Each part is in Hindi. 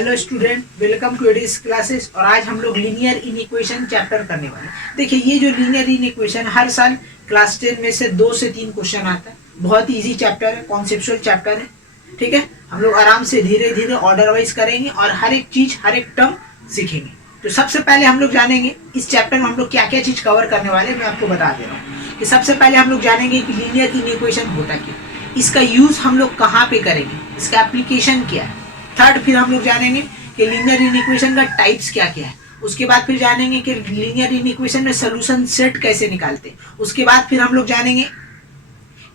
Hello student, welcome to Edis classes. और आज हम लोग लीनियर इनइक्वेशन चैप्टर करने वाले हैं। देखिए, ये जो लीनियर इनइक्वेशन हर साल क्लास 10 में से 2 से 3 क्वेश्चन आता है। बहुत ही इजी चैप्टर है, कॉन्सेप्चुअल चैप्टर है। ठीक है, हम लोग आराम से धीरे धीरे ऑर्डर वाइज करेंगे और हर एक चीज, हर एक टर्म सीखेंगे। तो सबसे पहले हम लोग जानेंगे इस चैप्टर में हम लोग क्या क्या चीज कवर करने वाले हैं। मैं आपको बता दे रहा हूँ कि सबसे पहले हम लोग जानेंगे कि लीनियर इनइक्वेशन होता क्या, इसका यूज हम लोग कहाँ पे करेंगे, इसका एप्लीकेशन क्या है। थर्ड, फिर हम लोग जानेंगे कि लीनियर इनइक्वेशन का टाइप्स क्या क्या है। उसके बाद फिर जानेंगे कि लीनियर इनइक्वेशन में सोल्यूशन सेट कैसे निकालते हैं। उसके बाद फिर हम लोग जानेंगे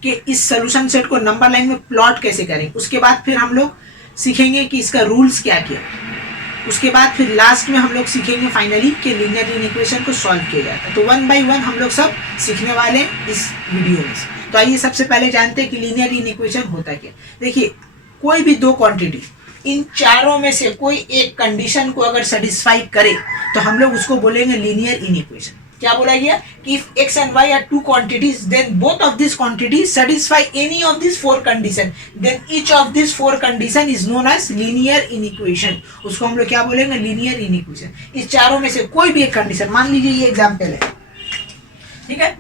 कि इस सोल्यूशन सेट को नंबर लाइन में प्लॉट कैसे करें। उसके बाद फिर हम लोग सीखेंगे कि इसका रूल्स क्या क्या। उसके बाद फिर लास्ट में हम लोग सीखेंगे फाइनली कि लीनियर इनइक्वेशन को सॉल्व किया जाता है। तो वन बाय वन हम लोग सब सीखने वाले हैं इस वीडियो में से। तो आइए सबसे पहले जानते हैं कि लीनियर इनइक्वेशन होता क्या। देखिए, कोई भी दो क्वांटिटी, इन चारों में से कोई एक कंडीशन को अगर सेटिस्फाई करे तो हम लोग उसको बोलेंगे लीनियर इनइक्वेशन। क्या बोला गया कि if x and y are two quantities, then both of these quantities satisfy any of these four condition, then each of these four condition is known as linear inequation। उसको हम लोग क्या बोलेंगे, लीनियर इनइक्वेशन। इस चारों में से कोई भी एक कंडीशन, मान लीजिए ये एग्जांपल है, ठीक है,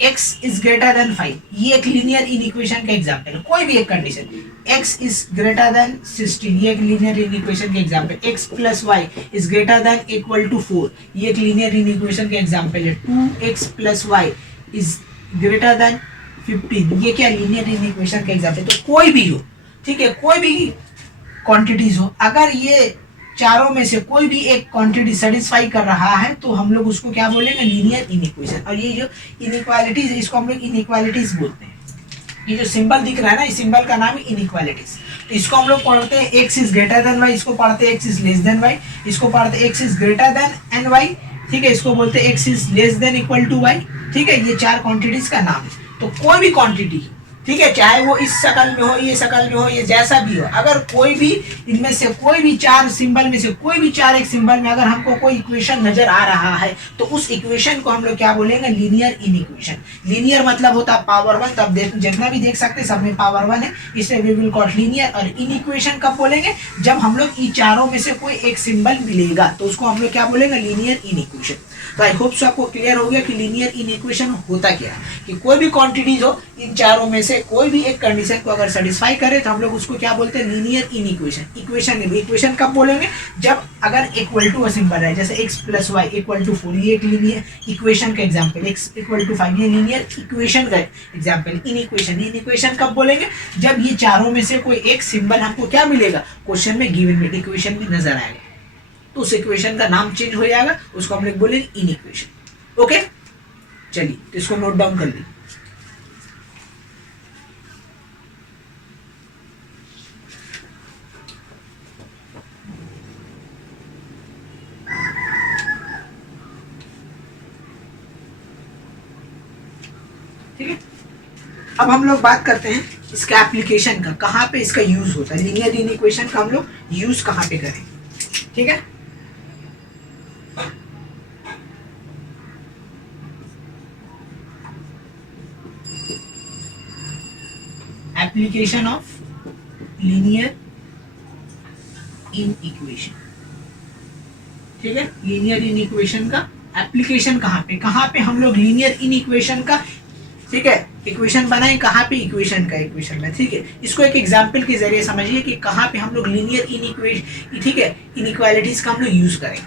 x is greater than 5, ये एक लीनियर इनइक्वेशन का एग्जांपल है। कोई भी एक condition, x is greater than 16, ये एक लीनियर इनइक्वेशन का example. x plus y is greater than equal to 4, ये एक लीनियर इनइक्वेशन का एग्जांपल है। 2x plus y is greater than 15, ये क्या लीनियर इनइक्वेशन का एग्जांपल। तो कोई भी हो, ठीक है, कोई भी क्वांटिटीज हो, अगर ये चारों में से कोई भी एक क्वांटिटी सेटिस्फाई कर रहा है तो हम लोग उसको क्या बोलेंगे, लीनियर इनइक्वेशन। और ये जो इनइक्वालिटीज है इसको हम लोग इनइक्वालिटीज बोलते हैं। ये जो सिंबल दिख रहा है ना, इस सिंबल का नाम है इनइक्वालिटीज। तो इसको हम लोग पढ़ते हैं x is greater than y, इसको पढ़ते हैं x is less than y, इसको पढ़ते हैं x is greater than an y, ठीक है, इसको बोलते हैं x is less than equal to y। ठीक है, ये चार क्वांटिटीज का नाम है। तो कोई भी क्वांटिटी, ठीक है, चाहे वो इस शकल में हो, ये शकल में हो, ये जैसा भी हो, अगर कोई भी इनमें से कोई भी चार सिंबल में से कोई भी चार एक सिंबल में अगर हमको कोई इक्वेशन नजर आ रहा है तो उस इक्वेशन को हम लोग क्या बोलेंगे, लीनियर इनइक्वेशन। लीनियर मतलब होता है पावर वन। तब जितना भी देख सकते हैं सब में पावर वन है, इसलिए वी विल कॉल लीनियर। और इनइक्वेशन कब बोलेंगे, जब हम लोग इन चारों में से कोई एक सिंबल मिलेगा तो उसको हम लोग क्या बोलेंगे, लीनियर इनइक्वेशन। तो आई होप सो आपको क्लियर हो गया कि लीनियर इनइक्वेशन होता क्या है। कि कोई भी क्वांटिटीज हो, इन चारों में से कोई भी एक कंडीशन को अगर सेटिस्फाई करे तो हम लोग उसको क्या बोलते हैं, लीनियर इनइक्वेशन। इक्वेशन कब बोलेंगे, जब अगर इक्वल टू सिंबल है, जैसे x plus y equal to 4, ये एक लीनियर इक्वेशन का एग्जांपल। x इक्वल टू 5, ये लीनियर इक्वेशन का एग्जांपल। इनइक्वेशन कब बोलेंगे, जब ये चारों में से कोई एक सिंबल हमको क्या मिलेगा, क्वेश्चन में गिवन में इक्वेशन में नजर आएगा, तो उस इक्वेशन का नाम चेंज हो जाएगा, उसको हम लोग बोलेंगे इनइक्वेशन। ओके, चलिए तो इसको नोट डाउन कर लीजिए। ठीक है, अब हम लोग बात करते हैं इसका एप्लीकेशन का, कहाँ पे इसका यूज होता है। लीनियर इनइक्वेशन का हम लोग यूज कहाँ पे करें, ठीक है। एप्लीकेशन ऑफ लीनियर इनइक्वेशन, ठीक है। लीनियर इनइक्वेशन का एप्लीकेशन कहाँ पे हम लोग लीनियर इनइक्वेशन का, ठीक है, इक्वेशन बनाए कहाँ पे, इक्वेशन में, ठीक है। इसको एक एग्जांपल के जरिए समझिए कि कहाँ पे हम लोग लीनियर इनइक्वेशन, ठीक है, इनइक्वालिटीज का हम लोग यूज करेंगे।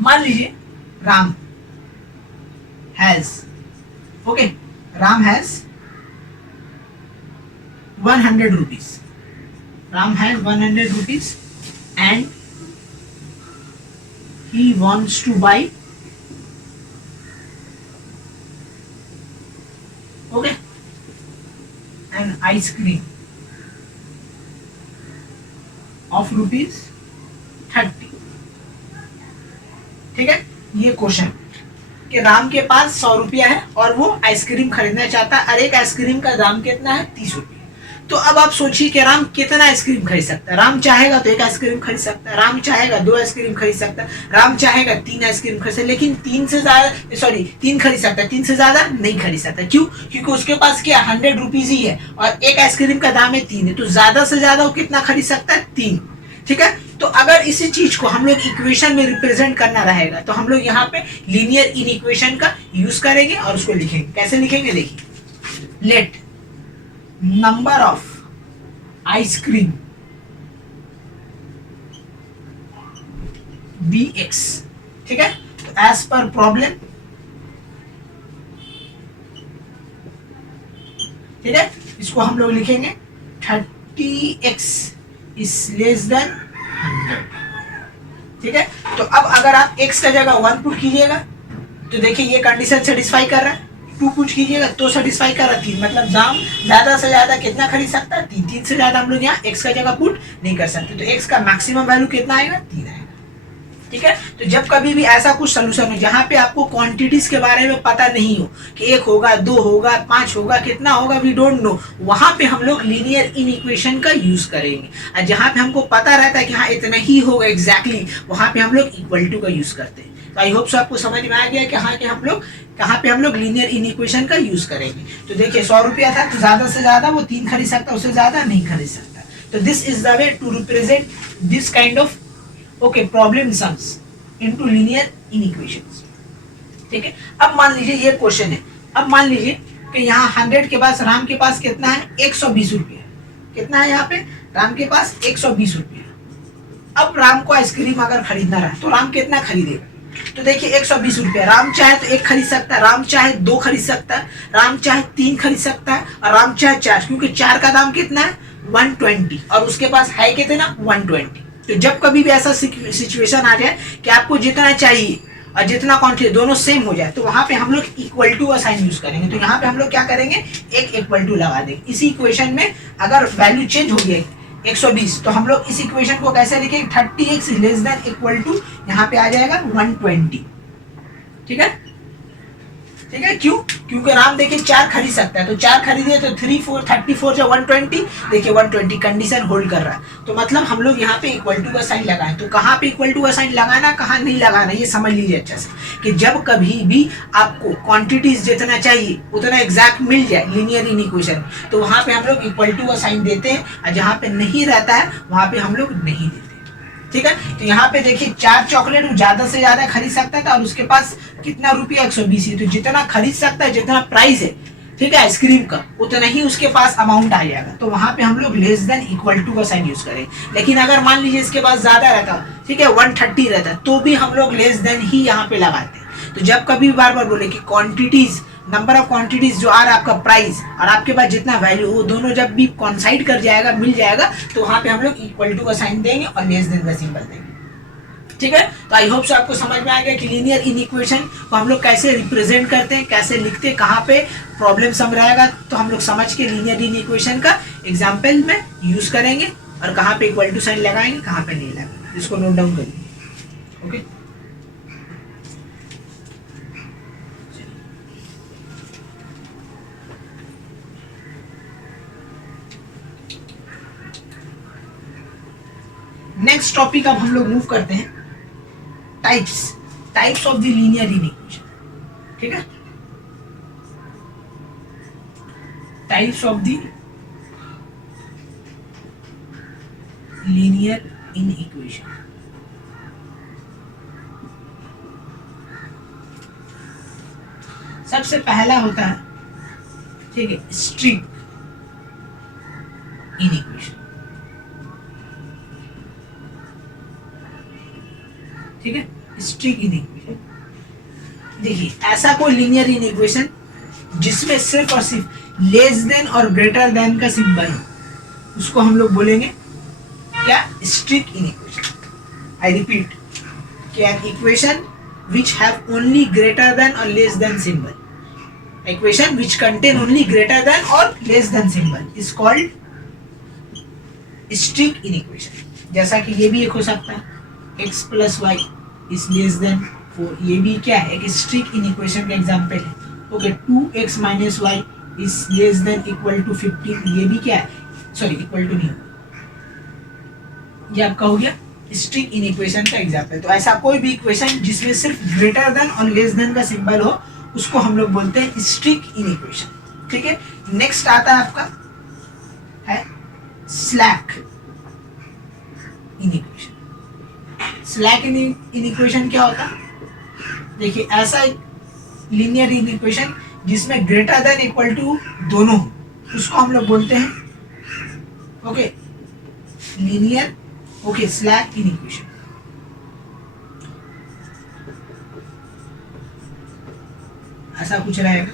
मान लीजिए Ram has 100 rupees, Ram has 100 rupees and he wants to buy, okay, an ice cream of rupees 30। ठीक है, ये क्वेश्चन कि राम के पास 100 रुपया है और वो आइसक्रीम खरीदना चाहता है और एक आइसक्रीम का दाम कितना है, 30 रुपये। तो अब आप सोचिए कि राम कितना आइसक्रीम खरीद सकता है। राम चाहेगा तो एक आइसक्रीम खरीद सकता है, राम चाहेगा 2 आइसक्रीम खरीद सकता है, राम चाहेगा 3 आइसक्रीम खरीद सकता है, लेकिन 3 खरीद सकता है, 3 से ज्यादा नहीं खरीद सकता। क्यों? क्योंकि उसके पास क्या 100 रुपीज ही है और एक आइसक्रीम का दाम है 3 है, तो ज्यादा से ज्यादा वो कितना खरीद सकता है, 3। ठीक है। तो अगर इसी चीज को हम लोग इक्वेशन में रिप्रेजेंट करना रहेगा तो हम लोग यहाँ पे लीनियर इनइक्वेशन का यूज करेंगे और उसको लिखेंगे। कैसे लिखेंगे देखिए, let number of ice cream be x, ठीक है। तो एज पर प्रॉब्लम, ठीक है, इसको हम लोग लिखेंगे 30x इज लेस देन 100, ठीक है। तो अब अगर आप x का जगह 1 पुट कीजिएगा तो देखिए ये कंडीशन सेटिस्फाई कर रहा है, 2 पुट कीजिएगा तो सेटिस्फाई कर रहा है 3, मतलब दाम ज्यादा से ज्यादा कितना खरीद सकता है 3, 3 से ज्यादा हम लोग यहाँ x का जगह पुट नहीं कर सकते, तो x का मैक्सिमम वैल्यू कितना आएगा 3 आएगा, ठीक है। तो जब कभी भी ऐसा कुछ सोल्यूशन हो जहां पे आपको क्वांटिटीज के बारे में पता नहीं हो कि 1 होगा 2 होगा 5 होगा कितना होगा वी डोंट नो, वहां पे हम लोग लीनियर इनइक्वेशन का यूज करेंगे। और जहां पे हमको पता रहता है कि हाँ इतना ही होगा एग्जैक्टली, वहां पे हम लोग इक्वल टू का यूज करते हैं। तो आई होप सो आपको समझ में आ गया कि हाँ कि हम लोग कहाँ पे हम लोग लीनियर इनइक्वेशन का यूज करेंगे। तो देखिए 100 रुपया था तो ज्यादा से ज्यादा वो 3 खरीद सकता, उससे ज्यादा नहीं खरीद सकता। तो this is the way to represent this kind of okay problem sums into linear inequations, ठीक है। अब मान लीजिए ये क्वेश्चन है, अब मान लीजिए कि यहाँ 100 के पास राम के पास कितना है 120 रुपया, कितना है यहाँ पे राम के पास 120 रुपया। अब राम को आइसक्रीम अगर खरीदना रहा तो राम कितना खरीदेगा, तो देखिए 120 रुपया, राम चाहे तो 1 खरीद सकता है, राम चाहे 2 खरीद सकता है, राम चाहे 3 खरीद सकता है और राम चाहे 4, क्योंकि 4 का दाम कितना है 120 और उसके पास है कितना 120। तो जब कभी भी ऐसा सिचुएशन आ जाए कि आपको जितना चाहिए और जितना क्वांटिटी दोनों सेम हो जाए तो वहां पे हम लोग इक्वल टू का साइन यूज करेंगे। तो यहाँ पे हम लोग क्या करेंगे एक इक्वल टू लगा देंगे। इसी इक्वेशन में अगर वैल्यू चेंज हो गया 120 तो हम लोग इस इक्वेशन को कैसे लिखेंगे 30x less than equal to यहाँ पे आ जाएगा 120, ठीक है, ठीक है। क्यों, क्योंकि राम देखिए 4 खरीद सकता है, तो 4 खरीदे तो 3 4 34 जो 120, देखिए 120 कंडीशन होल्ड कर रहा है। तो मतलब हम लोग यहाँ पे इक्वल टू का साइन लगाएं। तो कहाँ पे इक्वल टू का साइन लगाना कहाँ नहीं लगाना ये समझ लीजिए अच्छे से, कि जब कभी भी आपको क्वांटिटीज जितना चाहिए उतना एग्जैक्ट मिल जाए लीनियर इनइक्वेशन तो वहाँ पे हम लोग इक्वल टू का साइन देते हैं और जहाँ पे नहीं रहता है वहाँ पे हम लोग नहीं देते, ठीक है। तो यहाँ पे देखिए 4 चॉकलेट वो ज्यादा से ज्यादा खरीद सकता था और उसके पास कितना रुपया 120 है, तो जितना खरीद सकता है जितना प्राइस है, ठीक है, आइसक्रीम का उतना ही उसके पास अमाउंट आ जाएगा। तो वहां पे हम लोग लेस देन इक्वल टू का साइन यूज करें। लेकिन अगर मान लीजिए इसके पास ज्यादा रहता, ठीक है 130 रहता, तो भी हम लोग लेस देन ही यहाँ पे लगाते हैं। तो जब कभी बार बार बोले कि क्वांटिटीज नंबर ऑफ क्वांटिटीज जो आ रहा है आपका प्राइस और आपके पास जितना वैल्यू वो दोनों जब भी कॉन्साइड कर जाएगा मिल जाएगा तो वहां पे हम लोग इक्वल टू का साइन देंगे और लेस देन का सिंबल देंगे, ठीक है। तो आई होप सो आपको समझ में आ गया कि लीनियर इनइक्वेशन को हम लोग कैसे रिप्रेजेंट करते हैं, कैसे लिखते हैं, कहाँ पे प्रॉब्लम सम रहेगा तो हम लोग समझ के लीनियर इनइक्वेशन का एग्जाम्पल में यूज करेंगे और कहाँ पे इक्वल टू साइन लगाएंगे कहाँ पे नहीं लगाएंगे, इसको नोट डाउन करिए, ओके। नेक्स्ट टॉपिक अब हम लोग मूव करते हैं types of the linear inequation, ठीक है, types of the linear inequation. सबसे पहला होता है, ठीक है, स्ट्रिंग इनइक्वेशन, ठीक है, स्ट्रिंग इनइक्वेशन। देखिए ऐसा कोई लीनियर इनइक्वेशन जिसमें सिर्फ और सिर्फ लेस देन और ग्रेटर देन का सिंबल हो उसको हम लोग बोलेंगे क्या स्ट्रिंग इनइक्वेशन। आई रिपीट कि an equation which have only greater than or less than symbol, equation which contain only greater than or less than symbol is called string inequation। जैसा कि ये भी एक हो सकता है x plus y is less than 4, ये भी क्या है एक स्ट्रिंग इनइक्वेशन का एग्जांपल है। Okay 2x minus y is less than equal to 15, ये भी क्या है सॉरी इक्वल टू नहीं, ये आपका हो गया स्ट्रिंग इनइक्वेशन का एग्जांपल। तो ऐसा कोई भी इक्वेशन जिसमें सिर्फ ग्रेटर देन और लेस देन का सिंबल हो उसको हम लोग बोलते हैं स्ट्रिंग इनइक्वेशन, ठीक है। नेक्स्ट आता है आपका है स्लैक इनइक्वेशन। स्लैक इनइक्वेशन क्या होता? देखिए ऐसा एक लीनियर इनइक्वेशन जिसमें ग्रेटर देन इक्वल टू दोनों हो, उसको हम लोग बोलते हैं okay linear okay slack inequation. ऐसा कुछ रहेगा,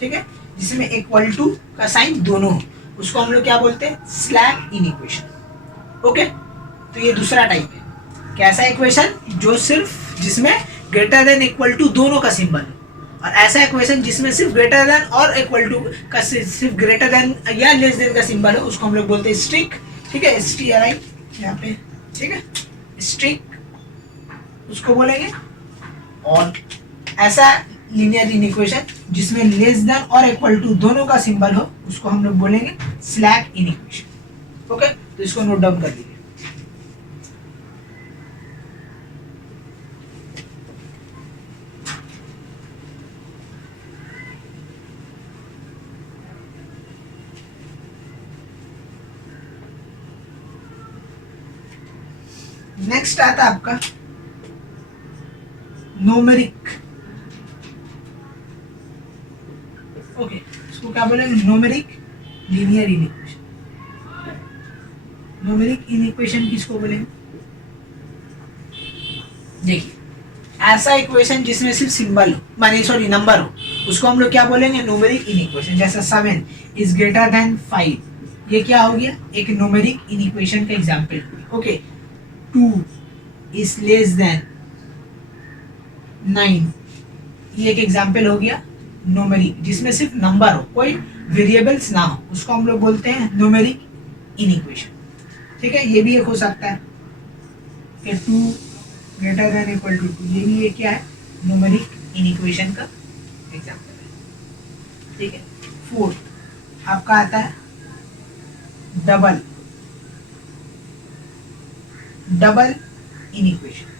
ठीक है, जिसमें इक्वल टू का साइन दोनों हो, उसको हम लोग क्या बोलते हैं? Slack inequation. ओके, तो ये दूसरा टाइप है। कैसा इक्वेशन? जो सिर्फ जिसमें ग्रेटर देन इक्वल टू दोनों का सिंबल हो, और ऐसा इक्वेशन जिसमें सिर्फ ग्रेटर देन और इक्वल टू का सिर्फ ग्रेटर देन या लेस देन का सिंबल हो, उसको हम लोग बोलते हैं स्ट्रिक। ठीक है, STRI यहाँ पे, ठीक है, स्ट्रिक उसको बोलेंगे। और ऐसा लीनियर इनइक्वेशन जिसमें लेस देन और इक्वल टू दोनों का सिंबल हो, उसको हम लोग बोलेंगे स्लैक इनइक्वेशन। ओके, तो इसको नोट डाउन कर लीजिए। नेक्स्ट आता है आपका न्यूमेरिक। ओके, इसको क्या बोलेंगे? Numeric linear inequation. Numeric inequation किसको बोलेंगे? देखिए ऐसा इक्वेशन जिसमें सिर्फ सिंबल हो, माने सॉरी नंबर हो, उसको हम लोग क्या बोलेंगे? Numeric inequation. जैसा 7 इज ग्रेटर देन 5, ये क्या हो गया? एक न्यूमेरिक इनइक्वेशन का example. Okay, 2 is less then 9, ये एक एग्जांपल हो गया न्यूमेरिक जिसमें सिर्फ नंबर हो, कोई वेरिएबल्स ना हो, उसको हम लोग बोलते हैं न्यूमेरिक इनइक्वेशन। ठीक है, ये भी एक हो सकता है कि 2 ग्रेटर देन इक्वल टू 2, ये भी ये क्या है? न्यूमेरिक इनइक्वेशन का एग्जांपल है। ठीक है, 4 आपका आता है डबल इनइक्वेशन।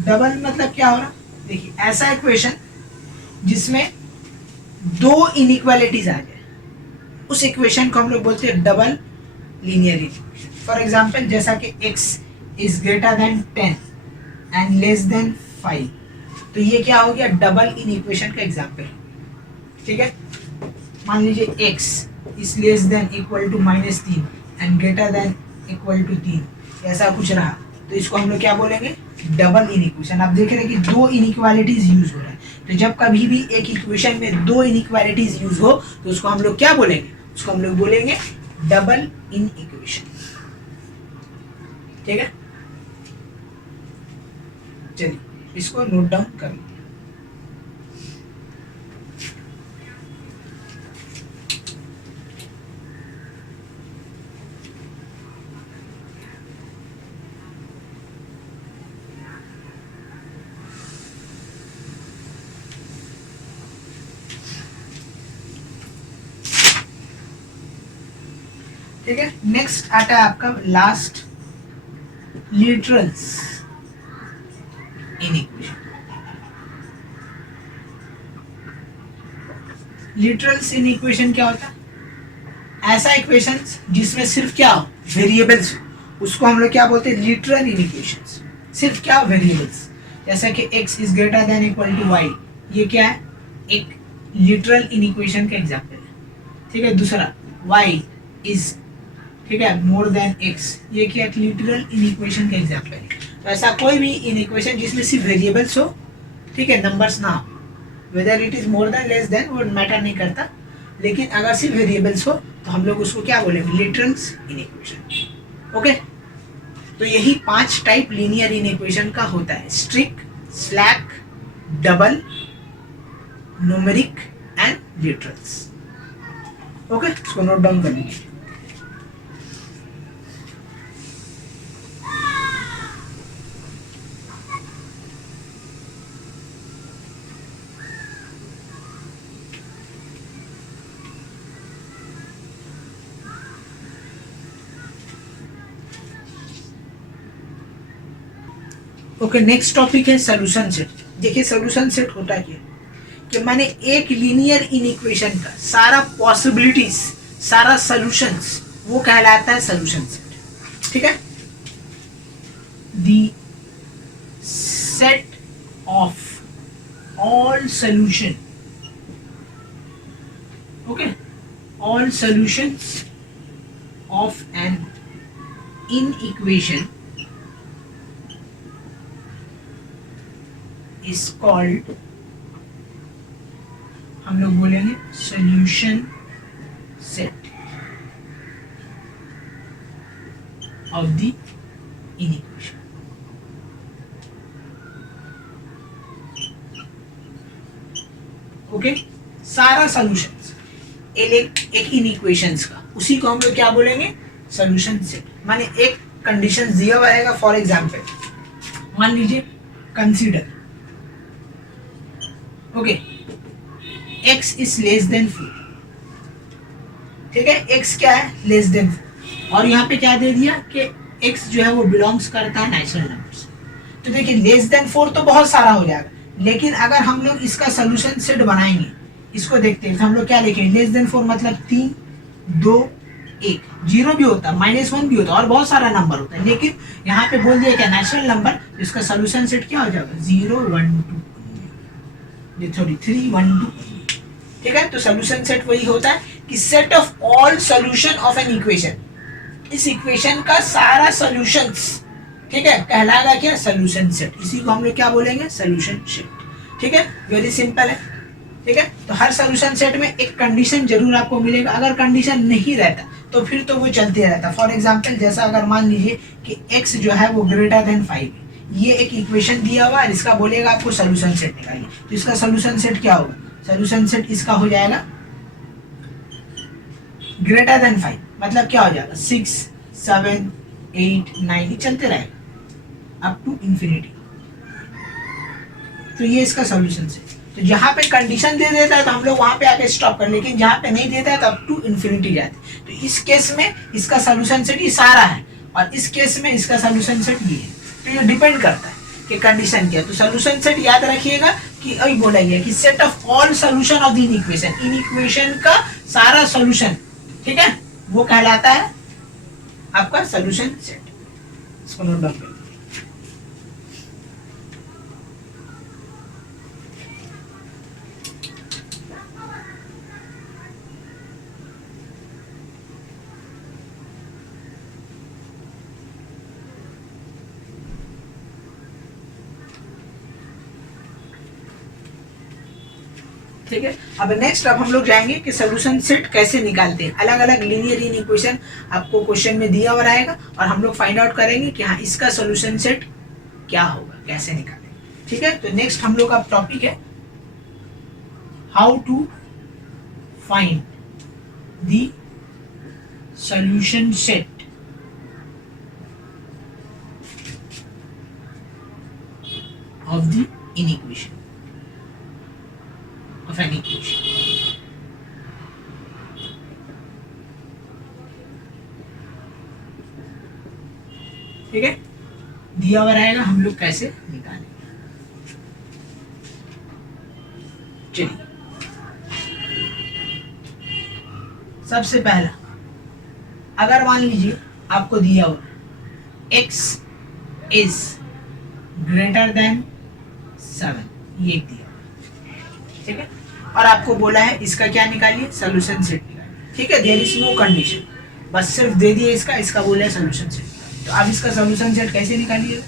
डबल मतलब क्या हो रहा? देखिए ऐसा इक्वेशन जिसमें दो इनइक्वालिटीज आ जाए, उस इक्वेशन को हम लोग बोलते हैं double linear equation. For example जैसा कि x is greater than 10 and less than 5, तो ये क्या हो गया? डबल इनइक्वेशन का एग्जांपल। ठीक है, मान लीजिए x is less than equal to -3 and greater than equal to 3, ऐसा कुछ रहा, तो इसको हम लोग क्या बोलेंगे? Double inequation. आप देख रहे हैं कि दो इनइक्वालिटीज यूज हो रहा है, तो जब कभी भी एक इक्वेशन में दो इनइक्वालिटीज यूज हो तो उसको हम लोग क्या बोलेंगे? उसको हम लोग बोलेंगे डबल इनइक्वेशन। ठीक है, चलिए इसको नोट डाउन कर लीजिए। ठीक है, नेक्स्ट आता है आपका last literals inequation. Literals inequation क्या होता है? ऐसा इक्वेशन जिसमें सिर्फ क्या हो? वेरिएबल्स, उसको हम लोग क्या बोलते हैं? Literal inequations. सिर्फ क्या? वेरिएबल्स। जैसा कि x is greater than equal to y, ये क्या है? एक लिटरल इनइक्वेशन का एग्जांपल है। ठीक है, दूसरा y इज, ठीक है, मोर देन x, ये क्या? एक लिटरल इनइक्वेशन का एग्जांपल है। तो ऐसा कोई भी इनइक्वेशन जिसमें सिर्फ वेरिएबल्स हो, ठीक है, नंबर्स ना हो, whether it is more than less than वो मैटर नहीं करता, लेकिन अगर सिर्फ वेरिएबल्स हो तो हम लोग उसको क्या बोलेंगे? Literals inequation. ओके, तो यही 5 टाइप लीनियर इनइक्वेशन का होता है: strict, slack, double, numeric and literals. Okay, इसको नोट डाउन कर लीजिए। ओके, नेक्स्ट टॉपिक है सोल्यूशन सेट। देखिए सोल्यूशन सेट होता क्या है? कि मैंने एक लीनियर इनइक्वेशन का सारा पॉसिबिलिटीज, सारा सॉल्यूशंस, वो कहलाता है सॉल्यूशन सेट। ठीक है, the set of all solution, okay, all solutions of an inequation is called, हम लोग बोलेंगे solution set of the inequation. Okay, सारा सॉल्यूशंस एक इनइक्वेशंस का, उसी को हम लोग क्या बोलेंगे, सॉल्यूशन सेट। माने एक कंडीशन दिया हुआ रहेगा, फॉर एग्जांपल मान लीजिए, consider, okay, x is less then 4, ठीक है, x क्या है, लेस देन 4, और यहाँ पे क्या दे दिया कि x जो है वो बिलोंग्स करता है नेचुरल नंबर्स। तो देखिए लेस देन 4 तो बहुत सारा हो जाएगा, लेकिन अगर हम लोग इसका सोल्यूशन सेट बनाएंगे, इसको देखते हैं तो हम लोग क्या लिखेंगे, लेस देन 4 मतलब 3, 2, 1, 0 भी होता है, -1 भी होता है, और बहुत सारा नंबर होता है, लेकिन यहाँ पे बोल दिया क्या, नेचुरल नंबर, इसका सोल्यूशन सेट क्या हो जाएगा, 0, 1, 2, सॉरी 3, 1, 2। ठीक है, तो सोल्यूशन सेट वही होता है कि set of all solution of an equation, इस इक्वेशन का सारा सॉल्यूशंस, ठीक है, कहलाएगा क्या, सॉल्यूशन सेट। इसी को हम लोग क्या बोलेंगे, सॉल्यूशन सेट। ठीक है, वेरी सिंपल है। ठीक है, तो हर सॉल्यूशन सेट में एक कंडीशन जरूर आपको मिलेगा, अगर कंडीशन नहीं रहता तो फिर तो वो चलते रहता। फॉर एग्जांपल जैसा अगर मान लीजिए कि x जो है वो ग्रेटर देन 5 है, ये एक इक्वेशन दिया हुआ है, इसका बोलेगा आपको सॉल्यूशन सेट निकालिए, तो इसका सॉल्यूशन सेट क्या होगा, सॉल्यूशन सेट इसका हो जाएगा ग्रेटर देन 5, मतलब क्या हो जाएगा, 6, 7, 8, 9 चलते रहेगा अप टू इंफिनिटी। तो ये इसका सॉल्यूशन सेट। तो जहां पे कंडीशन दे देता है तो हम लोग वहां पे आके स्टॉप कर, लेकिन जहां पे नहीं देता है तो अप टू इंफिनिटी जाते। तो इस केस में इसका सॉल्यूशन सेट ये सारा है, और इस केस में इसका सॉल्यूशन सेट ये है। तो ये डिपेंड करता है कि कंडीशन क्या है। तो सॉल्यूशन सेट याद रखिएगा कि अभी बोला गया कि set of all solution of the equation, in equation का सारा सॉल्यूशन, ठीक है, वो कहलाता है आपका सॉल्यूशन सेट। इसको नोट डाउन करिए। ठीक है, अब नेक्स्ट अब हम लोग जाएंगे कि सॉल्यूशन सेट कैसे निकालते हैं। अलग अलग लीनियर इन इक्वेशन आपको क्वेश्चन में दिया हुआ रहेगा, और हम लोग फाइंड आउट करेंगे कि हाँ इसका सॉल्यूशन सेट क्या होगा, कैसे निकालेंगे। ठीक है, तो नेक्स्ट हम लोग का टॉपिक है how to find the solution set of the inequation of an equation। ठीक है, दिया हुआ रहेगा, हम लोग कैसे निकालेंगे। चलिए, सबसे पहला अगर मान लीजिए आपको दिया हुआ x is greater than 7, ये दिया, ठीक है, और आपको बोला है इसका क्या निकालिए, सॉल्यूशन सेट निकालिए। ठीक है, देयर इज नो कंडीशन, बस सिर्फ दे दिए इसका बोला है सॉल्यूशन सेट। तो अब इसका सॉल्यूशन सेट कैसे निकालिए,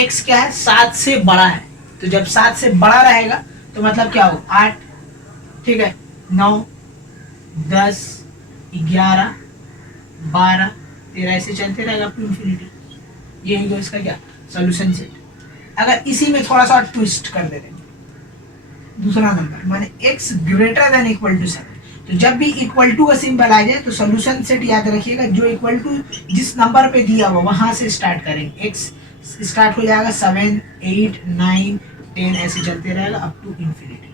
x क्या है, 7 से बड़ा है, तो जब 7 से बड़ा रहेगा तो मतलब क्या होगा, 8, ठीक है, 9, 10, 11, 12, 13 ऐसे चलते रहेगा अप टू इंफिनिटी। ये तो इसका क्या सॉल्यूशन सेट। अगर इसी में थोड़ा सा ट्विस्ट कर देते हैं, दूसरा नंबर माने x greater than equal to 7, तो जब भी इक्वल टू का सिंबल आ जाए तो सॉल्यूशन सेट याद रखिएगा, जो इक्वल टू जिस नंबर पे दिया हुआ वहां से स्टार्ट करेंगे। x स्टार्ट हो जाएगा 7, 8, 9, 10 ऐसे चलते रहेगा अप टू इंफिनिटी।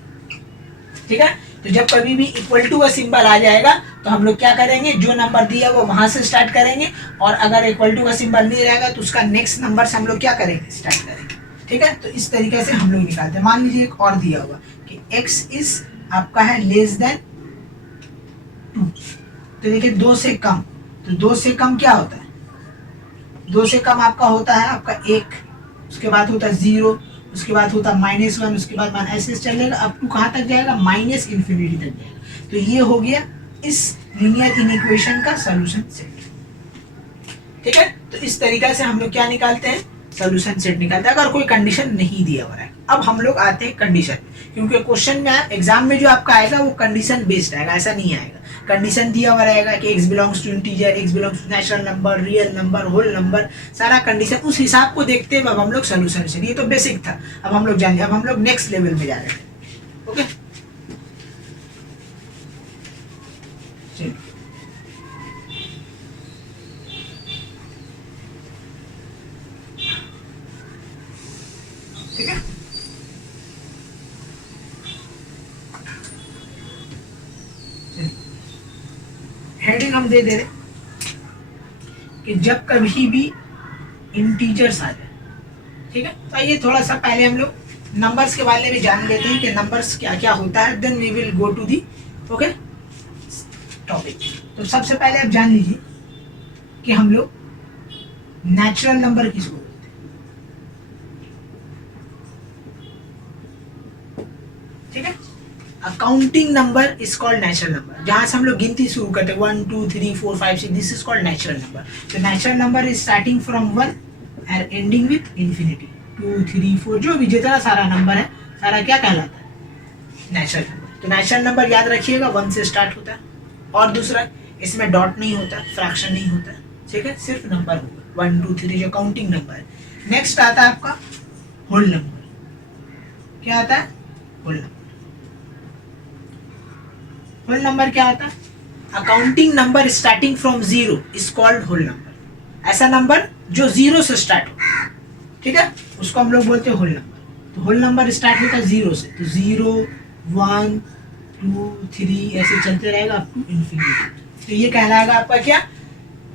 ठीक है, तो जब कभी भी इक्वल टू का सिंबल आ जाएगा तो हम लोग क्या करेंगे, जो नंबर दिया वो वहां से स्टार्ट करेंगे, और अगर इक्वल टू का सिंबल नहीं रहेगा तो उसका नेक्स्ट नंबर से हम लोग क्या करेंगे, स्टार्ट करेंगे। ठीक है, तो इस तरीके से हम लोग निकालते हैं। मान लीजिए एक और दिया हुआ कि x इज आपका है लेस देन 2, तो देखिए 2 से कम, तो 2 से कम क्या होता है, 2 से कम आपका होता है आपका 1, उसके बाद होता है 0, उसके बाद होता है -1, उसके बाद ऐसे चलेगा अप टू कहाँ तक जाएगा, -∞ तक जाएगा। तो ये हो गया इस लीनियर इनइक्वेशन का सॉल्यूशन सेट। ठीक है, तो इस तरीके से हम लोग क्या निकालते हैं, सॉल्यूशन सेट निकालते हैं, अगर कोई कंडीशन नहीं दिया हुआ है। अब हम लोग आते हैं कंडीशन, क्योंकि क्वेश्चन में एग्जाम में जो आपका आएगा वो कंडीशन बेस्ड आएगा, ऐसा नहीं आएगा कंडीशन दिया हुआ रहेगा कि x belongs to integer, x belongs to natural number, real number, whole number, सारा कंडीशन उस हिसाब को देखते हुए अब हम लोग सॉल्यूशन से, ये तो बेसिक था, अब हम लोग जानिए, अब हम लोग नेक्स्ट लेवल में जा रहे हैं। ओके, चलिए ठीक है, हेडिंग हम दे रहे कि जब कभी भी इंटीजर्स आ जाए। ठीक है, तो आइए थोड़ा सा पहले हम लोग नंबर्स के बारे में जान लेते हैं कि नंबर्स क्या क्या होता है, then we will go to the okay topic. तो सबसे पहले आप जान लीजिए कि हम लोग नेचुरल नंबर किसको बोलते हैं। ठीक है, accounting number is called natural number, जहां से हम लोग गिनती शुरू करते हैं 1 2 3 4 5 6, this is called natural number. तो natural number is starting from 1 and ending with infinity, 2 3 4, जो भी जितना सारा नंबर है सारा क्या कहलाता है, नेचुरल नंबर। तो नेचुरल नंबर याद रखिएगा 1 से स्टार्ट होता है, और दूसरा इसमें डॉट नहीं होता, फ्रैक्शन नहीं होता। ठीक है, सिर्फ नंबर होगा 1 2 3 जो काउंटिंग नंबर है। नेक्स्ट आता है आपका होल नंबर। क्या आता है, होल नंबर। होल नंबर क्या होता है, accounting number starting from 0 is called whole number. ऐसा नंबर जो 0 से स्टार्ट हो, ठीक है, उसको हम लोग बोलते हैं होल नंबर। तो होल नंबर स्टार्ट होता है 0 से, तो 0 1 2 3 ऐसे चलते रहेगा अप टू इन्फिनिटी। तो ये कहलाएगा आपका क्या,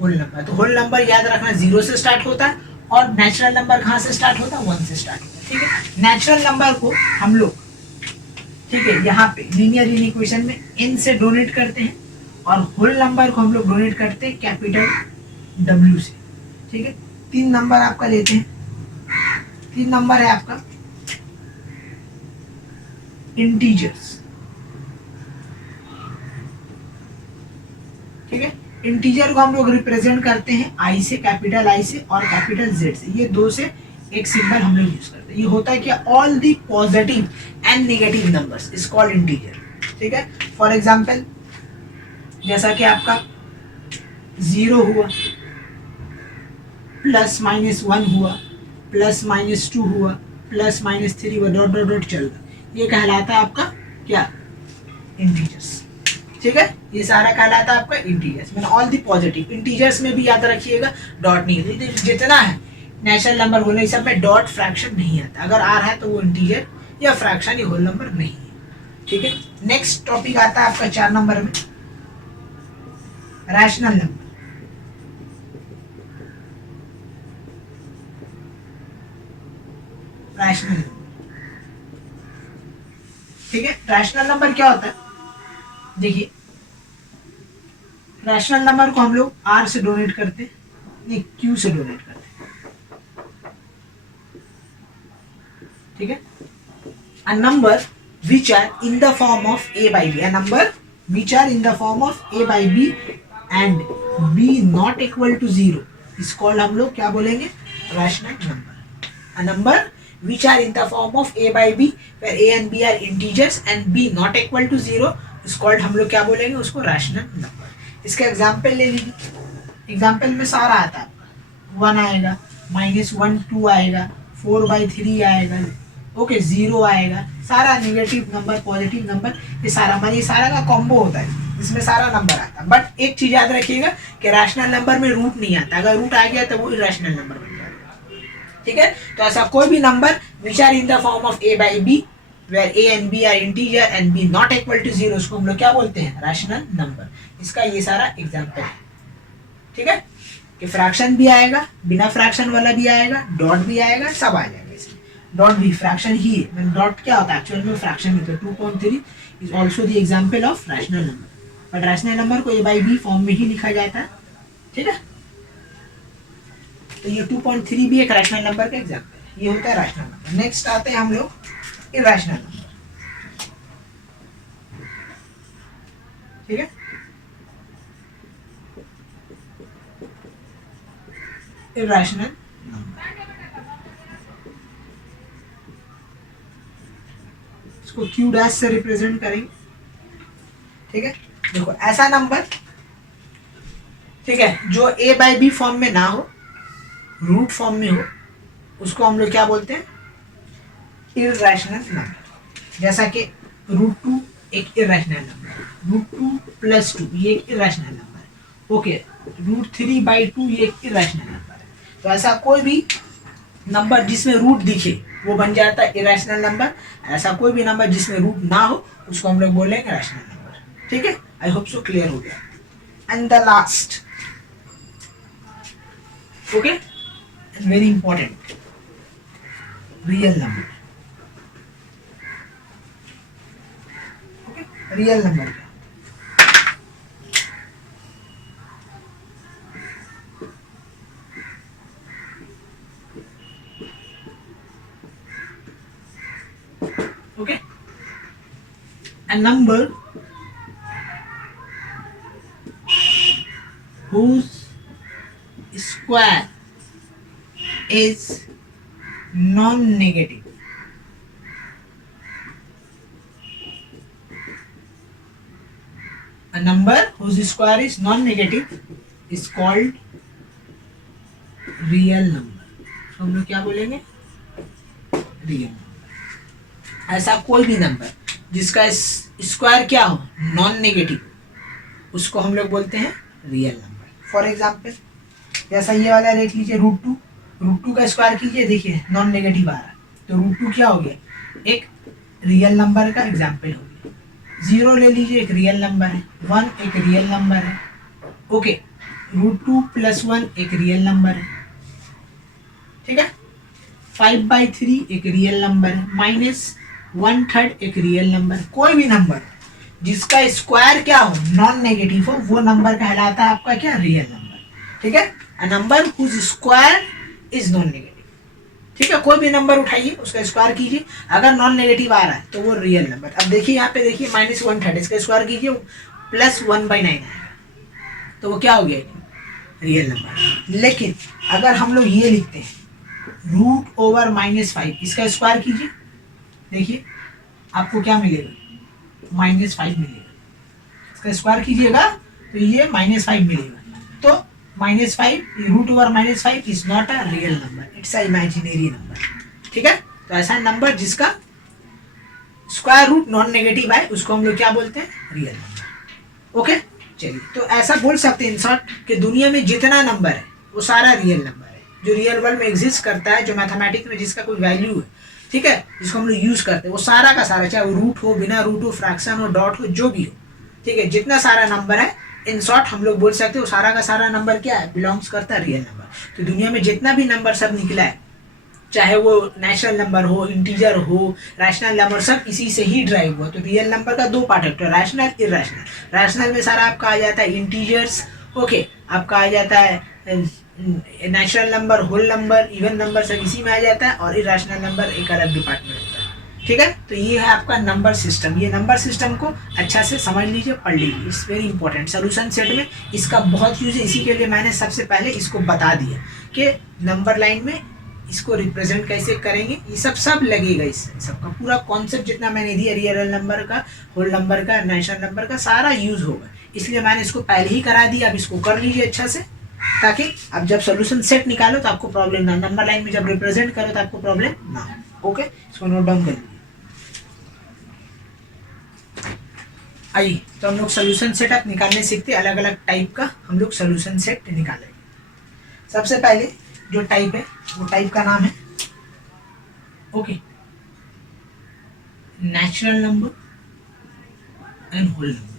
होल नंबर। तो होल नंबर याद रखना 0 से स्टार्ट होता है, और नेचुरल नंबर कहाँ से स्टार्ट होता है, 1 से स्टार्ट होता है। ठीक है, नेचुरल नंबर को हम लोग, ठीक है, यहाँ पे लीनियर इक्वेशन में n से डोनेट करते हैं, और होल नंबर को हम लोग डोनेट करते हैं कैपिटल W से। ठीक है, 3 नंबर आपका लेते हैं, 3 नंबर है आपका इंटीजर्स। ठीक है, इंटीजर को हम लोग रिप्रेजेंट करते हैं I से, कैपिटल I से और कैपिटल Z से, ये 2 से एक सिंबल हम लोग यूज करते हैं। ये होता है कि all the positive and negative numbers is called integer. ठीक है, फॉर एग्जांपल जैसा कि आपका 0 हुआ, +-1 हुआ, +-2 हुआ, +-3 हुआ, डॉट डॉट डॉट चल रहा, ये कहलाता है आपका क्या, इंटीजर्स। ठीक है, ये सारा कहलाता है आपका इंटीजर्स, मैंने ऑल दी पॉजिटिव। इंटीजर्स में भी याद रखिएगा डॉट नहीं है, जितना है नेचुरल नंबर होने ये सब में डॉट फ्रैक्शन नहीं आता, अगर आ रहा है तो वो इंटीजर या फ्रैक्शन या होल नंबर नहीं है। ठीक है, नेक्स्ट टॉपिक आता है आपका 4 नंबर में, रैशनल नंबर। रैशनल नंबर, ठीक है, रैशनल नंबर क्या होता है, देखिए रैशनल नंबर को हम लोग R से डोनेट करते, नहीं Q से डोनेट करते। ठीक है, a number which are in the form of a by b, a number which are in the form of a by b and b not equal to 0 is called, हम लोग क्या बोलेंगे, rational number। a number which are in the form of a by b where a and b are integers and b not equal to 0 is called, हम लोग क्या बोलेंगे उसको, rational number। इसका एग्जाम्पल ले लीजिए, एग्जाम्पल में सारा आता है, 1 आएगा, -1 2 आएगा, 4/3 आएगा, ओके 0 आएगा, सारा नेगेटिव नंबर पॉजिटिव नंबर, ये सारा मान, ये सारा का कॉम्बो होता है, इसमें सारा नंबर आता है। बट एक चीज याद रखिएगा कि रैशनल नंबर में रूट नहीं आता, अगर रूट आ गया तो वो इरेशनल नंबर बन जाएगा। ठीक है, तो ऐसा कोई भी number which are in the form of a by b where a and b are integer and b not equal to 0, उसको हम लोग क्या बोलते हैं, रैशनल नंबर। इसका ये सारा एग्जांपल है, ठीक है, कि फ्रैक्शन भी आएगा, बिना फ्रैक्शन वाला भी आएगा, डॉट भी आएगा, सब आ जाएगा इसमें। डॉट भी फ्रैक्शन ही है, डॉट क्या होता है एक्चुअल में, फ्रैक्शन ही। तो 2.3 is also the example of rational number, but rational number को ए बाई बी फॉर्म में ही लिखा जाता है, ठीक है। तो ये 2.3 भी एक रैशनल नंबर का एग्जाम्पल है, ये होता है रैशनल नंबर। नेक्स्ट आते हैं हम लोग इरैशनल नंबर, ठीक है। इरैशनल नंबर, इसको क्यू डैश से रिप्रेजेंट करेंगे, ठीक है। देखो ऐसा नंबर, ठीक है, जो ए बाई बी फॉर्म में ना हो, रूट फॉर्म में हो, उसको हम लोग क्या बोलते हैं, इरैशनल नंबर। जैसा कि √2 एक इरैशनल नंबर, √2 + 2 ये एक इरैशनल नंबर है, ओके। √3/2 ये एक इरैशनल नंबर है। तो ऐसा कोई भी नंबर जिसमें रूट दिखे वो बन जाता है इरैशनल नंबर। ऐसा कोई भी नंबर जिसमें रूट ना हो उसको हम लोग बोलेंगे रैशनल नंबर, ठीक है। आई होप सो क्लियर हो गया। And the last, okay, and very important, real number. Okay, real number क्या, okay, a number whose square is non-negative, a number whose square is non-negative is called real number। तो हम लोग क्या बोलेंगे, रियल नंबर। ऐसा कोई भी नंबर जिसका स्क्वायर क्या हो, नॉन नेगेटिव, उसको हम लोग बोलते हैं रियल नंबर। फॉर एग्जाम्पल जैसा ये वाला देख लीजिए, √2 का स्क्वायर कीजिए, देखिए नॉन नेगेटिव आ रहा है, तो √2 क्या हो गया, एक रियल नंबर का एग्जाम्पल हो गया। 0 ले लीजिए, एक रियल नंबर है, 1 एक रियल नंबर है, ओके। √2 + 1 एक रियल नंबर है, ठीक है। 5/3 एक रियल नंबर है, -1/3 एक रियल नंबर। कोई भी नंबर जिसका स्क्वायर क्या हो, नॉन नेगेटिव हो, वो नंबर कहलाता है आपका क्या, रियल नंबर, ठीक है। A number whose square is non negative, ठीक है। कोई भी नंबर उठाइए, उसका स्क्वायर कीजिए, अगर नॉन नेगेटिव आ रहा है तो वो रियल नंबर। अब देखिए यहाँ पे, देखिए -1/3 इसका स्क्वायर कीजिए, +1/9 आएगा, तो वो क्या हो गया, रियल नंबर। लेकिन अगर हम लोग ये लिखते हैं √/-5, इसका स्क्वायर कीजिए, देखिए आपको क्या मिलेगा, -5 मिलेगा। इसका स्क्वायर कीजिएगा तो ये -5 मिलेगा। तो -5 √/-5 is not a real number, it's a imaginary number, ठीक है। तो ऐसा नंबर जिसका स्क्वायर रूट नॉन नेगेटिव है उसको हम लोग क्या बोलते हैं, रियल नंबर, ओके। चलिए, तो ऐसा बोल सकते हैं इन शॉर्ट कि दुनिया में जितना नंबर है वो सारा रियल नंबर है, जो रियल वर्ल्ड में एग्जिस्ट करता है, जो मैथमेटिक्स में जिसका कोई वैल्यू है, ठीक है, जिसको हम लोग यूज करते हैं, वो सारा का सारा, चाहे वो रूट हो, बिना रूट हो, फ्रैक्शन हो, डॉट हो, जो भी हो, ठीक है, जितना सारा नंबर है, इन शॉर्ट हम लोग बोल सकते हैं वो सारा का सारा नंबर क्या है, बिलोंग्स करता है रियल नंबर। तो दुनिया में जितना भी नंबर सब निकला है, चाहे वो नेचुरल नंबर हो, इंटीजर हो, रैशनल नंबर, सब इसी से ही ड्राइव हुआ। तो रियल नंबर का 2 पार्ट है, तो रैशनल, इरैशनल। रैशनल में सारा आपका आ जाता है इंटीजर्स, ओके, आपका आ जाता है natural number, whole number, even number, सब इसी में आ जाता है, और इरैशनल नंबर एक अलग डिपार्टमेंट होता है, ठीक है। तो ये है आपका नंबर सिस्टम। ये नंबर सिस्टम को अच्छा से समझ लीजिए, पढ़ लीजिए, it's very important. Solution set में इसका बहुत यूज है, इसी के लिए मैंने सबसे पहले इसको बता दिया कि नंबर लाइन में इसको रिप्रेजेंट कैसे करेंगे, ये सब लगेगा, इस सबका पूरा कॉन्सेप्ट जितना मैंने दिया, रियल नंबर का, होल नंबर का, नेचुरल नंबर का, सारा यूज होगा। इसलिए मैंने इसको पहले ही करा दिया। अब इसको कर लीजिए अच्छा से, ताकि अब जब सोल्यूशन सेट निकालो तो आपको प्रॉब्लम ना, नंबर लाइन में जब रिप्रेजेंट करो तो आपको प्रॉब्लम ना हो, ओके। इसको नोट डाउन कर लीजिए। आइए, तो हम लोग सोल्यूशन सेट अब निकालने सीखते, अलग अलग टाइप का हम लोग सोल्यूशन सेट निकालेंगे। सबसे पहले जो टाइप है, वो टाइप का नाम है, okay, natural number and whole number.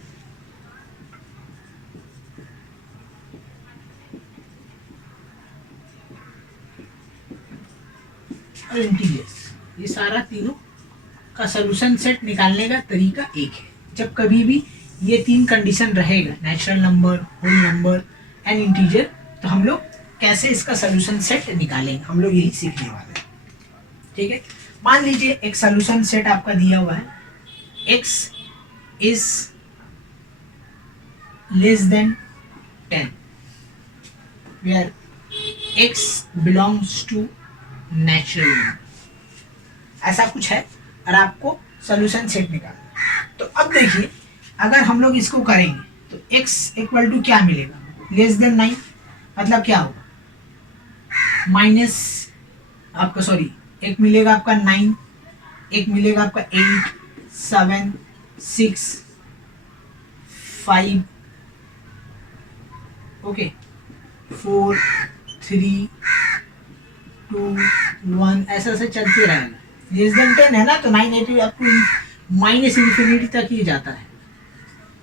और इंटीजर्स, ये सारा तीनों का सोल्यूशन सेट निकालने का तरीका एक है। जब कभी भी ये तीन कंडीशन रहेगा, natural number, whole number and integer, तो हम लोग कैसे इसका सोल्यूशन सेट निकालेंगे, हम लोग यही सीखने वाले हैं। ठीक है, मान लीजिए एक सोल्यूशन सेट आपका दिया हुआ है, x is less than 10 where x belongs to natural number, ऐसा कुछ है और आपको सोल्यूशन सेट निकालना है। तो अब देखिए, अगर हम लोग इसको करेंगे तो x इक्वल टू क्या मिलेगा, लेस देन 9, मतलब क्या होगा, माइनस आपका सॉरी, एक मिलेगा आपका 9, एक मिलेगा आपका 8, 7, 6, 5, ओके, 4, 3, 2, 1, ऐसा ऐसे चलते रहेगा। लेस देन 10 है ना, तो 9 8 अप टू माइनस इन्फिनिटी तक ये जाता है।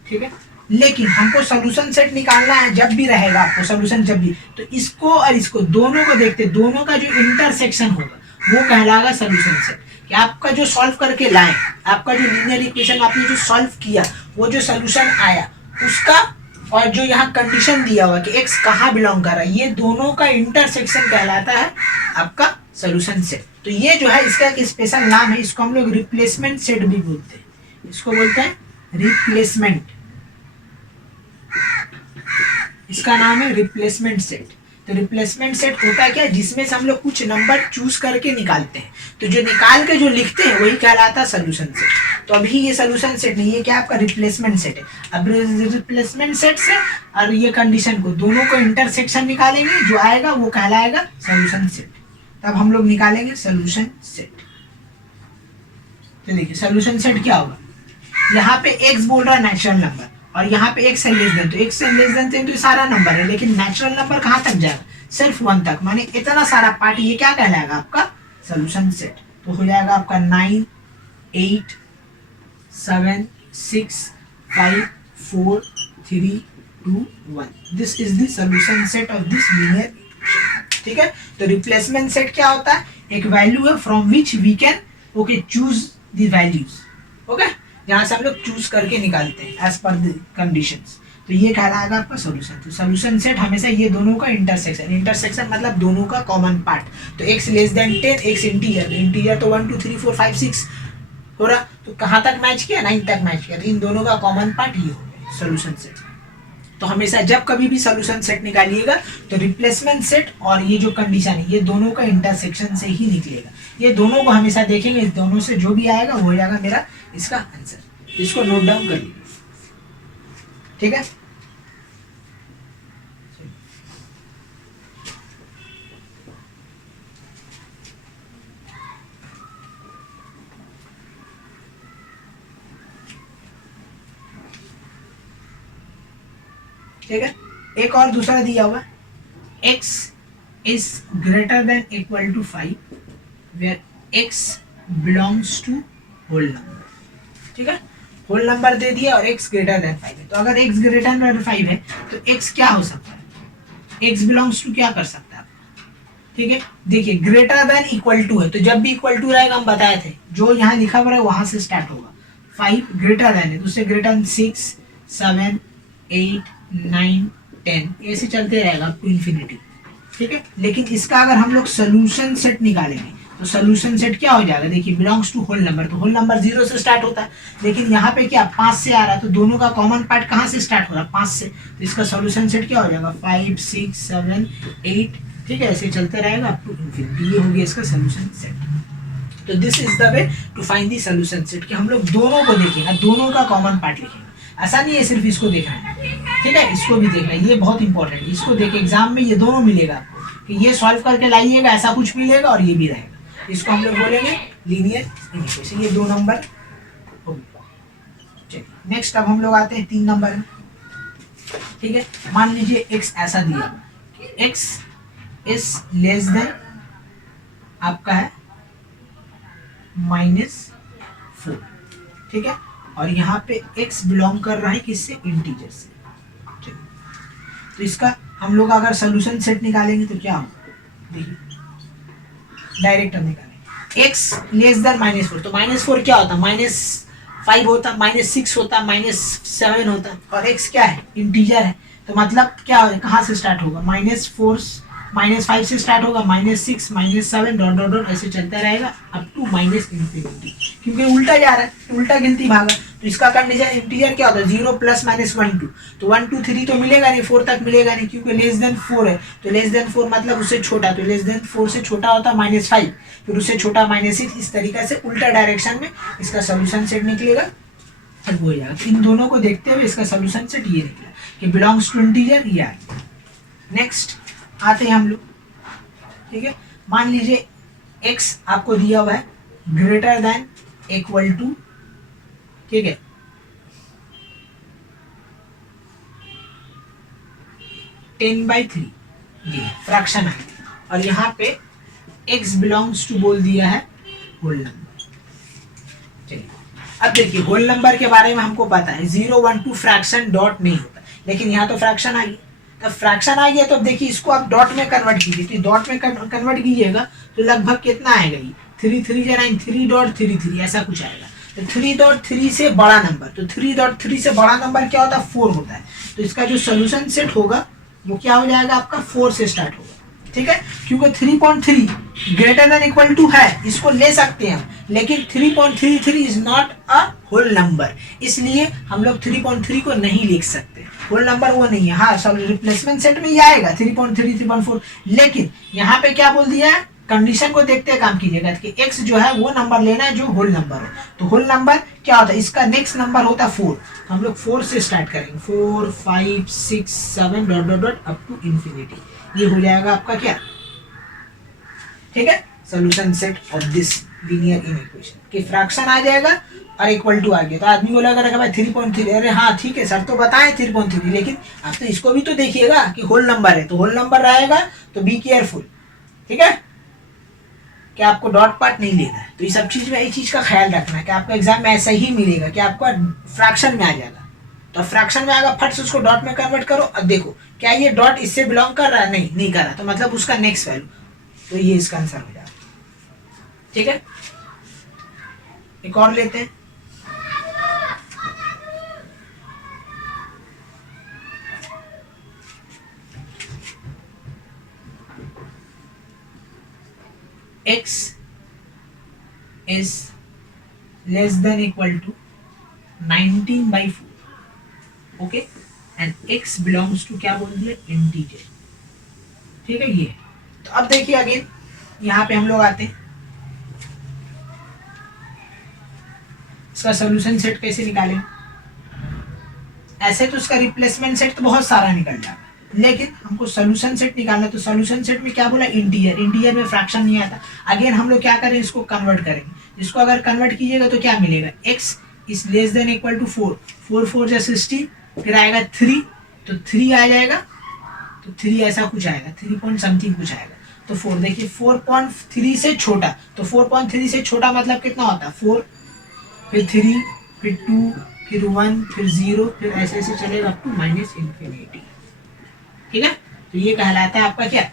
ठीक है, लेकिन हमको सोल्यूशन सेट निकालना है, जब भी रहेगा आपको सोल्यूशन, जब भी, तो इसको और इसको दोनों को देखते, दोनों का जो इंटरसेक्शन होगा वो कहलाएगा सोल्यूशन सेट। कि आपका जो सॉल्व करके लाए, आपका जो लीनियर इक्वेशन आपने जो सॉल्व किया, वो जो सोल्यूशन आया उसका, और जो यहाँ कंडीशन दिया हुआ कि x कहाँ बिलोंग कर रहा है, ये दोनों का इंटरसेक्शन कहलाता है आपका सोल्यूशन सेट। तो ये जो है इसका एक स्पेशल नाम है, इसको हम लोग रिप्लेसमेंट सेट भी बोलते हैं। इसको बोलते हैं रिप्लेसमेंट, इसका नाम है रिप्लेसमेंट सेट। तो रिप्लेसमेंट सेट होता है क्या, जिसमें से हम लोग कुछ नंबर चूज करके निकालते हैं, तो जो निकाल के जो लिखते हैं वही कहलाता है सोल्यूशन सेट। तो अभी ये सोल्यूशन सेट नहीं, ये क्या आपका रिप्लेसमेंट सेट है। अब रिप्लेसमेंट सेट से और ये कंडीशन को दोनों को इंटरसेक्शन निकालेंगे, जो आएगा वो कहलाएगा सोल्यूशन सेट। तब हम लोग निकालेंगे सोल्यूशन सेट। तो देखिए सोल्यूशन सेट क्या होगा, यहाँ पे x बोल रहा है नेचुरल नंबर, और यहाँ पे x है लेस देन, तो x है लेस देन 10 तो ये सारा नंबर है, लेकिन नेचुरल नंबर कहाँ तक जाएगा, सिर्फ 1 तक, माने इतना सारा पार्ट, ये क्या कहलाएगा आपका सोल्यूशन सेट। तो हो जाएगा आपका 9, 8, 7, 6, 5, 4, 3, 2, 1। This is the solution set of this linear equation. ठीक है, तो रिप्लेसमेंट सेट क्या होता है, एक वैल्यू है from which we can okay choose the values, okay, जहाँ से हम लोग चूज करके निकालते हैं एज पर द कंडीशंस। तो ये कहलाएगा आपका सोल्यूशन। तो सोल्यूशन सेट हमेशा ये दोनों का इंटरसेक्शन, इंटरसेक्शन मतलब दोनों का कॉमन पार्ट। तो x less than 10, x integer, integer तो 1 2 3 4 5 6 हो रहा, तो कहाँ तक मैच किया, 9 तक मैच किया, तो इन दोनों का कॉमन पार्ट ये हो गया सोल्यूशन सेट। तो हमेशा जब कभी भी सोल्यूशन सेट निकालिएगा तो रिप्लेसमेंट सेट और ये जो कंडीशन है, ये दोनों का इंटरसेक्शन से ही निकलेगा। ये दोनों को हमेशा देखेंगे, इस दोनों से जो भी आएगा वो हो जाएगा मेरा इसका आंसर। इसको नोट डाउन कर लीजिए, ठीक है। ठीक है, एक और दूसरा दिया हुआ, x is greater than equal to 5 where x belongs to whole number। ठीक है, होल नंबर दे दिया और x ग्रेटर देन 5 है। तो अगर x ग्रेटर देन 5 है तो x क्या हो सकता है, x बिलोंग्स टू क्या कर सकता है, ठीक है। देखिए ग्रेटर देन इक्वल टू है, तो जब भी इक्वल टू रहेगा हम बताए थे, जो यहाँ लिखा हुआ है वहां से स्टार्ट होगा। 5 ग्रेटर देन है तो उससे ग्रेटर देन 6, 7, 8, 9, 10 ऐसे चलते रहेगा अप टू इन्फिनिटी, ठीक है। लेकिन इसका अगर हम लोग सोल्यूशन सेट निकालेंगे तो सोल्यूशन सेट क्या हो जाएगा, देखिए बिलोंग्स टू होल नंबर, तो होल नंबर 0 से स्टार्ट होता है, लेकिन यहाँ पे क्या 5 से आ रहा है, तो दोनों का कॉमन पार्ट कहाँ से स्टार्ट हो रहा है, 5 से। तो इसका सोल्यूशन सेट क्या हो जाएगा 5, 6, 7, 8, ठीक है, ऐसे चलते रहेगा अप टू इन्फिनिटी। ये हो गया इसका सोल्यूशन सेट। तो this is the way to find the solution set, कि हम लोग दोनों को देखेंगे, दोनों का कॉमन पार्ट लिखेंगे। ऐसा नहीं है सिर्फ इसको देखना है, ठीक है, इसको भी देखना है, ये बहुत इंपॉर्टेंट है। इसको देख एग्जाम में ये दोनों मिलेगा आपको, कि ये सॉल्व करके लाइएगा, ऐसा कुछ मिलेगा और ये भी रहेगा। इसको हम लोग बोलेंगे लीनियर इक्वेशन। ये 2 नंबर हो गया। चलिए नेक्स्ट अब हम लोग आते हैं 3 नंबर में, ठीक है। मान लीजिए x ऐसा दिया, x इज लेस देन आपका है 4, ठीक है। और यहाँ पे x बिलोंग कर रहा है किससे, इंटीजर से। चलिए, तो इसका हम लोग अगर सोल्यूशन सेट निकालेंगे तो क्या होगा, देखिए डायरेक्ट हम निकालेंगे x लेस देन -4, तो -4 क्या होता, -5 होता, -6 होता, -7 होता, और x क्या है, इंटीजर है। तो मतलब क्या कहाँ से स्टार्ट होगा, -4 -5 से स्टार्ट होगा, -6 -7 डॉट डॉट डॉट ऐसे चलता रहेगा अप टू -इंफिनिटी, क्योंकि उल्टा जा रहा है, उल्टा गिनती भागा। तो इसका कंडीशन इंटीजर क्या होता है, 0 + -1 2, तो 1 2 3 तो मिलेगा नहीं, 4 तक मिलेगा नहीं, क्योंकि लेस देन 4 है। तो लेस देन 4 मतलब उससे छोटा, तो लेस देन 4 से छोटा होता -5, फिर उससे छोटा -6, इस तरीके से उल्टा डायरेक्शन में इसका सोल्यूशन सेट निकलेगा। वो हो जाएगा। इन दोनों को देखते हुए इसका सोल्यूशन सेट ये निकला कि बिलोंग्स टू इंटीजर या। नेक्स्ट आते हैं हम लोग, ठीक है। मान लीजिए x आपको दिया हुआ है ग्रेटर देन इक्वल टू, ठीक है, 10/3, ये फ्रैक्शन है। और यहाँ पे x बिलोंग्स टू बोल दिया है होल नंबर। चलिए अब देखिए, होल नंबर के बारे में हमको पता है 0 1 2 फ्रैक्शन डॉट नहीं होता, लेकिन यहाँ तो फ्रैक्शन आ गई। तब फ्रैक्शन आ गया तो अब देखिए इसको आप डॉट में कन्वर्ट कीजिए, तो डॉट में कन्वर्ट कीजिएगा तो लगभग कितना आएगा, ये 3 3 9 3.33 ऐसा कुछ आएगा। तो 3.3 से बड़ा नंबर, तो 3.3 से बड़ा नंबर क्या होता है, 4 होता है। तो इसका जो सोल्यूशन सेट होगा वो क्या हो जाएगा आपका, 4 से स्टार्ट होगा, ठीक है। क्योंकि 3.3 ग्रेटर देन इक्वल टू है, इसको ले सकते हैं हम, लेकिन 3.33 is not a whole number, इसलिए हम लोग 3.3 को नहीं लिख सकते, होल नंबर वो नहीं है। हाँ, सब रिप्लेसमेंट सेट में ही आएगा 3.3 3.4, लेकिन यहाँ पे क्या बोल दिया है, कंडीशन को देखते काम कीजिएगा कि x जो है वो नंबर लेना है जो होल नंबर हो। तो होल नंबर क्या होता है, इसका नेक्स्ट नंबर होता है 4, हम लोग 4 से स्टार्ट करेंगे, 4 5 6 7 dot dot dot up to infinity, ये हो जाएगा आपका क्या, ठीक है, solution set of this linear inequation. कि फ्रैक्शन आ जाएगा और इक्वल टू आ गया, तो आदमी बोला अगर भाई 3.3, अरे हाँ ठीक है सर तो बताएं 3.3, लेकिन आप तो इसको भी तो देखिएगा कि होल नंबर है, तो होल नंबर रहेगा तो बी केयरफुल, ठीक है, कि आपको डॉट पार्ट नहीं लेना है। तो इस सब चीज में ये चीज का ख्याल रखना है कि आपको एग्जाम में ऐसा ही मिलेगा कि आपको फ्रैक्शन में आ जाएगा, तो फ्रैक्शन में आएगा फट से उसको डॉट में कन्वर्ट करो, अब देखो क्या ये डॉट इससे बिलोंग कर रहा है, नहीं कर रहा, तो मतलब उसका नेक्स्ट वैल्यू, तो ये इसका आंसर हो जाएगा, ठीक है। एक और लेते हैं, x is less than equal to 19/4, okay, and x belongs to क्या बोल दिया, इंटीजर, ठीक है। ये तो अब देखिए अगेन यहाँ पे हम लोग आते हैं, इसका सोल्यूशन सेट कैसे निकालें। ऐसे तो इसका रिप्लेसमेंट सेट तो बहुत सारा निकल जाएगा, लेकिन हमको सोल्यूशन सेट निकालना, तो सोल्यूशन सेट में क्या बोला, इंटीजर, इंटीजर में फ्रैक्शन नहीं आता। अगेन हम लोग क्या करें, इसको कन्वर्ट करेंगे, इसको अगर कन्वर्ट कीजिएगा तो क्या मिलेगा, x is less than equal to 4, 4 4 जा 16, फिर आएगा 3, तो 3 आ जाएगा, तो 3 ऐसा कुछ आएगा, 3 पॉइंट समथिंग कुछ आएगा, तो 4 देखिए 4.3 से छोटा, तो 4.3 से छोटा मतलब कितना होता है, 4 फिर 3 फिर 2 फिर 1 फिर 0, फिर ऐसे ऐसे चलेगा अप टू -इंफिनिटी, ठीक है। तो ये कहलाता है आपका क्या,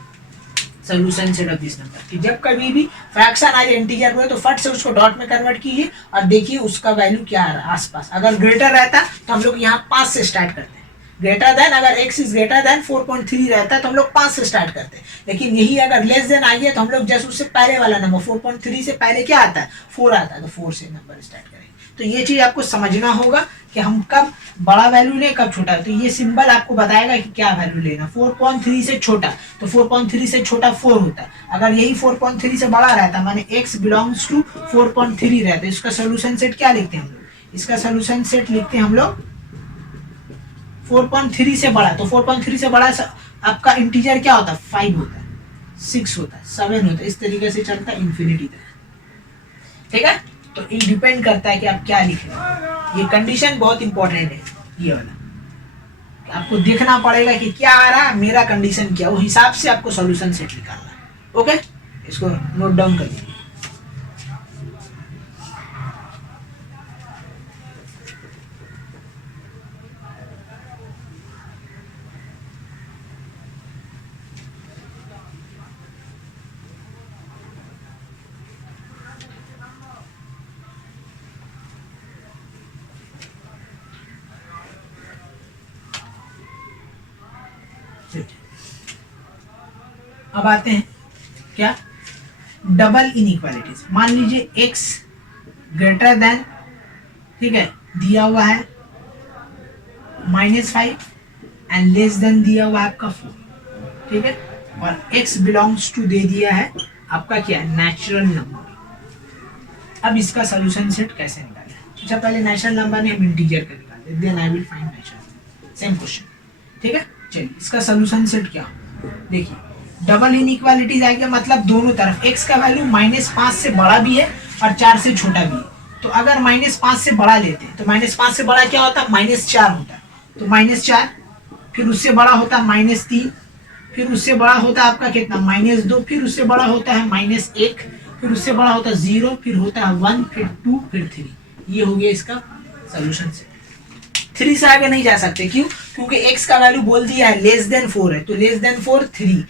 solution set of this number. कि जब कभी भी फ्रैक्शन आ जाए इंटीजर में तो फट से उसको डॉट में कन्वर्ट कीजिए और देखिए उसका वैल्यू क्या आ रहा है आसपास। अगर ग्रेटर रहता तो हम लोग यहाँ 5 से स्टार्ट करते हैं, ग्रेटर देन, अगर x इज ग्रेटर देन 4.3 रहता है तो हम लोग 5 से स्टार्ट करते हैं, लेकिन यही अगर लेस देन आई है तो हम लोग जस्ट उससे पहले वाला नंबर 4.3 से पहले क्या आता है, 4 आता है, तो 4 से नंबर स्टार्ट करेंगे। तो ये चीज आपको समझना होगा कि हम कब बड़ा वैल्यू लें कब छोटा, तो ये सिंबल आपको बताएगा कि क्या वैल्यू लेना। 4.3 से छोटा, तो 4.3 से छोटा 4 होता है, अगर यही 4.3 से बड़ा रहता माने x बिलोंग्स टू 4.3 रहता है, इसका सोल्यूशन सेट क्या लिखते हैं हम लोग, इसका सोल्यूशन सेट लिखते हैं हम लोग 4.3 से बड़ा, तो 4.3 से बड़ा आपका इंटीजर क्या होता है, 5 होता है, 6 होता है, 7 होता है, इस तरीके से चलता है इंफिनिटी तक, ठीक है। तो ये डिपेंड करता है कि आप क्या लिख रहे हैं, ये कंडीशन बहुत इंपॉर्टेंट है, ये वाला आपको देखना पड़ेगा कि क्या आ रहा है, मेरा कंडीशन क्या, वो हिसाब से आपको सॉल्यूशन सेट निकालना है, ओके। इसको नोट डाउन कर लीजिए। अब आते हैं क्या, डबल इनइक्वालिटीज। मान लीजिए x ग्रेटर देन, ठीक है, दिया हुआ है -5 एंड लेस देन दिया हुआ है आपका 4, ठीक है, और x बिलोंग्स टू दे दिया है आपका क्या, नेचुरल नंबर। अब इसका सोल्यूशन सेट कैसे निकालें? अच्छा, पहले नेचुरल नंबर ने हम इंटीजर का निकालते, then I will find natural, same question, ठीक है। चलिए इसका सोल्यूशन सेट क्या हो, देखिए डबल इनइक्वालिटीज आ गया, मतलब दोनों तरफ x का वैल्यू -5 से बड़ा भी है और 4 से छोटा भी है। तो अगर -5 से बड़ा लेते हैं तो -5 से बड़ा क्या होता है, -4 होता है, तो -4, फिर उससे बड़ा होता है -3, फिर उससे बड़ा होता है आपका कितना, -2, फिर उससे बड़ा होता है -1, फिर उससे बड़ा होता है 0, फिर होता है 1, फिर 2, फिर 3। ये हो गया इसका सोल्यूशन सेट। 3 से आगे नहीं जा सकते, क्यों? क्योंकि x का वैल्यू बोल दिया है लेस देन 4 है, तो लेस देन 4 3,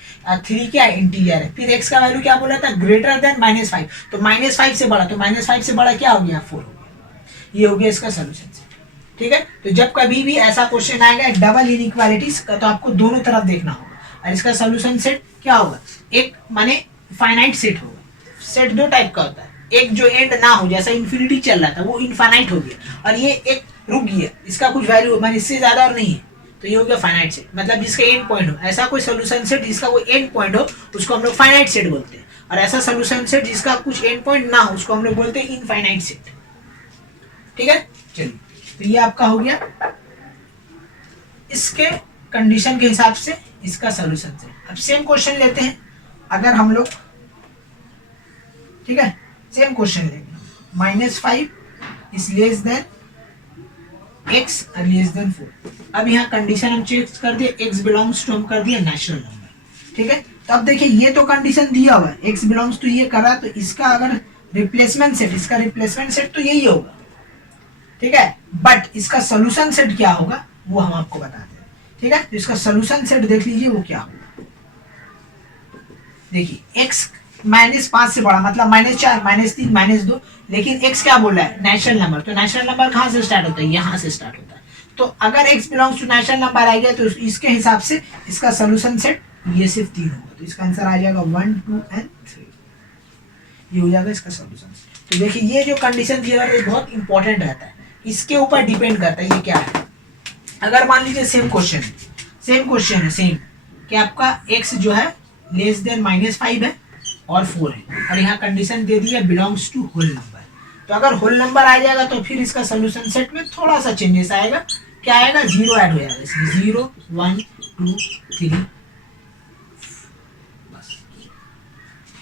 3 क्या है, इंटीजर है। फिर x का वैल्यू क्या बोला था, ग्रेटर देन -5, तो -5 से बड़ा, तो -5 से बड़ा क्या हो गया, 4 हो गया। ये हो गया इसका सोल्यूशन सेट, ठीक है। तो जब कभी भी ऐसा क्वेश्चन आएगा डबल इनइक्वालिटीज का, तो आपको दोनों तरफ देखना होगा, और इसका सोल्यूशन सेट क्या होगा, एक माने फाइनाइट सेट होगा। सेट दो टाइप का होता है, एक जो एंड ना हो, जैसा इन्फिनिटी चल रहा था वो इनफाइनाइट हो गया, और ये एक रुक गया, इसका कुछ वैल्यू माने इससे ज्यादा और नहीं है, तो ये हो गया फाइनाइट सेट, मतलब जिसका एंड पॉइंट हो। ऐसा कोई सोल्यूशन सेट जिसका कोई एंड पॉइंट हो उसको हम लोग फाइनाइट सेट बोलते हैं, और ऐसा सोल्यूशन सेट जिसका कुछ एंड पॉइंट ना हो उसको हम लोग बोलते हैं इनफाइनाइट सेट, ठीक है। चलिए तो ये आपका हो गया इसके कंडीशन के हिसाब से इसका सोल्यूशन सेट। अब सेम क्वेश्चन लेते हैं, अगर हम लोग, ठीक है, सेम क्वेश्चन लेंगे, -5 इज लेस देन x और लेस देन 4। अब यहाँ कंडीशन हम चेक कर दिए, x बिलोंग्स टू हम कर दिया नेचुरल नंबर, ठीक है। तो अब देखिए ये तो कंडीशन दिया हुआ है, x बिलोंग्स टू ये करा, तो इसका अगर रिप्लेसमेंट सेट, इसका रिप्लेसमेंट सेट तो यही होगा, ठीक है। बट इसका सोल्यूशन सेट क्या होगा वो हम आपको बताते हैं, ठीक है। तो इसका सोल्यूशन सेट देख लीजिए वो क्या होगा, देखिए x -5 से बड़ा, मतलब -4, -3, -2, लेकिन x क्या बोला है, नेचुरल नंबर, तो नेचुरल नंबर कहाँ से स्टार्ट होता है, यहाँ से स्टार्ट होता है। तो अगर x belongs to natural number आ गया तो इसके हिसाब से इसका सोल्यूशन सेट ये सिर्फ 3 होगा, तो इसका आंसर आ जाएगा 1, 2 एंड 3, ये हो जाएगा इसका सोल्यूशन। तो देखिए ये जो कंडीशन दिया है बहुत इंपॉर्टेंट रहता है, इसके ऊपर डिपेंड करता है ये क्या है। अगर मान लीजिए सेम क्वेश्चन है सेम, कि आपका x जो है लेस देन -5 है और 4 है, और यहाँ कंडीशन दे दी है बिलोंग्स टू होल नंबर, तो अगर होल नंबर आ जाएगा तो फिर इसका सोल्यूशन सेट में थोड़ा सा चेंजेस आएगा, क्या आएगा, 0 ऐड हो जाएगा इसमें, 0, 1, 2, 3, बस,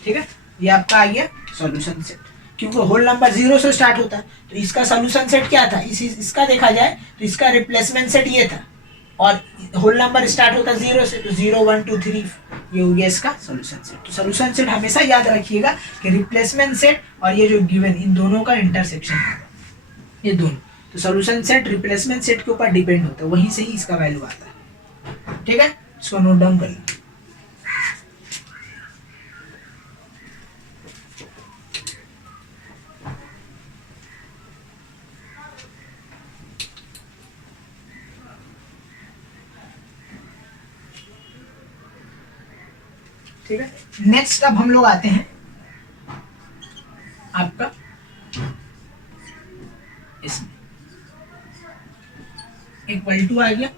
ठीक है। ये आपका आ गया सोल्यूशन सेट, क्योंकि होल नंबर 0 से स्टार्ट होता है, तो इसका सोल्यूशन सेट क्या था, इसका देखा जाए तो इसका रिप्लेसमेंट सेट ये था, और होल नंबर स्टार्ट होता है 0 से, तो 0, 1, 2, 3, ये हो गया इसका सोल्यूशन सेट। तो सोल्यूशन सेट हमेशा याद रखिएगा कि रिप्लेसमेंट सेट और ये जो गिवन, इन दोनों का इंटरसेक्शन होगा, ये दोनों। तो सोल्यूशन सेट रिप्लेसमेंट सेट के ऊपर डिपेंड होता है, वहीं से ही इसका वैल्यू आता है, ठीक है। इसको नोट डाउन कर लीजिए। ठीक है, नेक्स्ट अब हम लोग आते हैं आपका इसमें इक्वल टू आ गया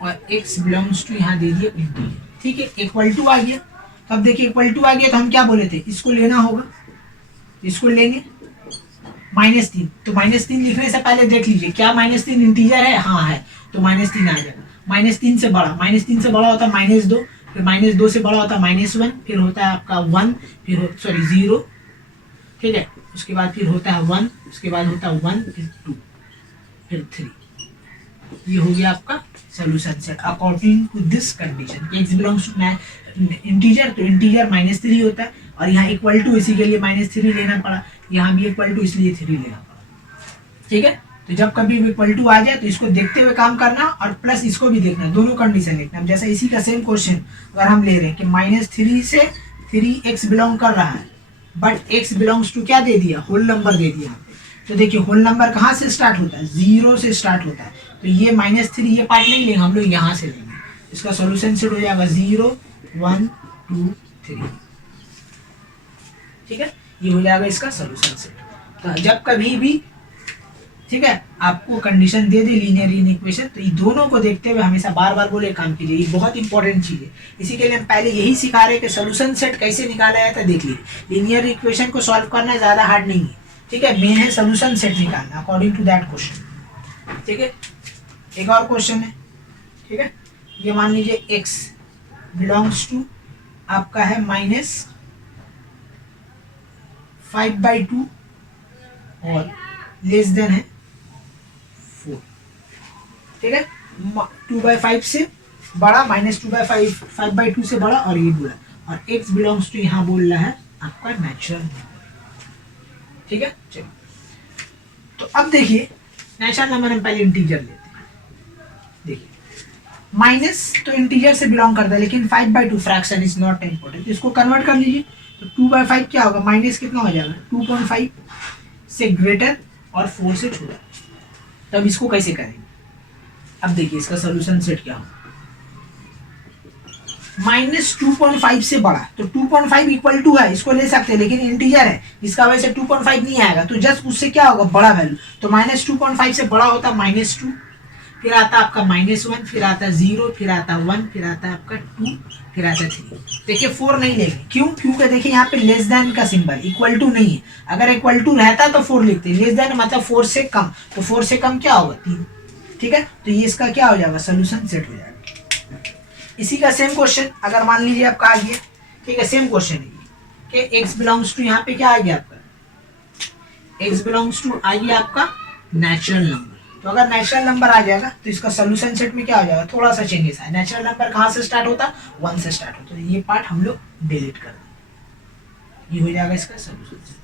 और x बिलोंग्स टू यहाँ दे दिया इंटीजर, ठीक है, इक्वल टू आ गया। तो अब देखिए इक्वल टू आ गया तो हम क्या बोले थे, इसको लेना होगा, इसको लेंगे -3, तो -3 लिखने से पहले देख लीजिए क्या -3 इंटीजर है, हाँ है, तो -3 आ जाएगा। -3 से बड़ा, -3 से बड़ा होता है -2, फिर -2 से बड़ा होता है -1, फिर होता है आपका 1, फिर 0, ठीक है, उसके बाद फिर होता है 1, उसके बाद होता है 1, फिर 2, फिर 3। ये हो गया आपका solution set according to this condition, x belongs to integer, तो इंटीजर -3 होता है, और यहाँ इक्वल टू इसी के लिए -3 लेना पड़ा, यहाँ भी इक्वल टू इसलिए 3 लेना पड़ा, ठीक है। तो जब कभी इक्वल टू आ जाए तो इसको देखते हुए काम करना, और प्लस इसको भी देखना, दोनों कंडीशन लिखना। जैसा इसी का सेम क्वेश्चन अगर हम ले रहे हैं कि -3 से 3x बिलोंग कर रहा है, बट x बिलोंग्स टू क्या दे दिया, होल नंबर दे दिया, तो देखिए होल नंबर कहाँ से स्टार्ट होता है, 0 से स्टार्ट होता है, तो ये -3 ये पार्ट नहीं लेंगे हम लोग, यहाँ से लेंगे, इसका सॉल्यूशन सेट हो जाएगा 0 1 2 3। ठीक है, ये हो जाएगा इसका सॉल्यूशन सेट। तो जब कभी भी, ठीक है, आपको कंडीशन दे दे लीनियर इक्वेशन, तो ये दोनों को देखते हुए हमेशा बार बार बोले काम कीजिए, ये बहुत इंपॉर्टेंट चीज है। इसी के लिए हम पहले यही सिखा रहे हैं कि सोल्यूशन सेट कैसे निकाला जाता है। देख लीजिए, लीनियर इक्वेशन को सॉल्व करना ज्यादा हार्ड नहीं है, ठीक है, मेन है सोल्यूशन सेट निकालना अकॉर्डिंग टू दैट क्वेश्चन। ठीक है, एक और क्वेश्चन है, ठीक है, ये मान लीजिए x बिलोंग्स टू आपका है -5/2 और लेस देन है 4। ठीक है, 2/5 से बड़ा, -2/5 5/2 से बड़ा, और ये बोला, और x बिलोंग्स टू यहाँ बोल रहा है आपका नेचुरल नंबर। ठीक है, चलो, तो अब देखिए नेचुरल नंबर हम पहले इंटीजर लेते हैं। देखिए माइनस तो इंटीजर से बिलोंग करता है, लेकिन 5/2 फ्रैक्शन इज नॉट इम्पोर्टेंट, इसको कन्वर्ट कर लीजिए। तो 2/5 क्या होगा, माइनस कितना हो जाएगा 2.5 से ग्रेटर और 4 से छोटा। तब इसको कैसे करेंगे, अब देखिए इसका सोल्यूशन सेट क्या होगा। -2.5 से बड़ा, तो 2.5 इक्वल टू है, इसको ले सकते हैं, लेकिन इंटीजर है, इसका वजह से 2.5 नहीं आएगा, तो जस्ट उससे क्या होगा बड़ा वैल्यू। तो -2.5 से बड़ा होता -2, फिर आता आपका -1, फिर आता 0, फिर आता 1, फिर आता आपका 2, फिर आता 3। देखिए 4 नहीं लेंगे, क्यों, क्योंकि देखिए यहाँ पे लेस देन का सिंबल, इक्वल टू नहीं है। अगर इक्वल टू रहता तो 4 लिखते, लेस देन मतलब 4 से कम, तो 4 से कम क्या होगा 3। ठीक है, तो ये इसका क्या हो जाएगा, सोल्यूशन सेट हो जाएगा। इसी का सेम क्वेश्चन अगर मान लीजिए आपका आ गया, ठीक है, सेम क्वेश्चन है कि x बिलोंग्स टू, यहाँ पे क्या आ गया आपका, x बिलोंग्स टू आ गया आपका नेचुरल नंबर। तो अगर नेचुरल नंबर आ जाएगा तो इसका सोल्यूशन सेट में क्या हो जाएगा, थोड़ा सा चेंजेस है। नेचुरल नंबर कहाँ से स्टार्ट होता, 1 से स्टार्ट होता, तो ये पार्ट हम लोग डिलीट कर देंगे, ये हो जाएगा इसका सोल्यूशन सेट।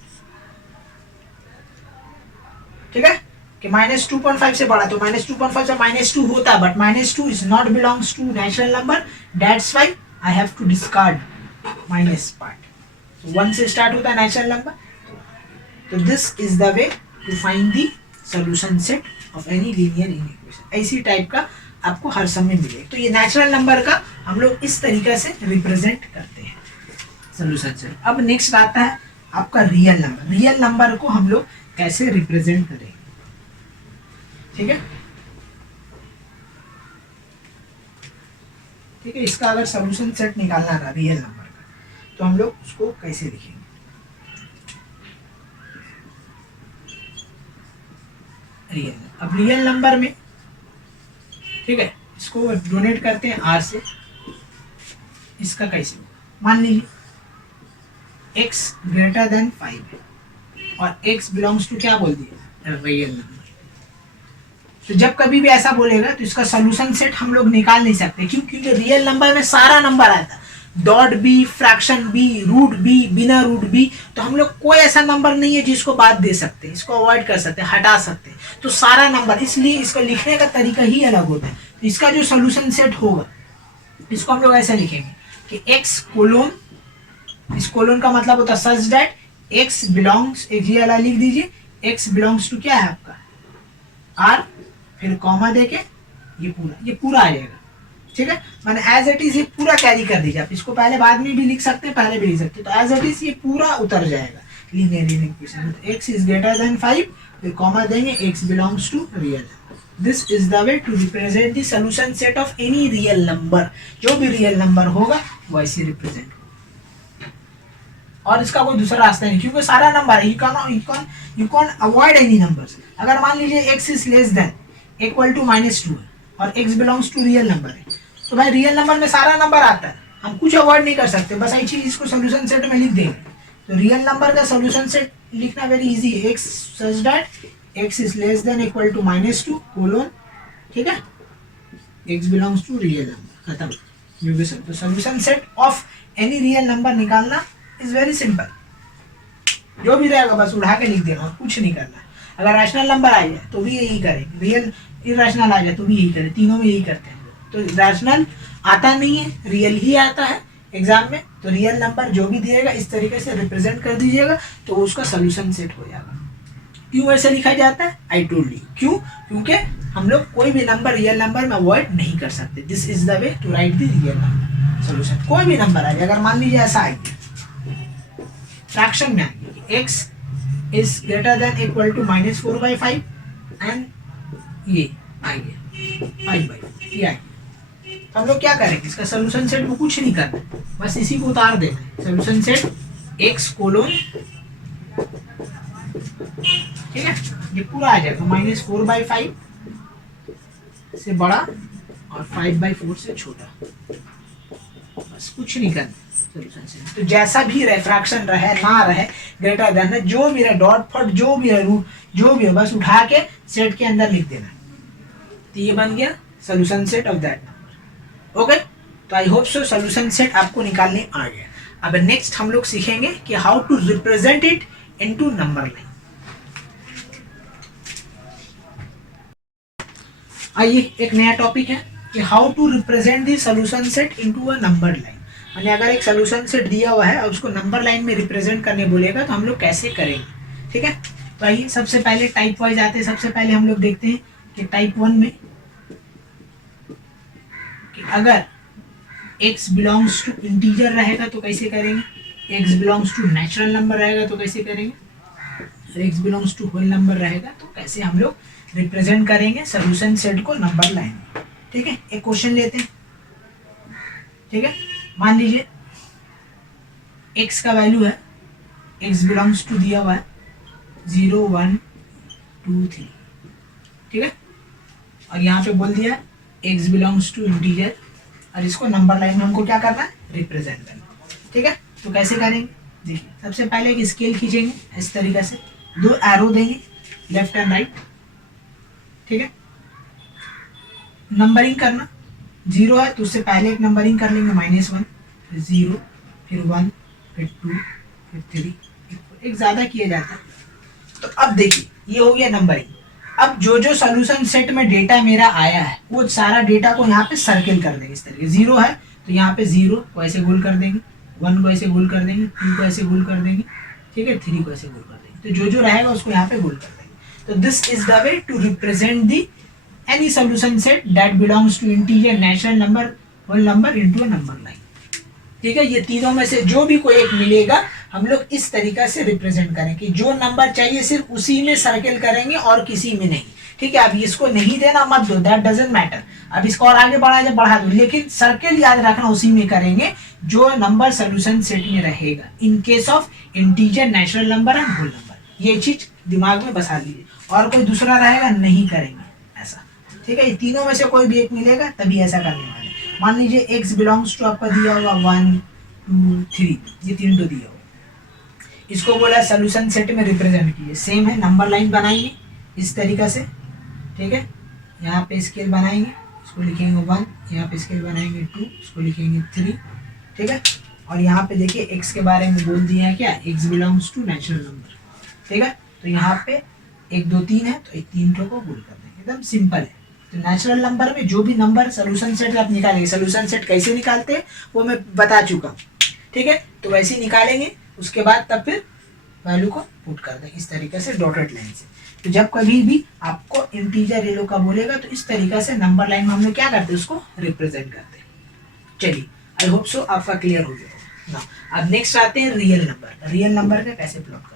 ठीक है, कि -2.5 से बड़ा, तो -2.5 से -2 होता, but -2 is not belongs to natural number, that's why I have to discard minus part. 1 से स्टार्ट होता है नेचुरल नंबर, तो this is the way to find the solution set of any linear equation. ऐसी टाइप का आपको हर समय मिलेगा। तो ये नेचुरल नंबर का हम लोग इस तरीके से रिप्रेजेंट करते हैं सोल्यूशन सेट। अब नेक्स्ट आता है आपका रियल नंबर। रियल नंबर को हम लोग कैसे रिप्रेजेंट करेंगे, ठीक है, ठीक है, इसका अगर सोल्यूशन सेट निकालना था रियल नंबर का, तो हम लोग उसको कैसे लिखेंगे। रियल, अब रियल नंबर में, ठीक है, इसको डोनेट करते हैं r से। इसका कैसे, मान लीजिए x ग्रेटर देन 5 है और x बिलोंग्स टू क्या बोल दिया, रियल नंबर। तो जब कभी भी ऐसा बोलेगा तो इसका सोल्यूशन सेट हम लोग निकाल नहीं सकते, क्यों, क्योंकि रियल नंबर में सारा नंबर आता है, डॉट बी, फ्रैक्शन बी, रूट बी, बिना रूट बी, तो हम लोग कोई ऐसा नंबर नहीं है जिसको बात दे सकते, इसको अवॉइड कर सकते, हटा सकते, तो सारा नंबर, इसलिए इसको लिखने का तरीका ही अलग होता है। तो इसका जो सोल्यूशन सेट होगा, इसको हम लोग ऐसे लिखेंगे कि x कोलोन, इस कोलोन का मतलब होता है सच दैट x बिलोंग्स, एक ये वाला लिख दीजिए, x बिलोंग्स टू क्या है आपका r, फिर कॉमा देके ये पूरा आ जाएगा। ठीक है, मैंने एज इट इज ये पूरा कैरी कर दीजिए, आप इसको पहले बाद में भी लिख सकते हैं, पहले भी लिख सकते हैं, तो एज इट इज ये पूरा उतर जाएगा linear equation. x is greater than 5, फिर कॉमा देंगे, x belongs to real. This is the way to represent the solution set of any real number. जो भी रियल नंबर होगा वो ऐसे रिप्रेजेंट होगा, और इसका कोई दूसरा रास्ता नहीं, क्योंकि सारा नंबर है, you can avoid any numbers. अगर मान लीजिए x is less than equal to -2 है और x belongs to real number है, तो भाई रियल नंबर में सारा नंबर आता है, हम कुछ अवॉइड नहीं कर सकते, बस ऐसी चीज इसको सोल्यूशन सेट में लिख देंगे। तो रियल नंबर का सोल्यूशन सेट लिखना वेरी इजी है, x such that x is less than equal to -2 colon, ठीक है, x belongs to real number, खत्म। तो solution set of any real number निकालना इज वेरी सिंपल, जो भी रहेगा बस उड़ा के लिख देना, कुछ नहीं करना। अगर रैशनल नंबर आ जाए तो भी यही करेंगे, रियल इरेशनल आ जाए तो भी यही करें, तीनों में यही करते हैं। तो रैशनल आता नहीं है, रियल ही आता है एग्जाम में, तो रियल नंबर जो भी दिएगा इस तरीके से रिप्रेजेंट कर दीजिएगा, तो उसका सोल्यूशन सेट हो जाएगा। क्यों ऐसे लिखा जाता है, आई टोल्ड यू, क्यों, क्योंकि हम लोग कोई भी नंबर रियल नंबर में अवॉइड नहीं कर सकते। This is the way to write the real number solution. कोई भी नंबर आ जाए, अगर मान लीजिए ऐसा आ गया फ्रैक्शन में आ गया कि x is greater than equal to -4/5 and ये आ गया 5/4 ये आ गया, तो हम लोग क्या करेंगे, इसका सोल्यूशन सेट को कुछ नहीं करना, बस इसी को उतार देना है। सोल्यूशन सेट x कोलोन, ठीक है, ये पूरा आ जाएगा -4/5 से बड़ा और 5/4 से छोटा, बस कुछ नहीं करना सोल्यूशन सेट। तो जैसा भी रिफ्रैक्शन रहे ना रहे, ग्रेटर देन है, जो भी रहे, डॉट फॉट जो भी है, रूट जो भी है, बस उठा के सेट के अंदर लिख देना। तो ये बन गया solution set of that number. Okay, तो I hope so solution set आपको निकालने आ गया। अब नेक्स्ट हम लोग सीखेंगे कि how to represent it into number line. आइए, एक नया टॉपिक है कि how to represent the solution set into a number line. यानी अगर एक सॉल्यूशन सेट दिया हुआ है और उसको नंबर लाइन में रिप्रेजेंट करने बोलेगा तो हम लोग कैसे करेंगे, ठीक है। तो आइए सबसे पहले टाइप वाइज आते हैं। सबसे पहले हम लोग देखते हैं कि टाइप 1 में कि अगर x बिलोंग्स टू इंटीजर रहेगा तो कैसे करेंगे, x belongs to natural number रहेगा तो कैसे करेंगे, और x belongs to whole number रहेगा तो कैसे हम लोग रिप्रेजेंट करेंगे सॉल्यूशन सेट को नंबर लाइन में। ठीक है, एक क्वेश्चन लेते हैं। ठीक है, मान लीजिए x का वैल्यू है, x बिलोंग्स टू दिया हुआ है 0 1 2 3, ठीक है, और यहाँ पे बोल दिया x बिलोंग्स टू इंटीजर, और इसको नंबर लाइन में हमको क्या करना है, रिप्रेजेंट करना। ठीक है, तो कैसे करेंगे, देखिए सबसे पहले एक स्केल खींचेंगे इस तरीके से, 2 एरो देंगे लेफ्ट एंड राइट। ठीक है, नंबरिंग करना, 0 है तो उससे पहले एक नंबरिंग कर लेंगे -1, फिर 0, फिर 1, फिर 2, फिर 3, एक ज़्यादा किया जाता है। तो अब देखिए ये हो गया नंबरिंग। अब जो जो सॉल्यूशन सेट में डेटा मेरा आया है वो सारा डेटा को यहाँ पे सर्किल कर देंगे इस तरीके। 0 है तो यहाँ पे 0 को ऐसे गोल कर देंगे, 1 को ऐसे गोल कर देंगे, 2 को ऐसे गोल कर देंगे, ठीक है, 3 को ऐसे गोल कर देंगे। तो जो जो रहेगा उसको यहाँ पे गोल कर देंगे। तो this is the way to represent the any solution set that belongs to integer, natural number, whole number into a number line। ठीक है, ये तीनों में से जो भी कोई एक मिलेगा हम लोग इस तरीका से रिप्रेजेंट करें कि जो नंबर चाहिए सिर्फ उसी में सर्किल करेंगे और किसी में नहीं। ठीक है, अब इसको नहीं देना मत दो, दैट डजंट मैटर। अब इसको और आगे बढ़ा दो, लेकिन सर्किल याद रखना उसी में करेंगे जो नंबर सोल्यूशन सेट में रहेगा, in case of integer, natural number and whole number. ये चीज दिमाग में बसा लीजिए, और कोई दूसरा रहेगा नहीं करेंगे ऐसा। ठीक है, ये तीनों में से कोई भी एक मिलेगा तभी ऐसा करने वाले। मान लीजिए x बिलोंग्स टू आपका दिया हुआ 1 2 3, ये तीन तो दिया हुआ, इसको बोला सॉल्यूशन सेट में रिप्रेजेंट कीजिए। सेम है, नंबर लाइन बनाएंगे इस तरीका से। ठीक है, यहाँ पे स्केल बनाएंगे, इसको लिखेंगे 1, यहाँ पे स्केल बनाएंगे 2, इसको लिखेंगे 3। ठीक है, और यहाँ पे देखिए x के बारे में बोल दिया है क्या, x belongs to natural number. ठीक है, तो यहाँ पे 1 2 3 है तो 3 को गोल कर देंगे, एकदम सिंपल है। तो नेचुरल नंबर में जो भी नंबर सोल्यूशन सेट आप निकालेंगे, सोल्यूशन सेट कैसे निकालते हैं वो मैं बता चुका हूँ। ठीक है, तो वैसे ही निकालेंगे, उसके बाद तब फिर वैल्यू को पुट कर देंगे इस तरीके से डॉटेड लाइन से। तो जब कभी भी आपको इंटीजर ये लोग का बोलेगा तो इस तरीके से नंबर लाइन में हम लोग क्या करते हैं, उसको रिप्रेजेंट करते हैं। चलिए, आई होप सो आपका क्लियर हो गया ना। अब नेक्स्ट आते हैं रियल नंबर। रियल नंबर का कैसे प्लॉट करेंगे,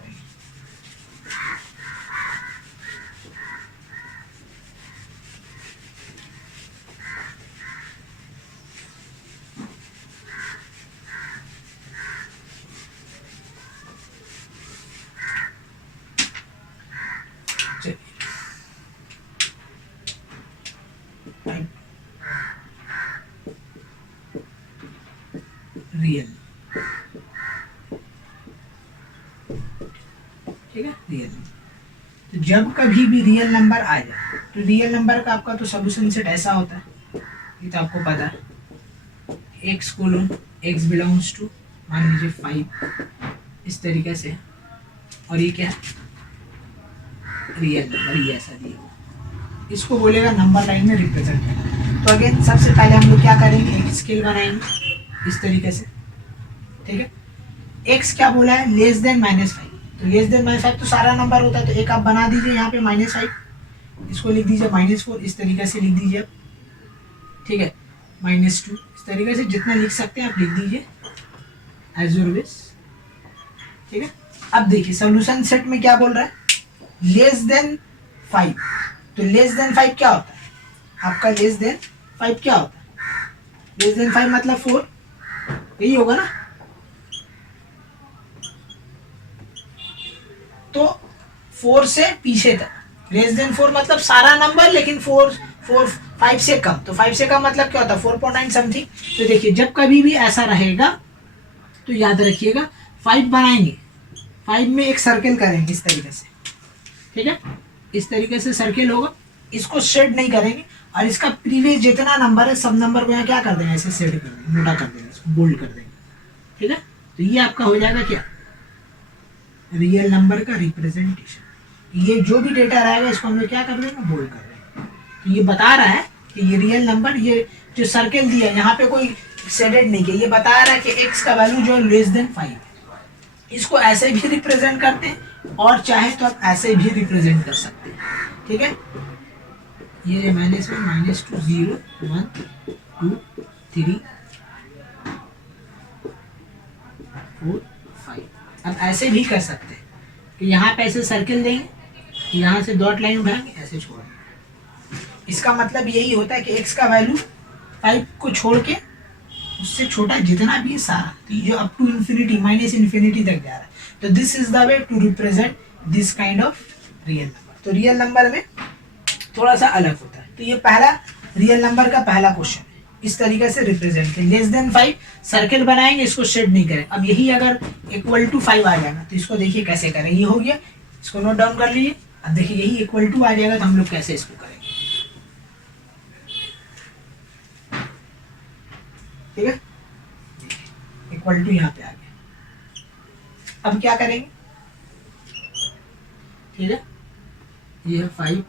रियल। ठीक है, रियल। तो जब कभी भी रियल नंबर आ जाए तो रियल नंबर का आपका तो सोल्यूशन सेट ऐसा होता है, ये तो आपको पता है, x colon x belongs to मान लीजिए 5 इस तरीके से, और ये क्या है, रियल नंबर, ये ऐसा दिया हुआ, इसको बोलेगा नंबर लाइन में रिप्रेजेंट करना। तो अगेन सबसे पहले हम लोग क्या करेंगे, एक स्केल बनाएंगे इस तरीके से। ठीक है, x क्या बोला है, लेस देन -5, तो लेस देन -5 तो सारा नंबर होता है, तो एक आप बना दीजिए यहाँ पे -5। इसको लिख दीजिए -4, इस तरीके से लिख दीजिए आप, ठीक है, -2, इस तरीके से जितना लिख सकते हैं आप लिख दीजिए एज योर विश, ठीक है। अब देखिए सोल्यूशन सेट में क्या बोल रहा है, लेस देन 5, तो लेस देन 5 क्या होता है आपका, लेस देन 5 क्या होता है, लेस देन 5 मतलब 4, यही होगा ना। तो 4 से पीछे तक, लेस देन 4 मतलब सारा नंबर, लेकिन 5 से कम, तो 5 से कम मतलब क्या होता है 4.9 समथिंग। तो देखिए जब कभी भी ऐसा रहेगा तो याद रखिएगा 5 बनाएंगे, 5 में एक सर्कल करेंगे इस तरीके से, ठीक है, इस तरीके से सर्कल होगा, इसको शेड नहीं करेंगे, और इसका प्रीवियस जितना नंबर है सब नंबर को यहाँ क्या कर देंगे, ऐसे शेड कर देंगे, मोटा कर देंगे, इसको बोल्ड कर देंगे, ठीक है। तो ये आपका हो जाएगा क्या, रियल नंबर का रिप्रेजेंटेशन। ये जो भी डेटा रहेगा इसको हम लोग क्या कर रहे हैं, बोल्ड कर रहे हैं। तो ये बता रहा है कि ये रियल नंबर, ये जो सर्कल दिया है यहाँ पे कोई शेडेड नहीं किया, ये बता रहा है कि x का वैल्यू जो लेस देन 5, इसको ऐसे भी रिप्रेजेंट करते हैं और चाहे तो आप ऐसे भी रिप्रेजेंट कर सकते हैं, ठीक है। ये -1 -2 0 1 2 3 4 5, अब ऐसे भी कर सकते हैं कि यहाँ पे ऐसे सर्कल देंगे, यहाँ से डॉट लाइन उठाएंगे, ऐसे छोड़ेंगे। इसका मतलब यही होता है कि x का वैल्यू 5 को छोड़ के उससे छोटा जितना भी है सारा, तो ये जो अप टू इंफिनिटी -इंफिनिटी तक जा रहा है, तो this is the way to represent this kind of real number. तो रियल नंबर में थोड़ा सा अलग होता है। तो ये पहला रियल नंबर का पहला क्वेश्चन है, इस तरीके से रिप्रेजेंट करें, लेस देन 5 सर्कल बनाएंगे, इसको शेड नहीं करें। अब यही अगर = 5 आ जाएगा तो इसको देखिए कैसे करें, ये हो गया, इसको नोट डाउन कर लीजिए। अब देखिए यही = आ जाएगा तो हम लोग कैसे इसको करेंगे, ठीक है, = यहाँ पे आ गया। अब क्या करेंगे, ठीक है, ये 5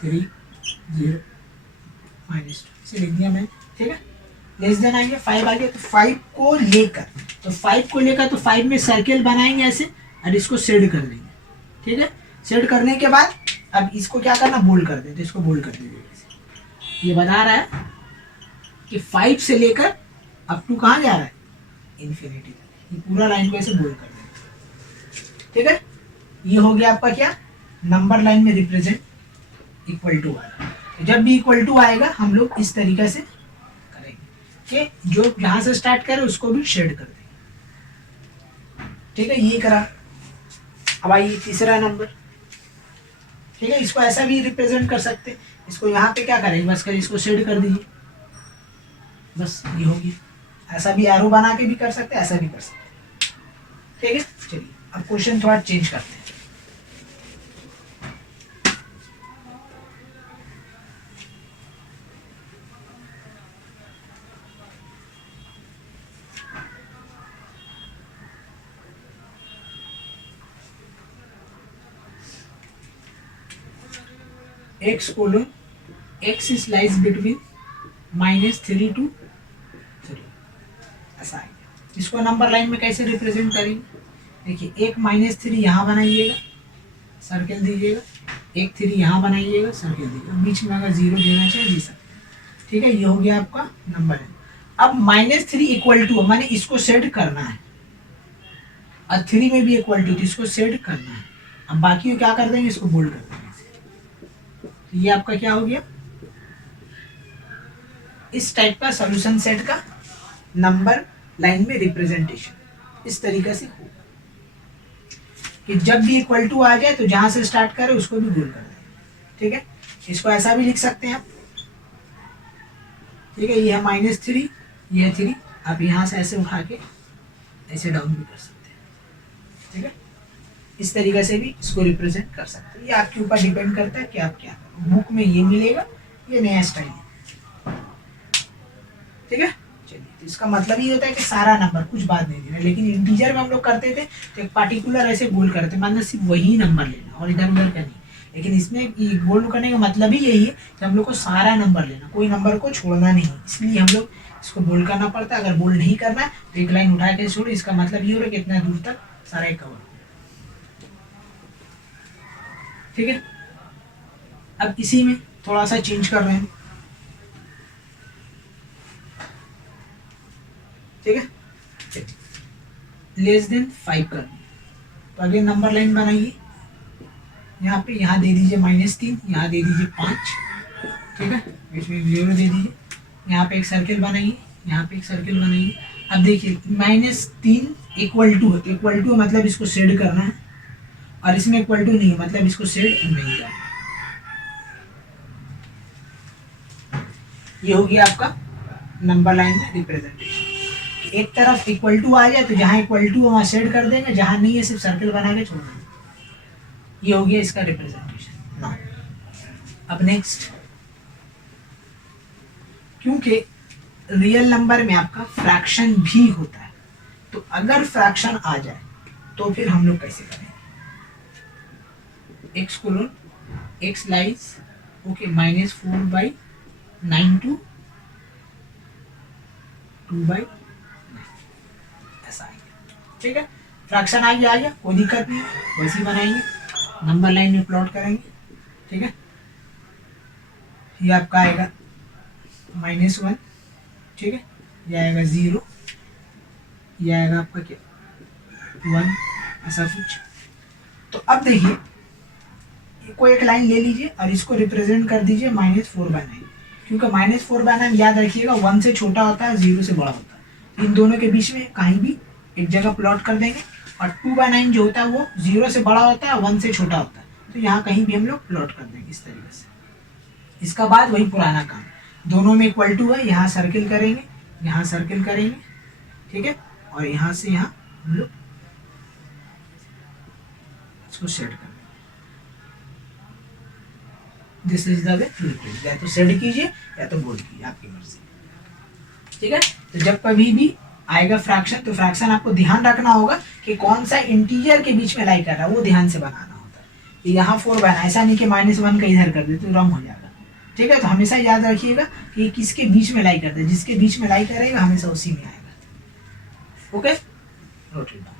3 0 -2 इसे लिख दिया मैंने, ठीक है। लेस देन आ गया, 5 आ गया, तो 5 को लेकर, तो 5 में सर्कल बनाएंगे ऐसे और इसको शेड कर देंगे, ठीक है। शेड करने के बाद अब इसको क्या करना, बोल्ड कर दें, तो इसको बोल्ड कर दीजिए। ये बता रहा है कि 5 से लेकर अप टू कहाँ जा रहा है, इंफिनिटी तक, ये पूरा लाइन को ऐसे बोल्ड कर देंगे, ठीक है। ये हो गया आपका क्या, नंबर लाइन में रिप्रेजेंट = वाला। तो जब भी = आएगा हम लोग इस तरीके से करेंगे कि जो जहां से स्टार्ट करे उसको भी शेड कर देंगे, ठीक है, ये करा। अब आइए तीसरा नंबर, ठीक है, इसको ऐसा भी रिप्रेजेंट कर सकते हैं, इसको यहाँ पे क्या करेंगे, बस कर इसको शेड कर दीजिए, बस ये हो गया। ऐसा भी एरो बना के भी कर सकते हैं, ऐसा भी कर सकते हैं, ठीक है। चलिए अब क्वेश्चन थोड़ा चेंज करते हैं। x colon x is lies between -3 to 3, ऐसा है। इसको नंबर लाइन में कैसे रिप्रेजेंट करेंगे, देखिए एक -3 यहाँ बनाइएगा, सर्कल दीजिएगा, एक 3 यहाँ बनाइएगा, सर्कल दीजिएगा, बीच में अगर 0 देना चाहिए दे सकते हैं, ठीक है। ये हो गया आपका नंबर लाइन। अब -3 = माने इसको सेट करना है, और 3 में भी = तो इसको सेट करना है। अब बाकी को क्या कर देंगे, इसको बोल्ड कर देंगे। ये आपका क्या हो गया, इस टाइप का सॉल्यूशन सेट का नंबर लाइन में रिप्रेजेंटेशन इस तरीके से हो कि जब भी = आ जाए तो जहां से स्टार्ट करे उसको भी गोल कर दें, ठीक है। इसको ऐसा भी लिख सकते हैं आप, ठीक है, ये है -3, ये है 3, आप यहाँ से ऐसे उठा के ऐसे डाउन भी कर सकते हैं, ठीक है। इस तरीके से भी इसको रिप्रेजेंट कर सकते हैं, ये आपके ऊपर डिपेंड करता है कि आप क्या करें। बुक में ये मिलेगा, ये नया स्टाइल है, ठीक है। चलिए, तो इसका मतलब ये होता है कि सारा नंबर, कुछ बात नहीं देना, लेकिन इंटीजर में हम लोग करते थे तो एक पार्टिकुलर ऐसे गोल करते, मतलब सिर्फ वही नंबर लेना और इधर उधर का नहीं। लेकिन इसमें गोल करने का मतलब ही यही है कि हम लोग को सारा नंबर लेना, कोई नंबर को छोड़ना नहीं, इसलिए हम लोग इसको बोल्ड करना पड़ता है। अगर बोल्ड नहीं करना है तो एक लाइन उठा के छोड़ो, इसका मतलब ये हो रहा है कि इतना दूर तक सारा कवर, ठीक है। अब इसी में थोड़ा सा चेंज कर रहे हैं, ठीक है, लेस देन 5 कर दिया। तो अगले नंबर लाइन बनाइए, यहाँ पे यहाँ दे दीजिए -3, यहाँ दे दीजिए 5, ठीक है, इसमें 0 दे दीजिए, यहाँ पे एक सर्किल बनाइए, यहाँ पे एक सर्किल बनाइए। अब देखिए -3 इक्वल टू मतलब इसको शेड करना है, और इसमें इक्वल टू नहीं है मतलब इसको शेड नहीं करना। ये हो गया आपका नंबर लाइन में रिप्रेजेंटेशन। एक तरफ इक्वल टू आ जाए तो जहाँ इक्वल टू वहाँ शेड कर देंगे, जहाँ नहीं है सिर्फ सर्कल बना के छोड़ देंगे। ये हो गया इसका रिप्रेजेंटेशन। नाउ अब नेक्स्ट, क्योंकि रियल नंबर में आपका फ्रैक्शन भी होता है, तो अगर फ्रैक्शन आ जाए तो फिर हम लोग कैसे करेंगे, x colon x lies okay -4/9 to 2/9 ऐसा आएगा, ठीक है। फ्रैक्शन आ गया कोई दिक्कत नहीं, वैसे ही बनाएंगे, नंबर लाइन में प्लॉट करेंगे, ठीक है। ये आपका आएगा -1, ठीक है, ये आएगा 0, ये आएगा आपका क्या 1, ऐसा कुछ। तो अब देखिए कोई एक लाइन ले लीजिए और इसको रिप्रेजेंट कर दीजिए -4/9, क्योंकि -4/9 याद रखिएगा 1 से छोटा होता है, 0 से बड़ा होता है। इन दोनों के बीच में कहीं भी एक जगह प्लॉट कर देंगे, और 2/9 जो होता है वो 0 से बड़ा होता है, 1 से छोटा होता है, तो यहाँ कहीं भी हम लोग प्लॉट कर देंगे इस तरीके से। इसका बाद वही पुराना काम, दोनों में इक्वल टू है, यहाँ सर्किल करेंगे, यहाँ सर्किल करेंगे, ठीक है, और यहाँ से यहाँ हम लोग इसको सेट कर, this is the way to represent, या तो सेट कीजिए या तो बोल्ड कीजिए, आपकी मर्जी, ठीक है। तो जब कभी भी आएगा फ्रैक्शन, तो फ्रैक्शन आपको ध्यान रखना होगा कि कौन सा इंटीजर के बीच में लाई कर रहा है, वो ध्यान से बनाना होता है। यहाँ 4 बना, ऐसा नहीं कि -1 का इधर कर दे तो रॉन्ग हो जाएगा, ठीक है। तो हमेशा याद रखिएगा कि किसके बीच में लाई करता है, जिसके बीच में लाई करेगा हमेशा उसी में आएगा, ओके। Note it down.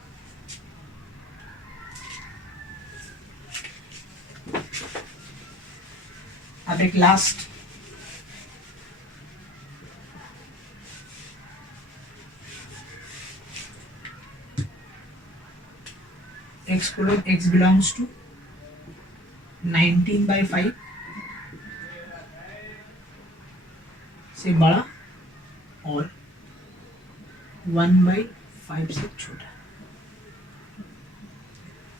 अब एक last, x colon x belongs to 19/5 से बड़ा और 1/5 से छोटा,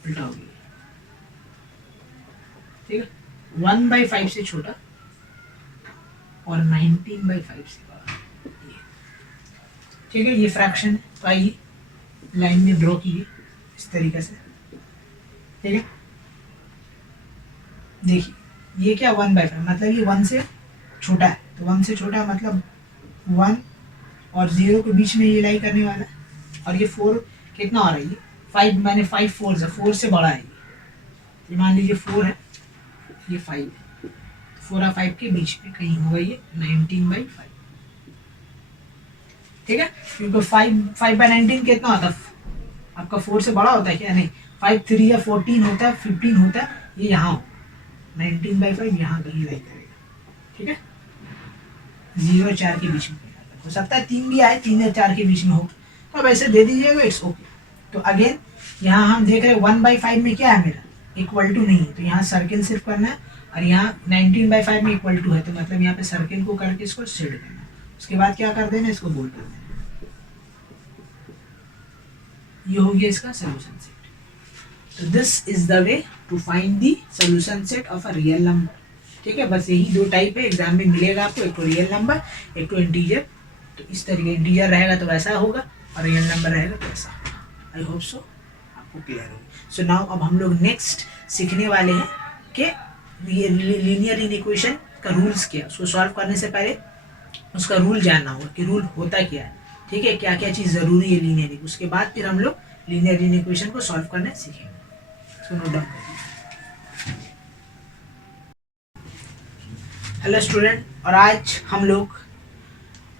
उल्टा हो गया, ठीक है। 1/5 से छोटा और 19/5 से बड़ा, ठीक है। ये फ्रैक्शन, तो आइए लाइन में ड्रॉ कीजिए इस तरीके से, ठीक है। देखिए ये क्या 1/5 मतलब ये 1 से छोटा है, तो 1 से छोटा मतलब 1 और 0 के बीच में ये लाई करने वाला है, और ये 4 कितना आ रहा है, ये 5 मैंने 5 4 से 4 से बड़ा है, ये मान लीजिए 4 है, ये 5 है, 4 और 5 के बीच में कहीं होगा ये 19/5, ठीक है। क्योंकि 5/19 कितना होता है आपका, 4 से बड़ा होता है क्या, नहीं, 5 3 या 14 होता है, 15 होता है, ये यहाँ 19/5 यहाँ कहीं लाई करेगा, ठीक है। 0 और 4 के बीच में हो सकता है 3 भी आए, 3 या 4 के बीच में हो, तो अब ऐसे दे दीजिएगा, इट्स ओके। तो अगेन यहाँ हम देख रहे हैं 1/5 में क्या है मेरा, इक्वल टू नहीं है, तो यहाँ सर्किल सिर्फ करना है, और यहाँ 19/5 में इक्वल टू है, तो मतलब यहाँ पे सर्किल को करके इसको शेड करना है, उसके बाद क्या कर देना, इसको बोल्ड कर देना। ये हो गया इसका सोल्यूशन सेट। तो this is the way to find the solution set of a real number, ठीक है। बस यही दो टाइप है, एग्जाम में मिलेगा आपको, एक तो रियल नंबर, एक तो इंटीजर। तो इस तरीके इंटीजर रहेगा तो वैसा होगा, और रियल नंबर रहेगा तो वैसा होगा। आई होप सो आपको क्लियर होगी। सो नाउ अब हम लोग नेक्स्ट सीखने वाले हैं कि लीनियर इनइक्वेशन का रूल्स क्या है। उसको सॉल्व करने से पहले उसका रूल जानना होगा कि रूल होता क्या है, ठीक है, क्या क्या चीज़ ज़रूरी है लीनियर, उसके बाद फिर हम लोग लीनियर इनइक्वेशन को सॉल्व करना सीखेंगे। So note down. Hello student, और आज हम लोग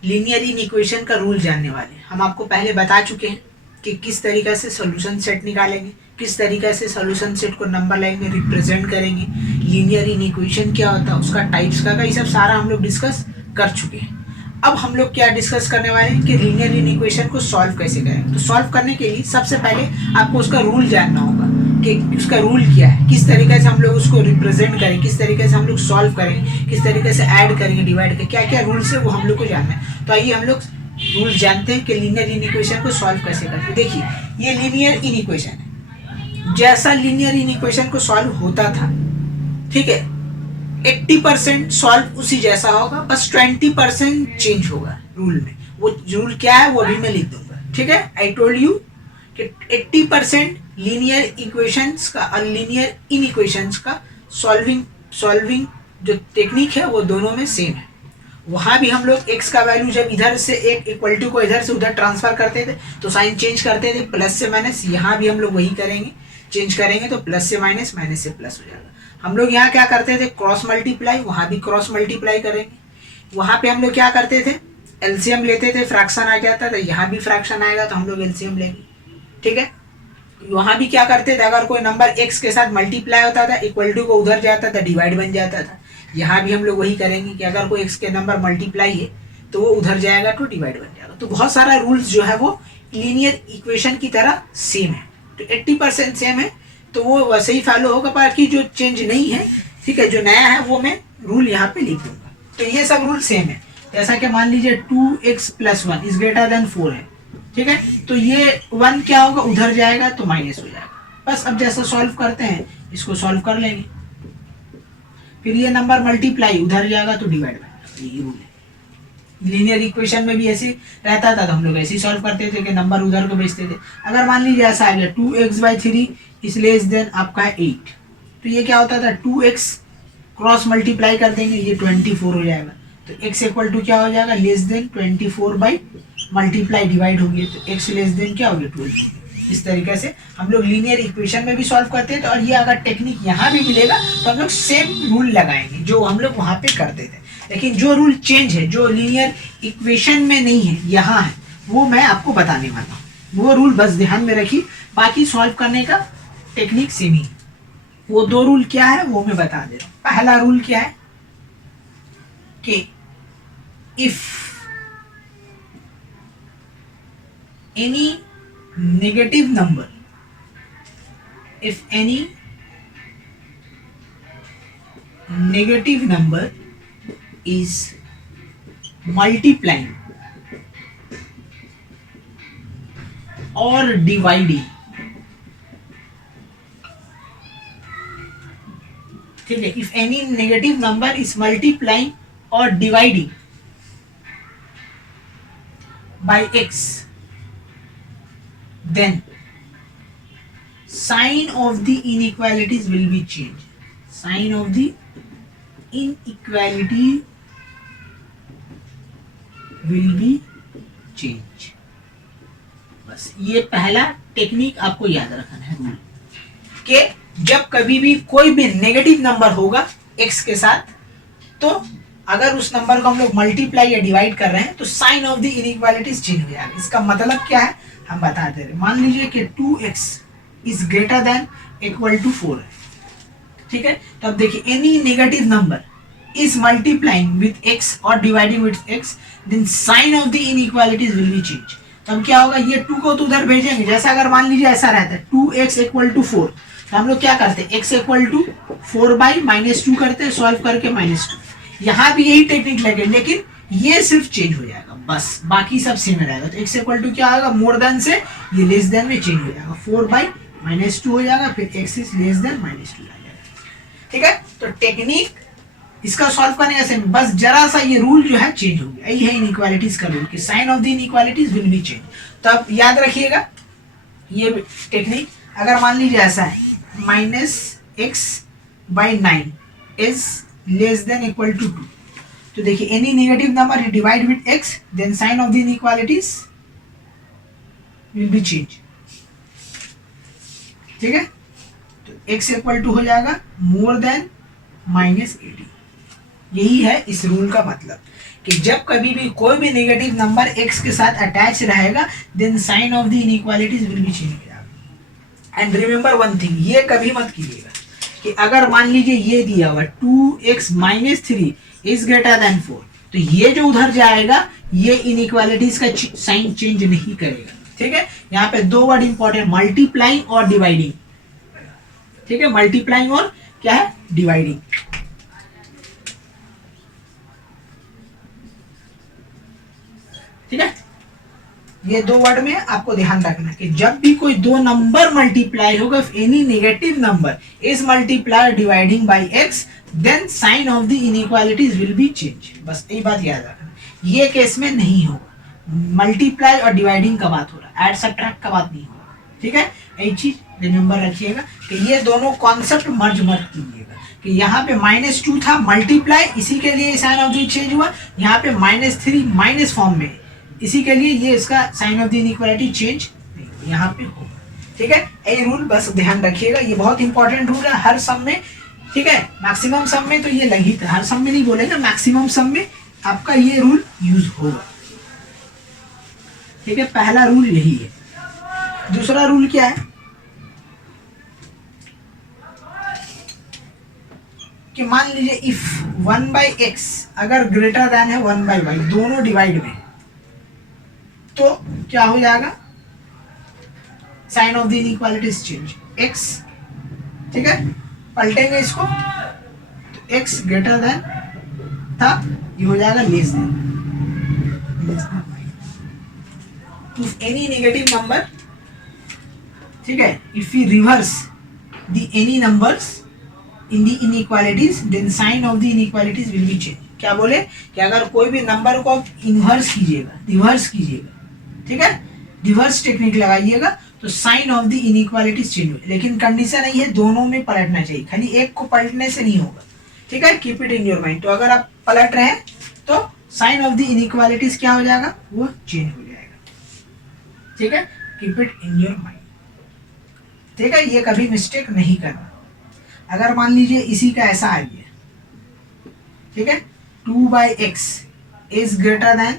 लीनियर इनइक्वेशन का रूल जानने वाले हैं। हम आपको पहले बता चुके हैं कि किस तरीके से सॉल्यूशन सेट निकालेंगे, किस तरीके से सोल्यूशन सेट को नंबर लाइन में रिप्रेजेंट करेंगे, लीनियर इनइक्वेशन क्या होता है, उसका टाइप्स का ये सब सारा हम लोग डिस्कस कर चुके हैं। अब हम लोग क्या डिस्कस करने वाले हैं कि लीनियर इनइक्वेशन को सॉल्व कैसे करें। तो सॉल्व करने के लिए सबसे पहले आपको उसका रूल जानना होगा कि उसका रूल क्या है, किस तरीके से हम लोग उसको रिप्रेजेंट करें, किस तरीके से हम लोग सॉल्व करेंगे, किस तरीके से ऐड करेंगे, डिवाइड करेंगे, क्या क्या रूल्स है वो हम लोग को जानना है। तो आइए हम लोग रूल जानते हैं कि लीनियर इनइक्वेशन को सॉल्व कैसे करते हैं। देखिए ये लीनियर इनइक्वेशन है, जैसा लीनियर इनइक्वेशन को सॉल्व होता था, ठीक है, 80% सॉल्व उसी जैसा होगा, बस 20% चेंज होगा रूल में। वो रूल क्या है वो अभी मैं लिख दूंगा, ठीक है। आई टोल्ड यू कि 80% लीनियर इक्वेशंस का और लीनियर इनइक्वेशंस का सॉल्विंग जो टेक्निक है वो दोनों में सेम है। वहाँ भी हम लोग x का वैल्यू जब इधर से एक इक्वल टू को इधर से उधर ट्रांसफर करते थे तो साइन चेंज करते थे, प्लस से माइनस। यहाँ भी हम लोग वही करेंगे, चेंज करेंगे तो प्लस से माइनस, माइनस से प्लस हो जाएगा। हम लोग यहाँ क्या करते थे, क्रॉस मल्टीप्लाई, वहाँ भी क्रॉस मल्टीप्लाई करेंगे। वहाँ पे हम लोग क्या करते थे, एलसीएम लेते थे, फ्रैक्शन आ जाता था, यहाँ भी फ्रैक्शन आएगा तो हम लोग एलसीएम लेंगे, ठीक है। वहाँ भी क्या करते थे, अगर कोई नंबर x के साथ मल्टीप्लाई होता था, इक्वल टू को उधर जाता था, डिवाइड बन जाता था। यहाँ भी हम लोग वही करेंगे कि अगर कोई x के नंबर मल्टीप्लाई है तो वो उधर जाएगा तो डिवाइड बन जाएगा। तो बहुत सारा रूल्स जो है वो लीनियर इक्वेशन की तरह सेम है, तो 80% सेम है, तो वो वैसे ही फॉलो होगा। बाकी जो चेंज नहीं है, ठीक है, जो नया है वो मैं रूल यहाँ पे लिख दूंगा। तो ये सब रूल सेम है। जैसा कि मान लीजिए 2x + 1 इज ग्रेटर देन 4 है, ठीक है, तो ये 1 क्या होगा, उधर जाएगा तो माइनस हो जाएगा। बस अब जैसा सॉल्व करते हैं इसको सॉल्व कर लेंगे। फिर ये नंबर मल्टीप्लाई, उधर जाएगा तो डिवाइड बनेगा, ये रूल है। लीनियर इक्वेशन में भी ऐसे रहता था, तो हम लोग ऐसे ही सॉल्व करते थे कि नंबर उधर को भेजते थे। अगर मान लीजिए ऐसा आ गया 2x/3 इज लेस देन आपका 8, तो ये क्या होता था, 2x क्रॉस मल्टीप्लाई कर देंगे, ये 24 हो जाएगा। तो x इक्वल टू क्या हो जाएगा, less then 24 by multiply divide हो गया, तो x लेस देन क्या हो गया, 12। इस तरीके से हम लोग लीनियर इक्वेशन में भी सॉल्व करते थे। और ये अगर टेक्निक यहाँ भी मिलेगा तो हम लोग सेम रूल लगाएंगे जो हम लोग वहाँ पे करते थे। लेकिन जो रूल चेंज है, जो लीनियर इक्वेशन में नहीं है, यहाँ है, वो मैं आपको बताने वाला हूँ। वो रूल बस ध्यान में रखिए, बाकी सॉल्व करने का टेक्निक सेम ही। वो 2 रूल क्या है वो मैं बता दे रहा हूँ। पहला रूल क्या है कि if any negative number, if any negative number is multiplying or dividing, ठीक है, if any negative number is multiplying or dividing by x, then sign of the inequalities will be changed. Sign of the inequality will be changed. बस ये पहला टेक्निक आपको याद रखना है रूल, कि जब कभी भी कोई भी नेगेटिव नंबर होगा x के साथ, तो अगर उस नंबर को हम लोग मल्टीप्लाई या डिवाइड कर रहे हैं तो sign of the inequalities change हो जाएगा। इसका मतलब क्या है हम बता दे रहे। मान लीजिए कि 2x is greater than equal to 4 है, ठीक है। तो अब देखिए any negative number is multiplying with x और dividing with x, then sign of the inequalities will be change. तो अब क्या होगा, ये 2 को तो उधर भेजेंगे। जैसा अगर मान लीजिए ऐसा रहता है 2x इक्वल टू 4, तो हम लोग क्या करते हैं, x इक्वल टू 4/-2 करते हैं, सॉल्व करके -2। यहाँ भी यही टेक्निक लगे, लेकिन ये सिर्फ चेंज हो जाएगा, बस बाकी सब सेम रहेगा। तो x इक्वल टू क्या आएगा, मोर देन से ये लेस देन में चेंज हो जाएगा, 4/-2 हो जाएगा, फिर x इज लेस देन -2 आ जाएगा, ठीक है। तो टेक्निक इसका सॉल्व करने का सेम, बस जरा सा ये रूल जो है चेंज हो गया। यही है इनइक्वालिटीज का रूल कि sign of the inequalities will be change. तो अब याद रखिएगा ये टेक्निक। अगर मान लीजिए ऐसा है -x/9 is less than equal to 2, तो देखिए any negative number you divide with x, then sign of the inequalities will be change, ठीक है। तो x इक्वल टू हो जाएगा मोर देन -80। यही है इस रूल का मतलब कि जब कभी भी कोई भी नेगेटिव नंबर x के साथ अटैच रहेगा, then sign of the inequalities will be change हो जाएगा। एंड रिमेंबर वन थिंग, ये कभी मत कीजिएगा कि अगर मान लीजिए ये दिया हुआ 2x minus 3 is greater then 4, तो ये जो उधर जाएगा ये इनइक्वालिटीज का साइन चेंज नहीं करेगा। ठीक है, यहाँ पे दो वर्ड इंपॉर्टेंट, मल्टीप्लाइंग और डिवाइडिंग। ठीक है, मल्टीप्लाइंग और क्या है, डिवाइडिंग। ठीक है, ये दो वर्ड में आपको ध्यान रखना कि जब भी कोई दो नंबर मल्टीप्लाई होगा, any negative number is multiply dividing by x, then sign of the inequalities will be change. बस यही बात याद रखना, ये केस में नहीं होगा। मल्टीप्लाई और डिवाइडिंग का बात हो रहा है, एड सब्ट्रैक्ट का बात नहीं होगा। ठीक है, यही चीज रिमेंबर रखिएगा कि ये दोनों कॉन्सेप्ट मर्ज मत कीजिएगा कि यहाँ पे -2 था मल्टीप्लाई, इसी के लिए साइन ऑफ द चेंज हुआ, यहाँ पे -3 माइनस फॉर्म में, इसी के लिए ये इसका sign of the inequality change नहीं यहाँ पे होगा। ठीक है, ये रूल बस ध्यान रखिएगा, ये बहुत इंपॉर्टेंट रूल है हर सम में। ठीक है, मैक्सिमम सम में तो ये लगी था, हर सम में नहीं बोलेगा, मैक्सिमम सम में आपका ये रूल यूज होगा। ठीक है, पहला रूल यही है। दूसरा रूल क्या है कि मान लीजिए इफ 1/x अगर ग्रेटर देन है 1/y, दोनों डिवाइड में, तो क्या हो जाएगा, sign of the inequalities change x। ठीक है, पलटेंगे इसको तो x ग्रेटर देन था, ये हो जाएगा less than. If any negative number, ठीक है, if we reverse the any numbers in the inequalities, then sign of the inequalities will be change. क्या बोले कि अगर कोई भी नंबर को आप इनवर्स कीजिएगा, रिवर्स कीजिएगा, ठीक है, रिवर्स टेक्निक लगाइएगा, तो sign of the inequalities change हो। लेकिन कंडीशन नहीं है दोनों में पलटना चाहिए, खाली एक को पलटने से नहीं होगा। ठीक है, keep it in your mind. तो अगर आप पलट रहे हैं तो साइन ऑफ द इनइक्वालिटीज क्या हो जाएगा, वो चेंज हो जाएगा। ठीक है, keep it in your mind. ठीक है, ये कभी मिस्टेक नहीं करना। अगर मान लीजिए इसी का ऐसा आ गया, ठीक है, 2/x इज ग्रेटर देन,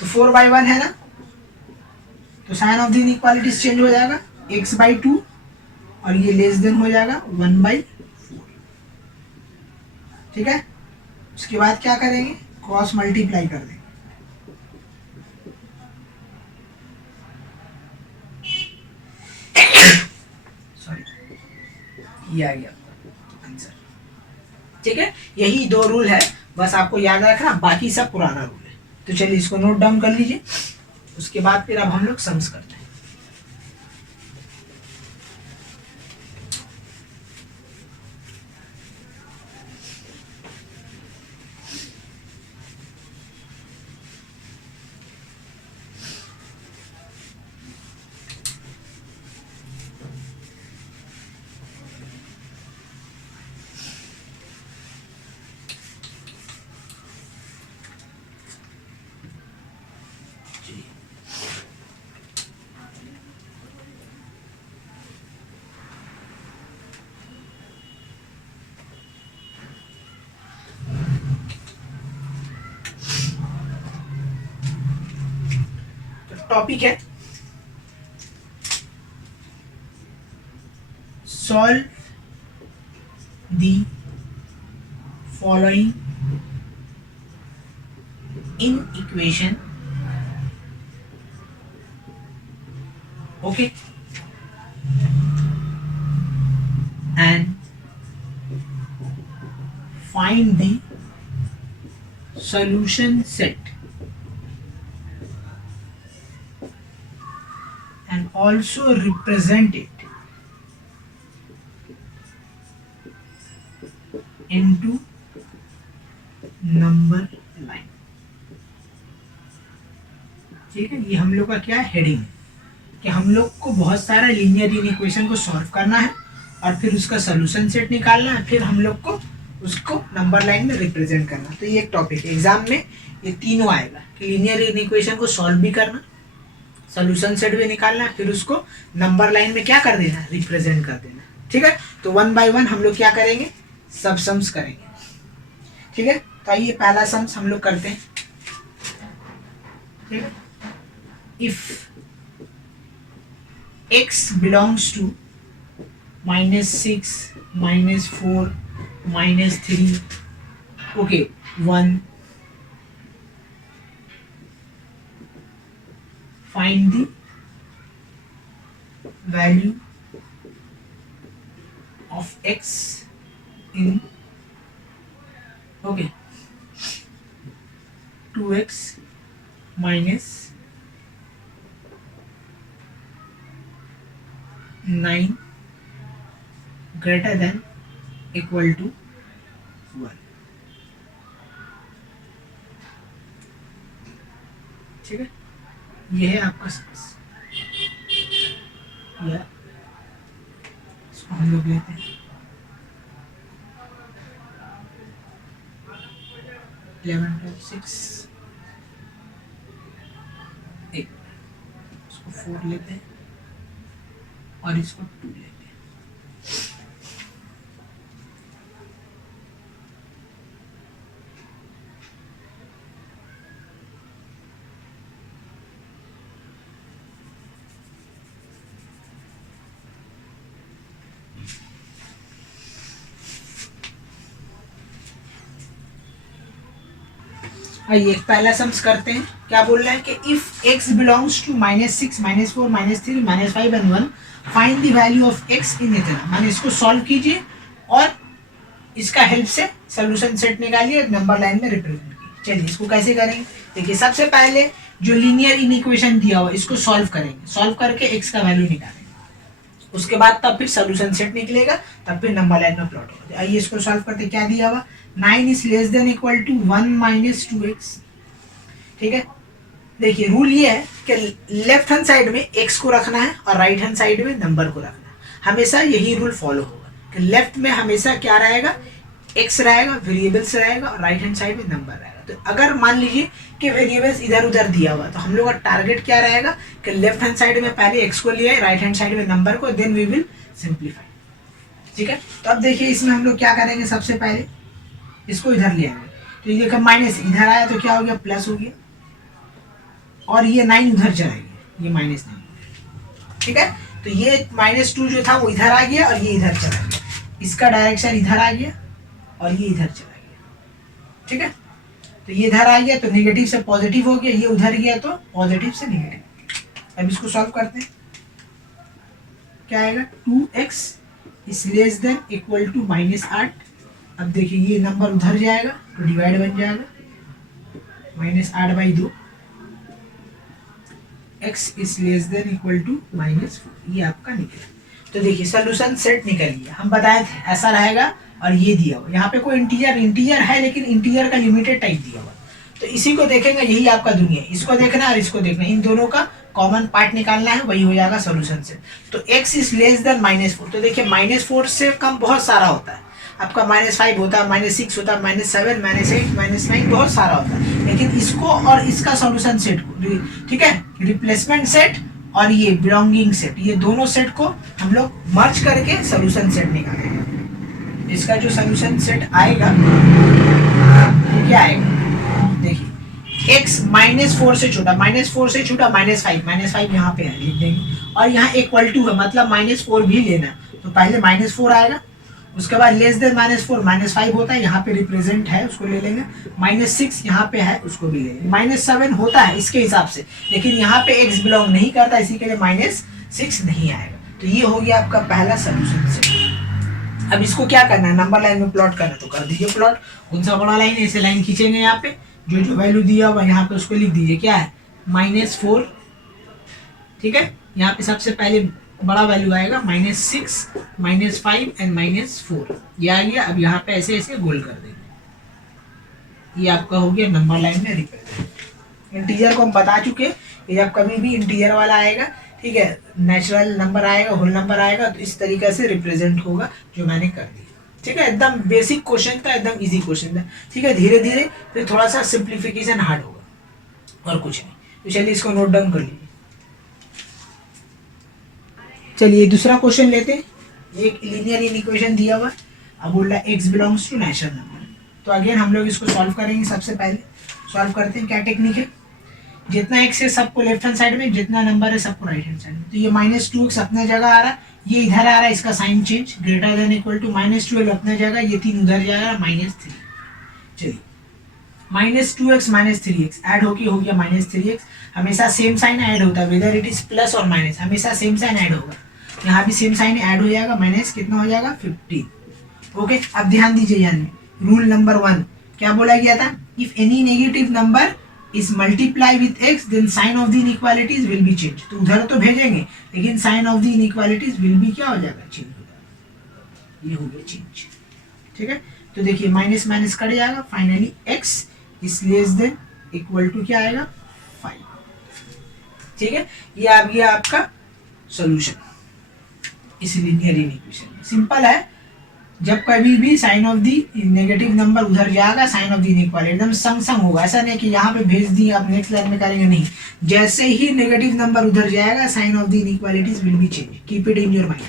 तो 4/1 है ना, तो sign of the inequalities change हो जाएगा, x/2 और ये लेस देन हो जाएगा 1/4। ठीक है, उसके बाद क्या करेंगे, क्रॉस मल्टीप्लाई कर देंगे। सॉरी, ये आ गया आंसर। ठीक है, यही दो रूल है, बस आपको याद रखना, बाकी सब पुराना रूल है। तो चलिए इसको नोट डाउन कर लीजिए, उसके बाद फिर अब हम लोग सम्स करते हैं। टॉपिक है solve the following in equation. Okay, and find the solution set and also represent it into number line। ठीक है, ये हम लोग का क्या हेडिंग है कि हम लोग को बहुत सारा लीनियर इक्वेशन को सॉल्व करना है और फिर उसका सोल्यूशन सेट निकालना है, फिर हम लोग को उसको नंबर लाइन में रिप्रेजेंट करना। तो ये एक टॉपिक है, एग्जाम में ये तीनों आएगा कि लीनियर इक्वेशन को सॉल्व भी करना, सोल्यूशन सेट भी निकालना, फिर उसको नंबर लाइन में क्या कर देना, रिप्रेजेंट कर देना। ठीक है, तो 1 बाय 1 हम लोग क्या करेंगे, सब सम्स करेंगे। ठीक है, तो आइए पहला सम्स हम लोग करते हैं। ठीक है, if x belongs to -6, -4, -3, okay, 1. Find the value of x in, okay, 2x minus 9 greater than equal to 1. ठीक है, ये है आपका या इसको हम लोग लेते हैं 11, 12, 6, 8, इसको 4 लेते हैं और इसको 2 लेते हैं। आइए पहला सम्स करते हैं। क्या बोल रहा है कि if x belongs to -6, -4, -3, -5 and 1 find the value of x in इतना। माने इसको सॉल्व कीजिए और इसका हेल्प से सॉल्यूशन सेट निकालिए, नंबर लाइन में रिप्रेजेंट कीजिए। चलिए इसको कैसे करेंगे, देखिए सबसे पहले जो लीनियर इनइक्वेशन दिया हुआ इसको सॉल्व करेंगे, सॉल्व करके x का वैल्यू निकालेंगे, उसके बाद तब फिर सॉल्यूशन सेट निकलेगा, तब फिर नंबर लाइन में प्लॉट होगा। आइए इसको सॉल्व करते, क्या दिया हुआ 9 is less than equal to 1 minus 2x। ठीक है, देखिए रूल ये है कि लेफ्ट हैंड साइड में x को रखना है और राइट हैंड साइड में नंबर को रखना है। हमेशा यही रूल फॉलो होगा कि लेफ्ट में हमेशा क्या रहेगा, x रहेगा, वेरिएबल्स रहेगा और राइट हैंड साइड में नंबर रहेगा। तो अगर मान लीजिए कि वेरिएबल्स इधर उधर दिया हुआ तो हम लोग का टारगेट क्या रहेगा कि लेफ्ट हैंड साइड में पहले x को लिया है, राइट हैंड साइड में नंबर को, देन वी विल सिंप्लीफाई। ठीक है, तो अब देखिए इसमें हम लोग क्या करेंगे, सबसे पहले इसको इधर ले आएंगे। तो ये देखो माइनस इधर आया तो क्या हो गया, प्लस हो गया, और ये 9 उधर चला गया, ये -9। ठीक है, तो ये -2 जो था वो इधर आ गया और ये इधर चला गया, इसका डायरेक्शन इधर आ गया और ये इधर चला गया। ठीक है, तो ये इधर आ गया तो नेगेटिव से पॉजिटिव हो गया, ये उधर गया तो पॉजिटिव से नेगेटिव। अब इसको सॉल्व करते हैं, क्या आएगा 2x is less than equal to -8। अब देखिए ये नंबर उधर जाएगा तो डिवाइड बन जाएगा, -8/2 x is less than equal to -4, ये आपका निकला। तो देखिए सोल्यूशन सेट निकल गया। हम बताए थे ऐसा रहेगा, और ये दिया हुआ यहाँ पे कोई इंटीजर है लेकिन इंटीजर का लिमिटेड टाइप दिया हुआ, तो इसी को देखेंगे, यही आपका दुनिया है। इसको देखना है और इसको देखना है, इन दोनों का कॉमन पार्ट निकालना है, वही हो जाएगा सोल्यूशन सेट। तो x इज लेस देन -4, तो देखिए -4 से कम बहुत सारा होता है, आपका -5 होता है, -6 होता है, -7, -8, -9 बहुत सारा होता है। लेकिन इसको और इसका सॉल्यूशन सेट को, ठीक है, रिप्लेसमेंट सेट और ये बिलोंगिंग सेट, ये दोनों सेट को हम लोग मर्ज करके सॉल्यूशन सेट निकालेंगे। इसका जो सॉल्यूशन सेट आएगा वो क्या आएगा, देखिए x -4 से छोटा, -4 से छोटा -5 यहाँ पे है, लिख देंगे, और यहाँ इक्वल टू है, मतलब -4 भी लेना है, तो पहले -4 आएगा, उसके बाद लेस देन -4 -5 होता है, यहाँ पे रिप्रेजेंट है उसको ले लेंगे, -6 यहाँ पे है उसको भी ले लेंगे, -7 होता है इसके हिसाब से, लेकिन यहाँ पे x बिलोंग नहीं करता, इसी के लिए -6 नहीं आएगा। तो ये हो गया आपका पहला सोल्यूशन सेट। अब इसको क्या करना है, नंबर लाइन में प्लॉट करना है, तो कर दीजिए प्लॉट। कौन सा बड़ा लाइन है, ऐसे लाइन खींचेंगे, यहाँ पे जो जो वैल्यू दिया हुआ यहाँ पे उसको लिख दीजिए, क्या है -4। ठीक है, यहाँ पे सबसे पहले बड़ा वैल्यू आएगा -6, -5 एंड -4, ये आ गया। अब यहाँ पे ऐसे ऐसे गोल कर देंगे, ये आपका हो गया नंबर लाइन में रिप्रेजेंट। इंटीजर को हम बता चुके, जब कभी भी इंटीजर वाला आएगा, ठीक है, नेचुरल नंबर आएगा, होल नंबर आएगा, तो इस तरीके से रिप्रेजेंट होगा, जो मैंने कर दिया। ठीक है, एकदम बेसिक क्वेश्चन था, एकदम इजी क्वेश्चन था। ठीक है, धीरे धीरे फिर थोड़ा सा सिंप्लीफिकेशन हार्ड होगा और कुछ नहीं। तो चलिए इसको नोट डाउन कर लीजिए। चलिए दूसरा क्वेश्चन लेते हैं। एक लीनियर इक्वेशन दिया हुआ, अब बोल रहा है x belongs to natural number. तो अगेन हम लोग इसको सॉल्व करेंगे। सबसे पहले सॉल्व करते हैं, क्या टेक्निक है, जितना x है सबको लेफ्ट हैंड साइड में, जितना नंबर है सबको राइट हैंड साइड में। तो ये -2x अपने जगह आ रहा है, ये इधर आ रहा है, इसका sign change, greater than equal to -12 अपने जगह, ये 3 उधर जाएगा -3। चलिए -2x -3x ऐड होके हो गया -3x। हमेशा सेम साइन ऐड होता है, वेदर इट इज प्लस और माइनस, हमेशा सेम साइन ऐड होगा। यहाँ भी सेम साइन ऐड हो जाएगा, माइनस कितना हो जाएगा 15। ओके, अब ध्यान दीजिए यानी रूल नंबर 1 क्या बोला गया था, if any negative number is multiply with x then sign of the inequalities will be change. तो उधर तो भेजेंगे लेकिन sign of the inequalities will be क्या हो जाएगा, चेंज हो जाएगा, ये हो गया चेंज। ठीक है, तो देखिए माइनस माइनस कट जाएगा, finally x is less than equal to क्या आएगा 5। ठीक है, ये आ गया आपका सॉल्यूशन इस लीनियर इक्वेशन में। सिंपल है, जब कभी भी sign of the negative number उधर जाएगा, साइन ऑफ दी इनइक्वालिटी एकदम संग संग होगा। ऐसा नहीं कि यहाँ पे भेज दी आप नेक्स्ट लाइन में करेंगे, नहीं, जैसे ही नेगेटिव नंबर उधर जाएगा sign of the inequalities will be change, keep it in your mind.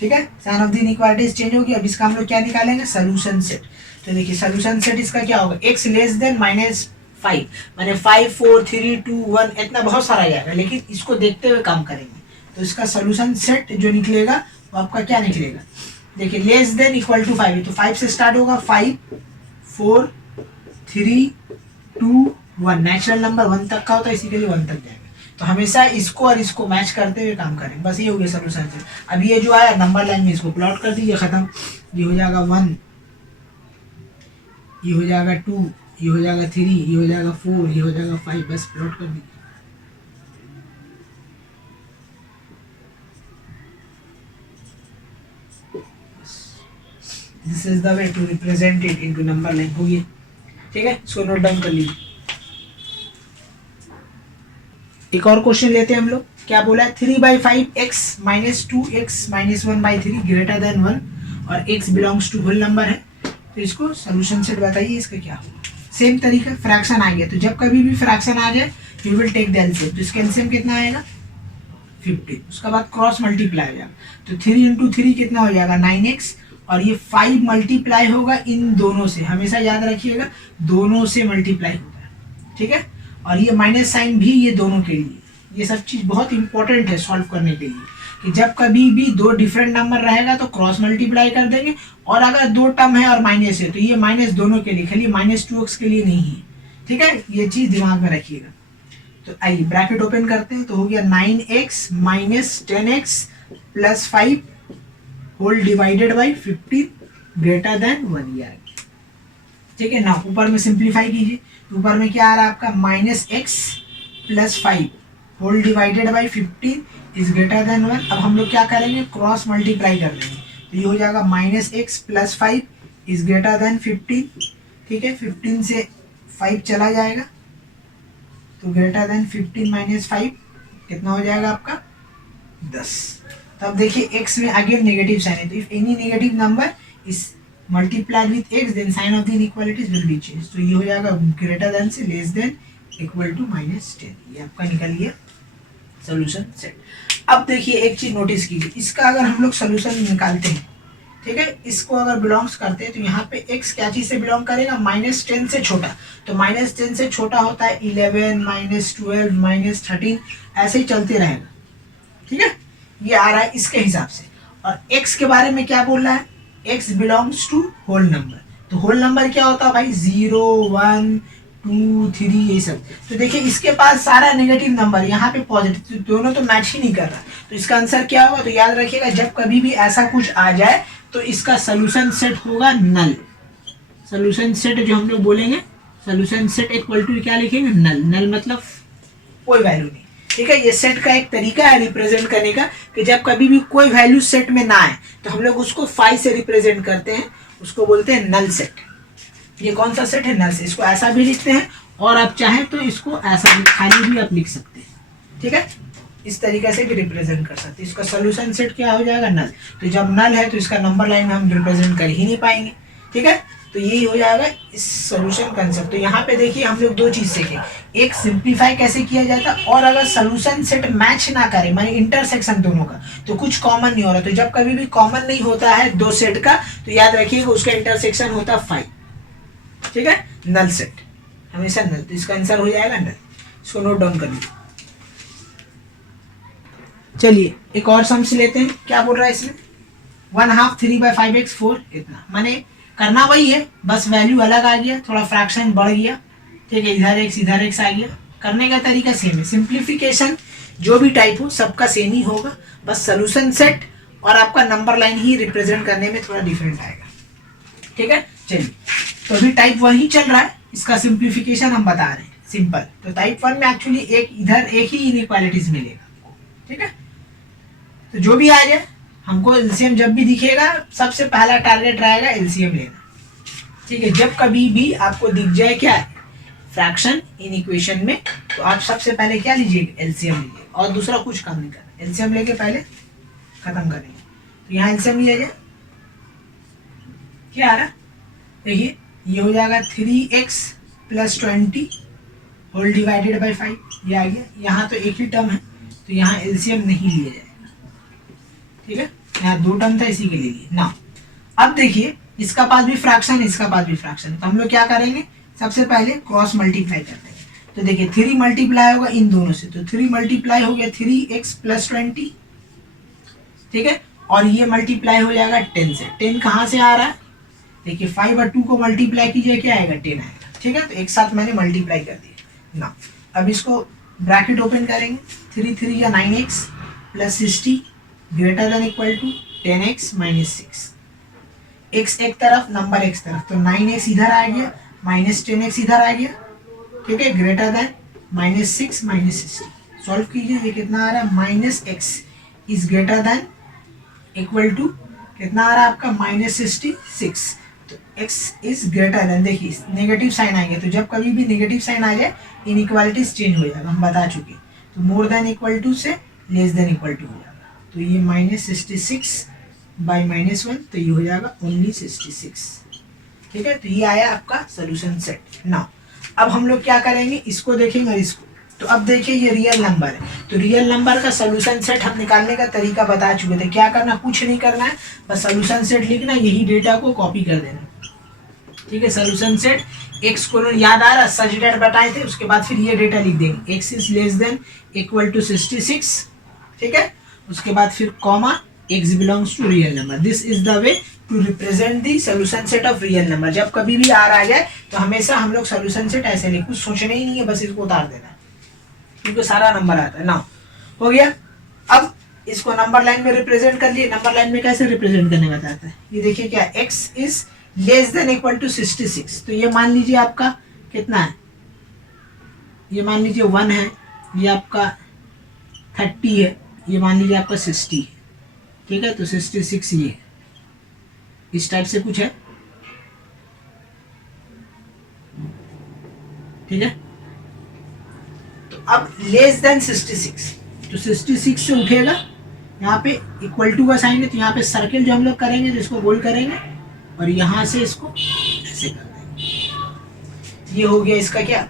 ठीक है, sign of the inequalities change होगी। अब इसका हम लोग क्या निकालेंगे, सोल्यूशन सेट। तो देखिए सोल्यूशन सेट इसका क्या होगा, x लेस देन -5 माने 5 4 3 2 1 इतना बहुत सारा जाएगा, लेकिन इसको देखते हुए काम करेंगे। तो इसका सोल्यूशन सेट जो निकलेगा वो आपका क्या निकलेगा, देखिए लेस देन इक्वल टू 5 है, तो 5 से स्टार्ट होगा, 5 4 3 2 1, नेचुरल नंबर 1 तक का होता है, इसी के लिए 1 तक जाएगा। तो हमेशा इसको और इसको मैच करते हुए काम करें, बस ये हो गया सोल्यूशन सेट। अब ये जो आया नंबर लाइन में इसको प्लॉट कर दीजिए, खत्म। ये हो जाएगा 1, ये हो जाएगा 2, ये हो जाएगा 3, ये हो जाएगा 4, ये हो जाएगा 5, बस प्लॉट कर दीजिए। This is the way to represent it into number line. हो गया, ठीक है, इसको नोट डाउन कर लीजिए। एक और क्वेश्चन लेते हैं हम लोग, क्या बोला है, 3/5x -2x -1/3 ग्रेटर देन 1 और x belongs to whole number है। तो इसको सोल्यूशन सेट बताइए, इसका क्या होगा। सेम तरीका, फ्रैक्शन आ गया, तो जब कभी भी फ्रैक्शन आ जाए you will take the LCM. तो इसका एलसीएम कितना आएगा 15, उसका बाद क्रॉस मल्टीप्लाई हो जाएगा, तो 3 × 3 कितना हो जाएगा 9x, और ये 5 मल्टीप्लाई होगा इन दोनों से, हमेशा याद रखिएगा दोनों से मल्टीप्लाई होता है। ठीक है, और ये माइनस साइन भी ये दोनों के लिए, ये सब चीज़ बहुत इंपॉर्टेंट है सॉल्व करने के लिए, कि जब कभी भी दो डिफरेंट नंबर रहेगा तो क्रॉस मल्टीप्लाई कर देंगे, और अगर दो टर्म है और माइनस है तो ये माइनस दोनों के लिए, खाली -2x के लिए नहीं है। ठीक है, ये चीज़ दिमाग में रखिएगा। तो आइए ब्रैकेट ओपन करते हैं, तो हो गया 9x - 10x + 5 whole divided by 15 greater than 1 ईयर। ठीक है ना, ऊपर में सिंप्लीफाई कीजिए, ऊपर में क्या आ रहा है आपका -x + 5 whole divided by 15 is greater than 1। अब हम लोग क्या करेंगे, क्रॉस मल्टीप्लाई कर देंगे, तो ये हो जाएगा -x + 5 इज ग्रेटर देन 15। ठीक है, 15 से 5 चला जाएगा, तो ग्रेटर देन 15 - 5 कितना हो जाएगा आपका 10। तब देखिए x में अगेन नेगेटिव साइन है, तो if any negative number is multiplied with x then sign of the inequalities will be change. तो ये हो जाएगा ग्रेटर देन से लेस देन इक्वल टू -10। ये आपका निकल गया सोल्यूशन सेट। अब देखिए एक चीज नोटिस कीजिए, इसका अगर हम लोग सोल्यूशन निकालते हैं, ठीक है, इसको अगर बिलोंग्स करते हैं तो यहाँ पे x क्या चीज से बिलोंग करेगा, -10 से छोटा, तो -10 से छोटा होता है 11 -12 -13, ऐसे ही चलते रहेगा। ठीक है, ये आ रहा है इसके हिसाब से। और x के बारे में क्या बोल रहा है, x belongs to whole number, तो होल नंबर क्या होता है भाई 0 1 2 3 ये सब। तो देखिए इसके पास सारा नेगेटिव नंबर, यहाँ पे पॉजिटिव, तो दोनों तो मैच ही नहीं कर रहा, तो इसका आंसर क्या होगा। तो याद रखिएगा जब कभी भी ऐसा कुछ आ जाए तो इसका सोल्यूशन सेट होगा नल। सोल्यूशन सेट जो हम लोग बोलेंगे, सोल्यूशन सेट इक्वल टू क्या लिखेंगे, नल। नल मतलब कोई वैल्यू नहीं। ठीक है, ये सेट का एक तरीका है रिप्रेजेंट करने का, कि जब कभी भी कोई वैल्यू सेट में ना आए तो हम लोग उसको 5 से रिप्रेजेंट करते हैं, उसको बोलते हैं नल सेट। ये कौन सा सेट है, नल सेट। इसको ऐसा भी लिखते हैं और आप चाहें तो इसको ऐसा भी खाली भी आप लिख सकते हैं। ठीक है, इस तरीके से भी रिप्रेजेंट कर सकते हैं। इसका सोल्यूशन सेट क्या हो जाएगा, नल। तो जब नल है तो इसका नंबर लाइन में हम रिप्रेजेंट कर ही नहीं पाएंगे। ठीक है, तो यही हो जाएगा इस सॉल्यूशन कंसेप्ट। तो यहाँ पे देखिए हम लोग दो चीज सीखे, एक सिंप्लीफाई कैसे किया जाता है, और अगर सॉल्यूशन सेट मैच ना करे माने इंटरसेक्शन दोनों का, तो कुछ कॉमन नहीं हो रहा। तो जब कभी भी कॉमन नहीं होता है दो सेट का, तो याद रखिएगा उसका इंटरसेक्शन होता है 5। ठीक है, नल सेट हमेशा नल, तो इसका आंसर हो जाएगा नल। इसको नोट डाउन कर लीजिए। चलिए एक और सम्स लेते हैं। क्या बोल रहा है इसमें, 1/2 3/5x 4 इतना, माने करना वही है, बस वैल्यू अलग आ गया, थोड़ा फ्रैक्शन बढ़ गया, ठीक है, इधर x आ गया। करने का तरीका सेम है, सिंप्लीफिकेशन जो भी टाइप हो सबका सेम ही होगा, बस सोल्यूशन सेट और आपका नंबर लाइन ही रिप्रेजेंट करने में थोड़ा डिफरेंट आएगा, ठीक है। चलिए तो अभी टाइप 1 ही चल रहा है, इसका सिंप्लीफिकेशन हम बता रहे हैं, सिंपल। तो टाइप 1 में एक्चुअली इधर एक ही इनइक्वालिटीज मिलेगा, ठीक है। तो जो भी आ जाए, हमको एलसीएम जब भी दिखेगा सबसे पहला टारगेट रहेगा एलसीएम लेना, ठीक है। जब कभी भी आपको दिख जाए क्या फ्रैक्शन इन इक्वेशन में, तो आप सबसे पहले क्या लीजिए, एलसीएम लीजिए, और दूसरा कुछ काम नहीं करना, एलसीएम लेके पहले खत्म करेंगे। तो यहाँ एलसीएम लिया जाए, क्या आ रहा, देखिए ये हो जाएगा 3x + 20 होल डिवाइडेड बाई 5, ये आ गया। यहाँ तो एक ही टर्म है तो यहाँ एलसीएम नहीं लिया जाएगा, ठीक है। यहाँ 2 टर्म था इसी के लिए ना। अब देखिए इसका पास भी फ्रैक्शन, इसका पास भी फ्रैक्शन, तो हम लोग क्या करेंगे, सबसे पहले क्रॉस मल्टीप्लाई करते हैं। तो देखिए 3 मल्टीप्लाई होगा इन दोनों से, तो 3 मल्टीप्लाई हो गया 3x + 20, ठीक है। और ये मल्टीप्लाई हो जाएगा 10 से। 10 कहाँ से आ रहा है, देखिए 5 और 2 को मल्टीप्लाई कीजिए, क्या आएगा, 10 आएगा, ठीक है। तो एक साथ मैंने मल्टीप्लाई कर दिया ना। अब इसको ब्रैकेट ओपन करेंगे, 3 3 या 9x + 60 greater than equal to 10x - 6, x एक तरफ, नंबर x तरफ, तो 9x इधर आ गया, -10x इधर आ गया, ठीक है, ग्रेटर देन -6 - 60। सॉल्व कीजिए, ये कितना आ रहा है, -x is greater than equal to कितना आ रहा है आपका, -66। तो x इज ग्रेटर देन, देखिए नेगेटिव साइन आएंगे, तो जब कभी भी नेगेटिव साइन आ जाए इनइक्वालिटीज चेंज हो जाएगा, हम बता चुके। तो मोर देन इक्वल टू से लेस देन इक्वल टू हो जाएगा, तो ये -66 बाई -1, तो ये हो जाएगा ओनली 66, ठीक है। तो ये आया आपका सोल्यूशन सेट ना। अब हम लोग क्या करेंगे, इसको देखेंगे और इसको। तो अब देखिए ये रियल नंबर है, तो रियल नंबर का सोल्यूशन सेट हम निकालने का तरीका बता चुके थे। क्या करना, कुछ नहीं करना है, बस सोल्यूशन सेट लिखना, यही डेटा को कॉपी कर देना, ठीक है। सोल्यूशन सेट एक्स को याद आ रहा, सच डेट बताए थे, उसके बाद फिर ये डेटा लिख देंगे, x is less than equal to 66, ठीक है। उसके बाद फिर comma x belongs to real number. This is the way to represent the solution set of real number. जब कभी भी R आ जाए तो हमेशा हम लोग solution set ऐसे लिख, कुछ सोचना ही नहीं है, बस इसको उतार देना, क्योंकि सारा नंबर आता है ना। हो गया। अब इसको नंबर लाइन में रिप्रेजेंट कर लिए। नंबर लाइन में कैसे रिप्रेजेंट करने बताता है, ये देखिए क्या, x is less than equal to 66, तो ये मान लीजिए आपका कितना है, ये मान लीजिए 1 है, ये आपका 30 है, ये मान लीजिए आपका 60 है, ठीक है। तो 66 ये इस टाइप से कुछ है, ठीक है। तो अब लेस देन 66, तो 66 से उठेगा, यहाँ पे इक्वल टू का साइन है, तो यहाँ पे सर्किल जो हम लोग करेंगे, तो इसको गोल करेंगे और यहाँ से इसको ऐसे कर देंगे। ये हो गया इसका क्या,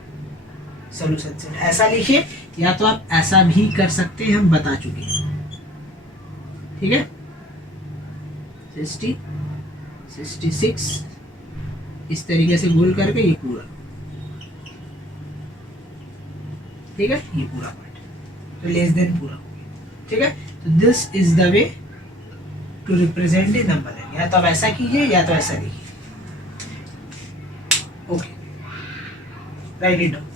सोल्यूशन सेट। ऐसा लिखिए, या तो आप ऐसा भी कर सकते हैं, हम बता चुके हैं, ठीक है। 60 66 इस तरीके से गोल करके ये पूरा, ठीक है, ये पूरा पार्ट, तो लेस देन पूरा हो गया, ठीक है। तो this is the way to represent the number line, या तो आप ऐसा कीजिए या तो ऐसा लिखिए, ओके, राइट इट डाउन।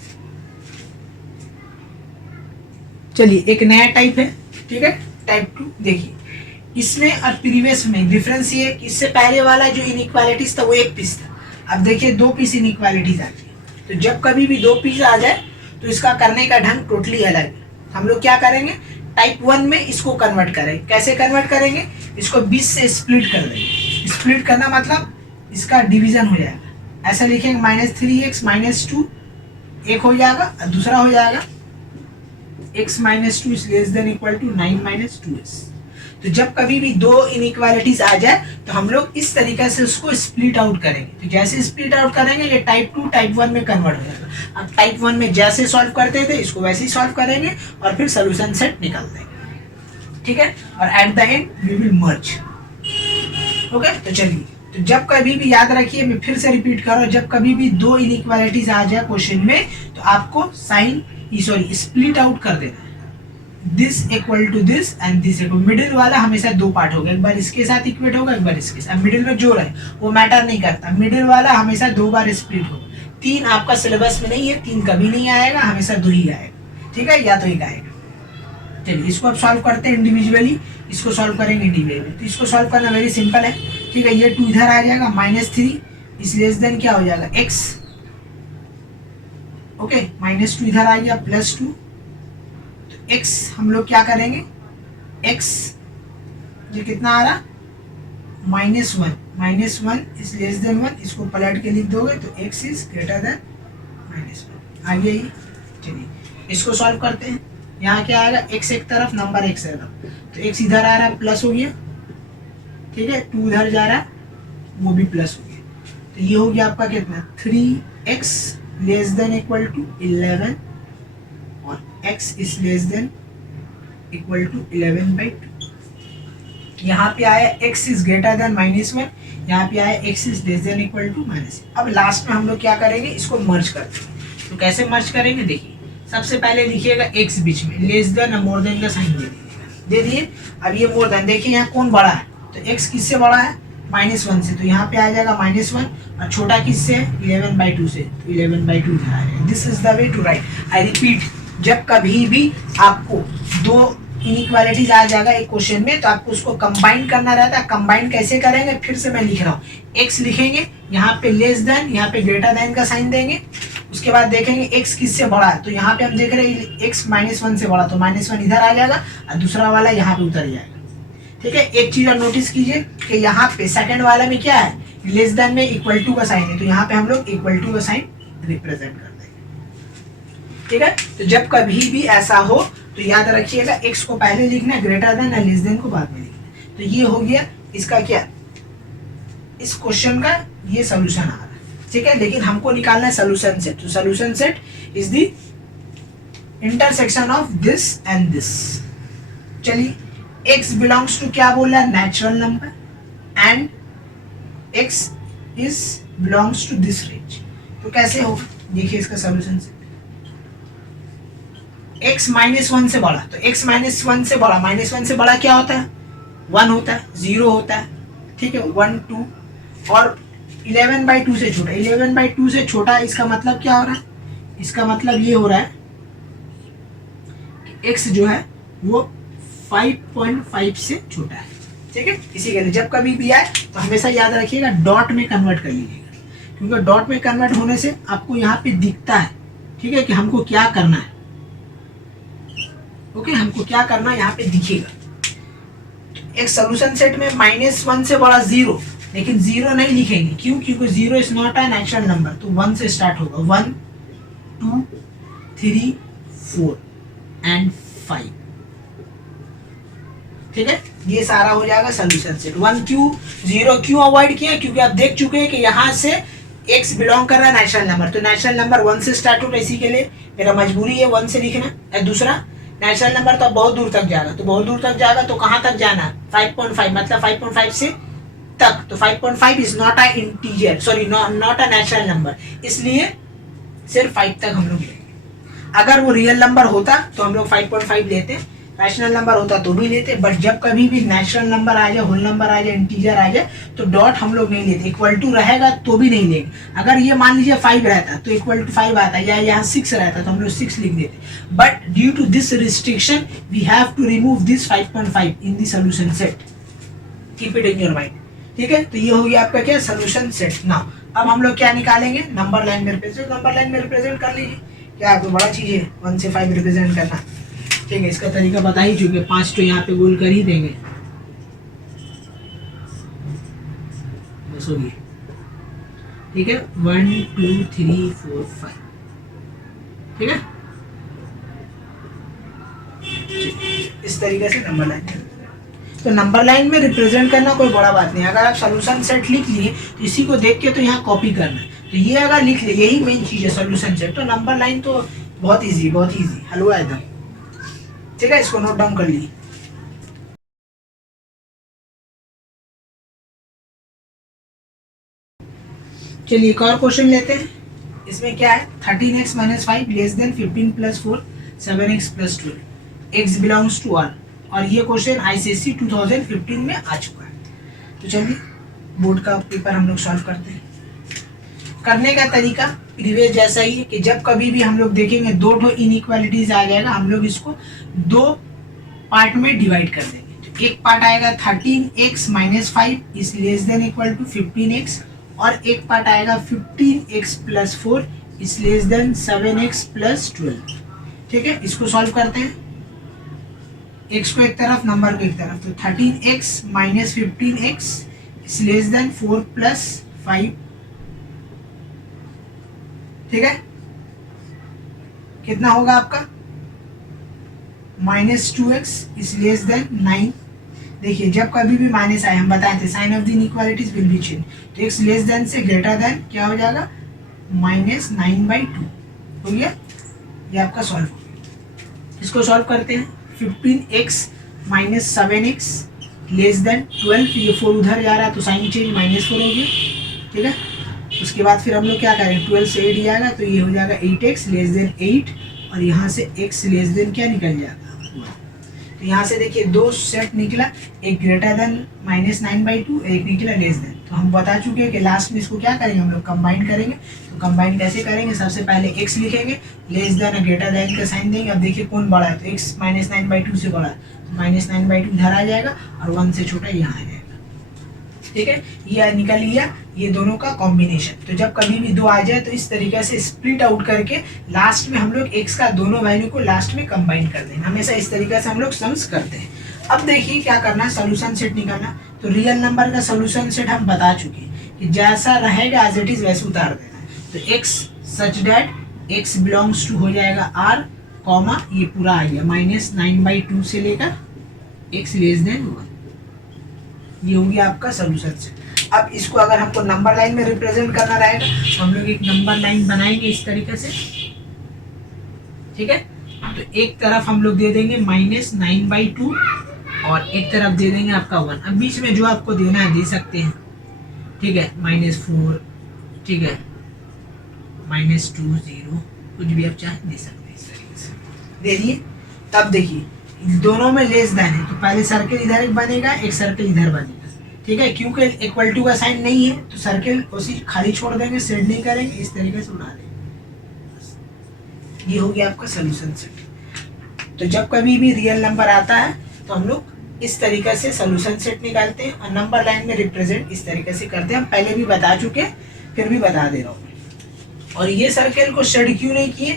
चलिए एक नया टाइप है, ठीक है, टाइप 2। देखिए इसमें और प्रीवियस में डिफरेंस ये है कि इससे पहले वाला जो इनइक्वालिटीज था वो एक पीस था, अब देखिए 2 पीस इनइक्वालिटीज आती है। तो जब कभी भी 2 पीस आ जाए तो इसका करने का ढंग टोटली अलग है। हम लोग क्या करेंगे, टाइप 1 में इसको कन्वर्ट करेंगे। कैसे कन्वर्ट करेंगे, इसको 20 से स्प्लिट कर देंगे। स्प्लिट करना मतलब इसका डिवीजन हो जाएगा, ऐसा लिखेंगे -3x - 2 एक हो जाएगा, और दूसरा हो जाएगा x - 2 is less than equal to 9 - 2s। तो जब कभी भी 2 इनइक्वालिटीज आ जाए तो हम लोग इस तरीके से उसको स्प्लिट आउट करेंगे। तो जैसे स्प्लिट आउट करेंगे ये टाइप 2 टाइप 1 में कन्वर्ट हो जाएगा। अब टाइप 1 में जैसे सॉल्व करते थे इसको वैसे ही सॉल्व करेंगे और फिर सोल्यूशन सेट निकाल देंगे, ठीक है। और at the end we will merge, okay. तो चलिए, तो जब कभी भी याद रखिए, मैं फिर से रिपीट कर रहा हूँ, जब कभी भी 2 इनइक्वालिटीज आ जाए क्वेश्चन में तो आपको साइन सॉरी स्प्लिट आउट कर देना है, this equal to this and this equal, middle वाला हमेशा दो पार्ट होगा, एक बार इसके साथ इक्वेट होगा, एक बार इसके साथ, मिडिल में जो रहे वो मैटर नहीं करता, मिडिल वाला हमेशा दो बार स्प्लिट होगा। तीन आपका सिलेबस में नहीं है, तीन कभी नहीं आएगा, हमेशा दो ही आएगा, ठीक है, या तो एक आएगा। चलिए इसको अब सॉल्व करते हैं इंडिविजुअली, इसको सॉल्व करेंगे इंडिविजुअली। तो इसको सॉल्व करना वेरी सिंपल है, ठीक है, ये 2 इधर आ जाएगा, -3 इस लेस देन क्या हो जाएगा x, ओके, -2 इधर आ गया, +2, तो x हम लोग क्या करेंगे, x ये कितना आ रहा, -1 इस लेस देन 1, इसको पलट के लिख दोगे तो x इज ग्रेटर देन -1 आ गया ये। चलिए इसको सॉल्व करते हैं, यहाँ क्या आएगा, x एक तरफ, नंबर x है, तो x इधर आ रहा है, प्लस हो गया, ठीक है, 2 इधर जा रहा है, वो भी प्लस हो गया, तो ये हो गया आपका कितना, 3x less than equal to 11 और x is less than equal to 11/2। यहाँ पे आया x इज ग्रेटर देन -1, यहाँ पे आया x is less than equal to -1। अब लास्ट में हम लोग क्या करेंगे, इसको मर्ज करते हैं। तो कैसे मर्ज करेंगे, देखिए सबसे पहले लिखिएगा x बीच में, लेस देन और मोर देन का साइन दे दिए। अब ये मोर देन, देखिए यहाँ कौन बड़ा है, तो x किससे बड़ा है, -1 से, तो यहाँ पे आ जाएगा -1, और छोटा किससे है, 11/2 से, तो 11/2 आ जाएगा। This is the way to write. I repeat, जब कभी भी आपको दो इनइक्वालिटीज आ जाएगा एक क्वेश्चन में, तो आपको उसको कंबाइन करना रहता है। कंबाइन कैसे करेंगे, फिर से मैं लिख रहा हूँ, x लिखेंगे, यहाँ पे लेस देन, यहाँ पे ग्रेटर देन का साइन देंगे, उसके बाद देखेंगे x किससे बड़ा है, तो यहाँ पे हम देख रहे हैं x -1 से बड़ा, तो -1 इधर आ जाएगा और दूसरा वाला यहाँ पे उतर जाएगा, ठीक है। एक चीज और नोटिस कीजिए कि यहाँ पे सेकंड वाला में क्या है, लेस देन में इक्वल टू का साइन है, तो यहाँ पे हम लोग इक्वल टू का साइन रिप्रेजेंट कर देंगे, ठीक है। तो जब कभी भी ऐसा हो तो याद रखिएगा, x को पहले लिखना है, ग्रेटर देन और लेस देन को बाद में लिखना। तो ये हो गया इसका क्या, इस क्वेश्चन का ये सोल्यूशन आ रहा है, ठीक है। लेकिन हमको निकालना है सोल्यूशन सेट, तो solution set is the intersection of this and this. चलिए x बिलोंग्स टू क्या बोला, natural number, and x is belongs to this range. तो कैसे होगा, देखिए इसका सोल्यूशन सेट, x -1 से बड़ा, तो x -1 से बड़ा, -1 से बड़ा क्या होता है, 1 होता है, 0 होता है, ठीक है, 1 2, और 11/2 से छोटा, 11/2 से छोटा, इसका मतलब क्या हो रहा है, इसका मतलब ये हो रहा है कि x जो है वो 5.5 से छोटा है, ठीक है। इसी के लिए जब कभी भी आए तो हमेशा याद रखिएगा डॉट में कन्वर्ट कर लीजिएगा, क्योंकि डॉट में कन्वर्ट होने से आपको यहाँ पे दिखता है, ठीक है, कि हमको क्या करना है, ओके, हमको क्या करना है यहाँ पे दिखेगा। एक सोल्यूशन सेट में -1 से बड़ा 0, लेकिन 0 नहीं लिखेंगे, क्यों, क्योंकि 0 is not a natural number, तो 1 से स्टार्ट होगा, 1 2 3 4 एंड 5, ठीक है। ये सारा हो जाएगा सोल्यूशन सेट। 1 क्यों 0 क्यों अवॉइड किया, क्योंकि आप देख चुके हैं कि यहाँ से x बिलोंग कर रहा है नेचुरल नंबर, तो नेचुरल नंबर 1 से स्टार्ट होगा, इसी के लिए मेरा मजबूरी है 1 से लिखना। और दूसरा नेचुरल नंबर तो बहुत दूर तक जाएगा, तो बहुत दूर तक जाएगा तो कहाँ तक जाना, 5.5, मतलब 5.5 से तक, तो 5.5 is not a integer, sorry not a natural number, इसलिए सिर्फ 5 तक हम लोग लेंगे। अगर वो रियल नंबर होता तो हम लोग 5.5 लेते, रैशनल नंबर होता तो भी लेते, बट जब कभी भी नेचुरल नंबर आ जाए, होल नंबर आ जाए, इंटीजर आ जाए, तो डॉट हम लोग नहीं लेते, इक्वल टू रहेगा तो भी नहीं लेंगे। अगर ये मान लीजिए 5 रहता तो इक्वल टू 5 आता, या यहाँ 6 रहता तो हम लोग 6 लिख देते, but due to this restriction we have to remove this 5.5 in the solution set, keep it in your mind, ठीक है। तो ये हो गया आपका क्या, सोल्यूशन सेट। नाउ अब हम लोग क्या निकालेंगे, नंबर लाइन में रिप्रेजेंट, नंबर लाइन में रिप्रेजेंट कर लीजिए, क्या कोई बड़ा चीज है 1 से 5 रिप्रेजेंट करना, ठीक है। इसका तरीका बता ही चुके, 5 तो यहाँ पे गोल कर ही देंगे, बस हो गई, ठीक है, 1 2 3 4 5, ठीक है। इस तरीके से नंबर लाइन, तो नंबर लाइन में रिप्रेजेंट करना कोई बड़ा बात नहीं। अगर आप सोल्यूशन सेट लिख लिए तो इसी को देख के तो यहाँ कॉपी करना है, तो ये अगर लिख ले, यही मेन चीज है सोल्यूशन सेट, तो नंबर लाइन तो बहुत इजी, बहुत इजी, हलवा एकदम, ठीक है। इसको नोट डाउन कर लीजिए। चलिए एक और क्वेश्चन लेते हैं। इसमें क्या है 13x minus 5 less than 15 plus 4 7x plus 12 x belongs to R। और ये क्वेश्चन आईसीएससी 2015 में आ चुका है। तो चलिए बोर्ड का पेपर हम लोग सॉल्व करते हैं। करने का तरीका प्रीवियस जैसा ही है कि जब कभी भी हम लोग देखेंगे दो ठो इनइक्वालिटीज आ जाएगा, हम लोग इसको दो पार्ट में डिवाइड कर देंगे। तो एक पार्ट आएगा 13x minus 5 is less than equal to 15x, और एक पार्ट आएगा 15x plus 4 is less than 7x plus 12। ठीक है, इसको सॉल्व करते हैं। x को एक तरफ, नंबर को एक तरफ। तो 13x minus 15x is less then 4 plus 5। ठीक है, कितना होगा आपका -2x इज लेस देन 9। देखिए जब कभी भी माइनस आए, हम बताए थे sign of the inequalities will be change. तो x लेस देन से ग्रेटर देन क्या हो जाएगा -9/2 हो गया। ये आपका सॉल्व हो गया। इसको सॉल्व करते हैं। 15x minus 7x less than 12, ये 4 उधर जा रहा है तो साइन चेंज -4 हो गया। ठीक है, उसके बाद फिर हम लोग क्या करेंगे, 12 से 8 जाएगा तो ये हो जाएगा 8x लेस देन 8, और यहाँ से x लेस देन क्या निकल जाएगा। तो यहाँ से देखिए दो सेट निकला, एक ग्रेटर देन -9/2, एक निकला लेस देन। तो हम बता चुके हैं कि लास्ट में इसको क्या करेंगे, हम लोग कंबाइन करेंगे। तो कंबाइन कैसे करेंगे, सबसे पहले x लिखेंगे, लेस देन ग्रेटर देन का साइन देंगे। अब देखिए कौन बड़ा है, तो x -9/2 से बड़ा है, तो -9/2 इधर आ जाएगा और 1 से छोटा यहाँ आ जाएगा। ठीक है, ये निकल लिया ये दोनों का कॉम्बिनेशन। तो जब कभी भी दो आ जाए तो इस तरीके से स्प्लिट आउट करके लास्ट में हम लोग x का दोनों वैल्यू को लास्ट में कंबाइन कर देंगे। हमेशा इस तरीके से हम लोग सम्स करते हैं। अब देखिए क्या करना है, सोल्यूशन सेट निकालना। तो रियल नंबर का सोल्यूशन सेट हम बता चुके हैं कि जैसा रहेगा एज इट इज वैसे उतार देना है। तो x such that x belongs to हो जाएगा R, कॉमा ये पूरा आ गया -9/2 से लेकर x लेस देन 1। ये हो गया आपका सोल्यूशन सेट। अब इसको अगर हमको नंबर लाइन में रिप्रेजेंट करना रहेगा तो हम लोग एक नंबर लाइन बनाएंगे इस तरीके से। ठीक है, तो एक तरफ हम लोग दे देंगे -9/2 और एक तरफ दे देंगे आपका 1। अब बीच में जो आपको देना है दे सकते हैं। ठीक है, -4, ठीक है, -2 0, कुछ भी आप चाहे दे सकते हैं। इस तरीके से दे दिए। तब देखिए दोनों में लेस देन है तो पहले सर्किल इधर एक बनेगा, एक सर्किल इधर बनेगा। ठीक है, क्योंकि इक्वल टू का साइन नहीं है तो सर्किल उसी खाली छोड़ देंगे, सेट नहीं करेंगे, इस तरीके से उड़ा देंगे। ये हो गया आपका सोल्यूशन सेट। तो जब कभी भी रियल नंबर आता है तो हम लोग इस तरीके से सोल्यूशन सेट निकालते हैं और नंबर लाइन में रिप्रेजेंट इस तरीके से करते हैं। हम पहले भी बता चुके, फिर भी बता दे रहा हूँ। और ये सर्किल को शेड क्यों नहीं किए,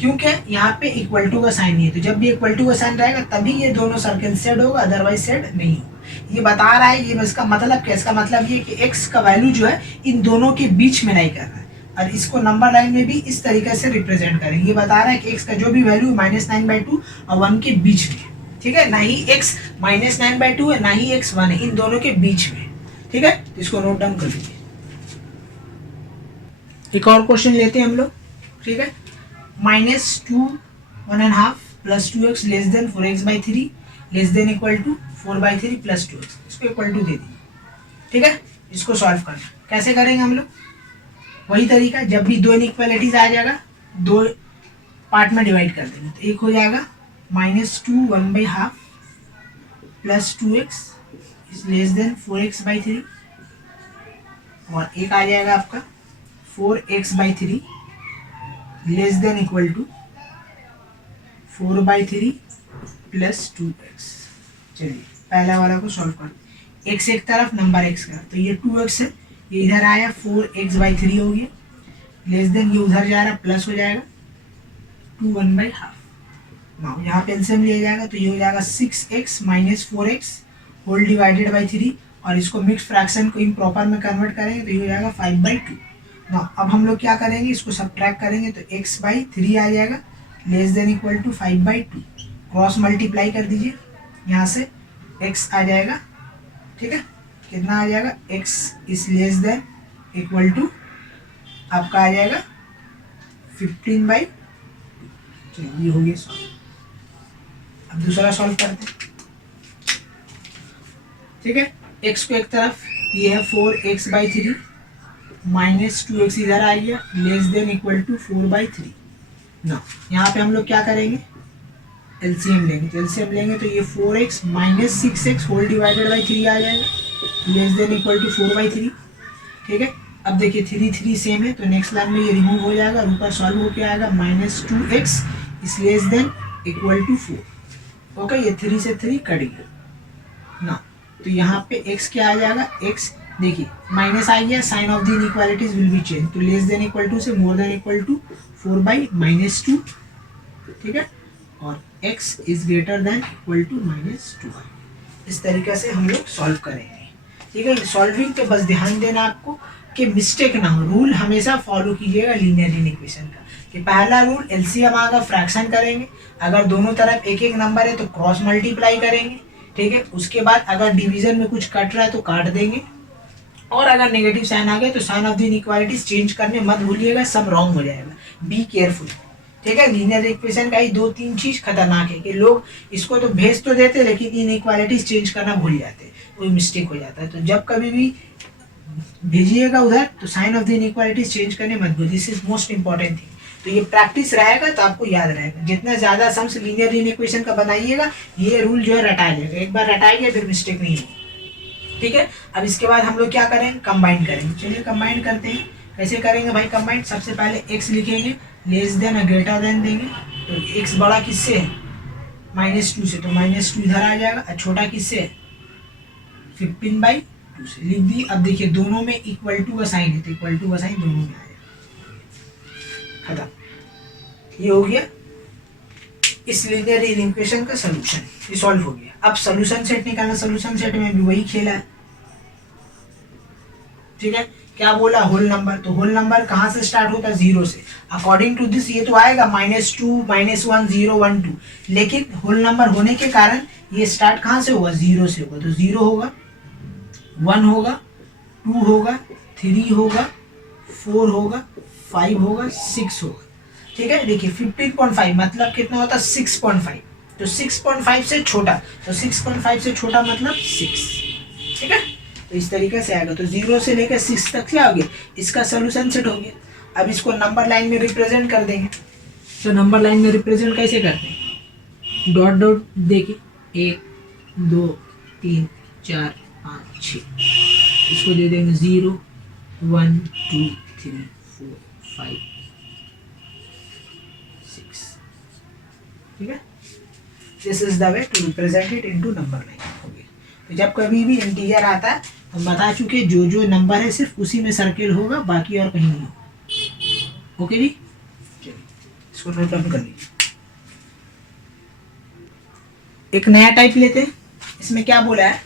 क्योंकि यहाँ पे इक्वल टू का साइन नहीं है। तो जब भी इक्वल टू का साइन रहेगा तभी ये दोनों सर्कल सेट होगा, अदरवाइज सेट नहीं होगा। ये बता रहा है, ये इसका मतलब क्या, इसका मतलब ये कि x का वैल्यू जो है इन दोनों के बीच में नहीं कर रहा है। और इसको नंबर लाइन में भी इस तरीके से रिप्रेजेंट करेंगे। ये बता रहा है कि x का जो भी वैल्यू -9/2 और 1 के बीच में। ठीक है, ना ही x -9/2 है, ना ही x 1 है, इन दोनों के बीच में। ठीक है, तो इसको नोट डाउन कर लीजिए। एक और क्वेश्चन लेते हैं हम लोग। ठीक है, -2 1.5 plus 2x less than 4x/3 less than equal to 4/3 plus 2x, इसको इक्वल टू दे दीजिए। ठीक है, इसको सॉल्व करना कैसे करेंगे हम लोग, वही तरीका। जब भी दो इनइक्वालिटीज आ जाएगा दो पार्ट में डिवाइड कर देंगे। तो एक हो जाएगा -2 1/2 plus 2x is less than 4x/3, और एक आ जाएगा आपका 4x/3 less than equal to 4/3 plus 2x। चलिए पहला वाला को सॉल्व करते हैं। x एक तरफ, नंबर x का, तो ये 2x है, ये इधर आया 4x/3 हो गया, लेस देन ये उधर जा रहा प्लस हो जाएगा 2 1/2। नाउ यहाँ पे एलसीएम लिया जाएगा तो ये हो जाएगा 6x minus 4x whole divided by 3, और इसको मिक्स फ्रैक्शन को इम्प्रॉपर में कन्वर्ट करेंगे तो ये हो जाएगा 5/2। नाउ अब हम लोग क्या करेंगे, इसको सब्ट्रैक्ट करेंगे तो x/3 आ जाएगा less than equal to 5/2। Cross multiply कर दीजिए, यहाँ से x आ जाएगा। ठीक है, कितना आ जाएगा, x is less than equal to आपका आ जाएगा 15/2। चलिए ये हो गया सॉल्व। अब दूसरा सॉल्व करते हैं। ठीक है, x को एक तरफ, ये है 4x/3 माइनस 2x इधर आ गया, लेस देन इक्वल टू 4/3। ना यहाँ पे हम लोग क्या करेंगे, एलसीएम लेंगे। तो एलसीएम लेंगे तो ये 4x minus 6x whole divided by 3 आ जाएगा, लेस देन इक्वल टू 4/3। ठीक है, अब देखिए 3 सेम है तो नेक्स्ट लाइन में ये रिमूव हो जाएगा, ऊपर सॉल्व होके आएगा minus 2x is less than equal to 4। Okay, ये 3 से 3 कट गया ना, तो यहाँ पे x क्या आ जाएगा, x देखिए माइनस आ गया, sign of the inequalities will be change, तो लेस देन इक्वल टू से मोर देन इक्वल टू 4/-2। ठीक है, और x is greater than equal to -2। इस तरीके से हम लोग सॉल्व करेंगे। ठीक है, सॉल्विंग पे बस ध्यान देना आपको कि मिस्टेक ना हो, रूल हमेशा फॉलो कीजिएगा लीनियर इक्वेशन का। कि पहला रूल एलसीएम आएगा फ्रैक्शन करेंगे, अगर दोनों तरफ एक एक नंबर है तो क्रॉस मल्टीप्लाई करेंगे। ठीक है, उसके बाद अगर डिवीजन में कुछ कट रहा है तो काट देंगे, और अगर नेगेटिव साइन आ गए तो sign of the inequalities change करने मत भूलिएगा, सब रॉन्ग हो जाएगा, बी केयरफुल। ठीक है, लीनियर इक्वेशन का ही 2-3 चीज खतरनाक है कि लोग इसको तो भेज तो देते लेकिन इनइक्वालिटीज चेंज करना भूल जाते, कोई मिस्टेक हो जाता है। तो जब कभी भी भेजिएगा उधर तो sign of the inequalities change करने मत भूलिए, this is most important thing. तो ये प्रैक्टिस रहेगा तो आपको याद रहेगा, जितना ज्यादा सम्स लीनियर इक्वेशन का बनाइएगा ये रूल जो है रटा जाएगा, एक बार रटाएंगे फिर मिस्टेक नहीं होगी। ठीक है, अब इसके बाद हम लोग क्या करेंगे, कंबाइन करेंगे। चलिए कंबाइन करते हैं, कैसे करेंगे भाई कंबाइन, सबसे पहले x लिखेंगे, लेस देन और ग्रेटर देन देंगे, तो x बड़ा किससे है, -2 से, तो -2 इधर आ जाएगा, और छोटा किससे है 15/2 से, लिख दी। अब देखिए दोनों में इक्वल टू का साइन है तो इक्वल टू का साइन दोनों में आएगा, खत्म, ये हो गया इस लीनियर इक्वेशन का सॉल्यूशन, ये सॉल्व हो गया। अब सॉल्यूशन सेट निकालना, सॉल्यूशन सेट में भी वही खेला है। ठीक है, क्या बोला, होल नंबर, तो होल नंबर कहाँ से स्टार्ट होता है, 0 से। अकॉर्डिंग टू दिस ये तो आएगा -2, -1, 0, 1, 2, लेकिन होल नंबर होने के कारण ये स्टार्ट कहाँ से होगा, 0 से होगा, तो 0 होगा, 1 होगा, 2 होगा, 3 होगा, 4 होगा, 5 होगा, 6 होगा। ठीक है, देखिए 15.5 मतलब कितना होता है, 6.5, तो 6.5 से छोटा, तो 6.5 से छोटा मतलब 6। ठीक है, तो इस तरीके से आएगा, तो 0 से लेकर 6 तक क्या हो गया, इसका सोल्यूशन सेट हो गया। अब इसको नंबर लाइन में रिप्रेजेंट कर देंगे, तो नंबर लाइन में रिप्रेजेंट कैसे करते हैं, डॉट डॉट देखिए 1 2 3 4 5 6, इसको दे देंगे 0 1 2 3 4 5 6। ठीक है, this is the way to represent it into number line. हो गया, तो जब कभी भी इंटीजर आता है तो बता चुके जो जो नंबर है सिर्फ उसी में सर्किल होगा, बाकी और कहीं नहीं होगा। ओके जी, चलिए इसको नोट डाउन कर लीजिए। एक नया टाइप लेते हैं, इसमें क्या बोला है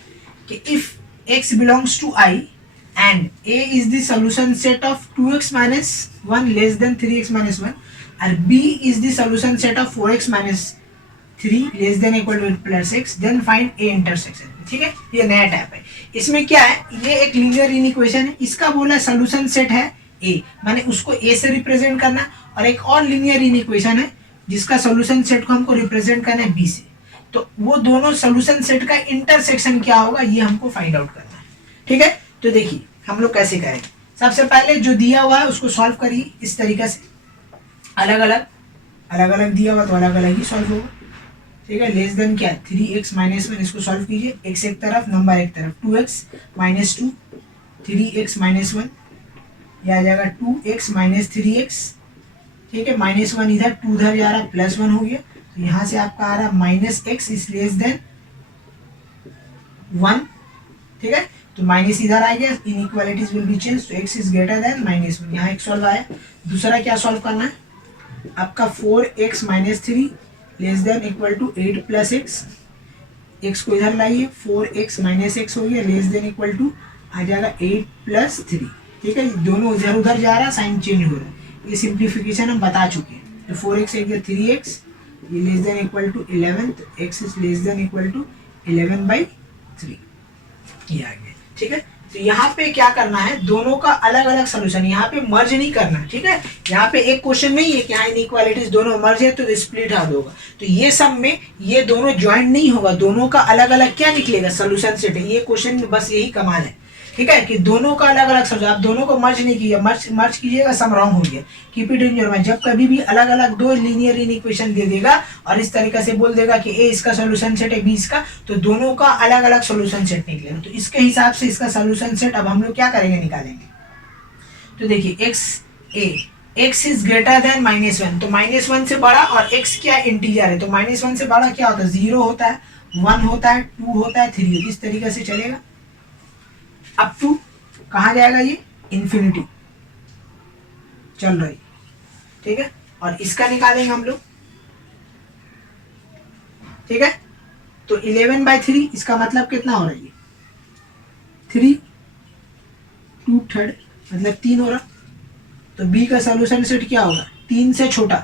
कि if x belongs to i and a is the solution set of 2x - 1 less than 3x - 1 और b is the solution set of 4x - 3 less than equal to plus x, then find a intersection. ठीक है, ये नया टाइप है। इसमें क्या है, ये एक लीनियर इक्वेशन है, इसका बोला सॉल्यूशन सेट है a, माने उसको a से रिप्रेजेंट करना, और एक और लीनियर इक्वेशन है जिसका सॉल्यूशन सेट को हमको रिप्रेजेंट करना है b से, तो वो दोनों सॉल्यूशन सेट का इंटरसेक्शन क्या होगा ये हमको फाइंड आउट करना है। ठीक है, तो देखिए हम लोग कैसे करेंगे, सबसे पहले जो दिया हुआ है उसको सॉल्व करिए इस तरीके से, अलग अलग दिया हुआ तो अलग अलग ही सॉल्व होगा। ठीक है, लेस देन क्या 3x - 1, इसको सॉल्व कीजिए, x एक तरफ नंबर एक तरफ, 2x - 2 3x - 1, यह आ जाएगा 2x - 3x। ठीक है, -1 इधर 2 इधर जा रहा, +1 हो गया, तो यहाँ से आपका आ रहा -x इज लेस देन 1। ठीक है, तो माइनस इधर आ गया, इनइक्वालिटीज विल बी चेंज, तो x इज ग्रेटर देन -1, यहाँ एक सॉल्व आया। दूसरा क्या सॉल्व करना है आपका, 4x - 3 less than equal to 8 + x, x को इधर लाइए, 4x - x हो गया लेस देन इक्वल टू आ जाएगा 8 + 3। ठीक है, दोनों इधर उधर जा रहा, साइन चेंज हो रहा है, ये सिंप्लीफिकेशन हम बता चुके हैं। तो 4x एक 3x, ये लेस देन इक्वल टू 11, तो x is less than equal to 11/3, ये आ गया। ठीक है, तो यहाँ पे क्या करना है, दोनों का अलग अलग सोल्यूशन, यहाँ पे मर्ज नहीं करना। ठीक है, यहाँ पे एक क्वेश्चन नहीं है कि यहाँ इनइक्वालिटीज दोनों मर्ज है तो स्प्लिट आउट होगा, तो ये सब में ये दोनों ज्वाइंट नहीं होगा, दोनों का अलग अलग क्या निकलेगा, सोल्यूशन सेट है। ये क्वेश्चन में बस यही कमाल है ठीक है, कि दोनों का अलग अलग समझो, आप दोनों को मर्ज नहीं किया, मर्ज कीजिएगा सम रॉन्ग हो गया। Keep it in your mind, जब कभी भी अलग अलग दो लीनियर इक्वेशन दे देगा और इस तरीके से बोल देगा कि ए इसका सोल्यूशन सेट है बी इसका, तो दोनों का अलग अलग सोल्यूशन सेट निकलेगा। तो इसके हिसाब से इसका सोल्यूशन सेट अब हम लोग क्या करेंगे, निकालेंगे। तो देखिए एक्स इज ग्रेटर देन -1, तो -1 से बड़ा, और एक्स क्या इंटीजर है, तो -1 से बड़ा क्या होता है, 0 होता है, 1 होता है, 2 होता है, 3 होता है। इस तरीके से चलेगा अप टू कहाँ जाएगा, ये इन्फिनिटी चल रही, ठीक है। और इसका निकालेंगे हम लोग, ठीक है। तो 11/3 इसका मतलब कितना हो रहा है, 3 2/3 मतलब 3 हो रहा। तो बी का सोल्यूशन सेट क्या होगा, 3 से छोटा,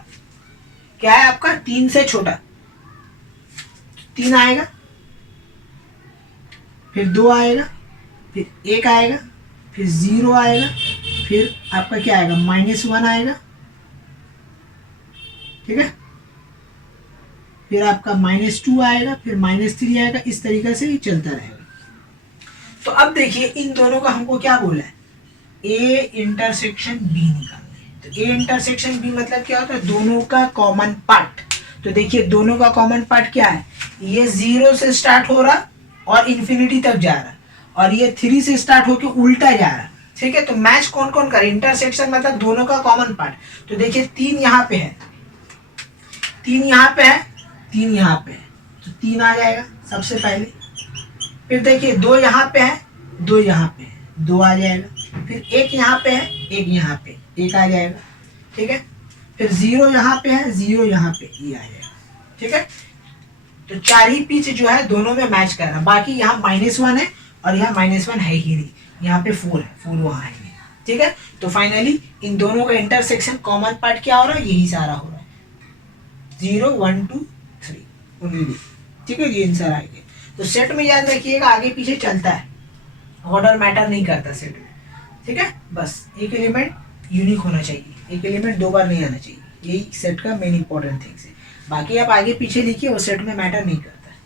क्या है आपका 3 से छोटा, 3 आएगा, फिर 2 आएगा, फिर 1 आएगा, फिर 0 आएगा, फिर आपका क्या आएगा, -1 आएगा, ठीक है। फिर आपका -2 आएगा, फिर -3 आएगा, इस तरीके से ही चलता रहेगा। तो अब देखिए इन दोनों का हमको क्या बोला है, ए इंटरसेक्शन बी निकालना है। तो ए इंटरसेक्शन बी मतलब क्या होता है, दोनों का कॉमन पार्ट। तो देखिए दोनों का कॉमन पार्ट क्या है, ये 0 से स्टार्ट हो रहा और इन्फिनिटी तक जा रहा, और ये 3 से स्टार्ट होके उल्टा जा रहा, ठीक है। तो मैच कौन कौन करे, इंटरसेक्शन मतलब दोनों का कॉमन पार्ट। तो देखिए 3 यहाँ पे है, 3 यहाँ पे है, 3 यहाँ पे है, तो 3 आ जाएगा सबसे पहले। फिर देखिए 2 यहाँ पे है, 2 यहाँ पे है, 2 आ जाएगा। फिर 1 यहाँ पे है, 1 यहाँ पे, 1 आ जाएगा, ठीक है। फिर 0 यहाँ पे है, 0 यहाँ पे, ये आ जाएगा, ठीक है। तो 4 ही पीस जो है दोनों में मैच कर रहा, बाकी यहाँ -1 है और यहाँ -1 है ही नहीं, यहाँ पे 4 है, 4 वहाँ है, ठीक है। तो फाइनली इन दोनों का इंटरसेक्शन कॉमन पार्ट क्या हो रहा है, यही सारा हो रहा है, 0 1 2 3 ओनली, ठीक है। ये आंसर आएगा। तो सेट में याद रखिएगा आगे पीछे चलता है, ऑर्डर मैटर नहीं करता सेट में, ठीक है। बस एक एलिमेंट यूनिक होना चाहिए, एक एलिमेंट 2 बार नहीं आना चाहिए, यही सेट का मेन इंपॉर्टेंट थिंग्स है। बाकी आप आगे पीछे लिखिए, वो सेट में मैटर नहीं करता है,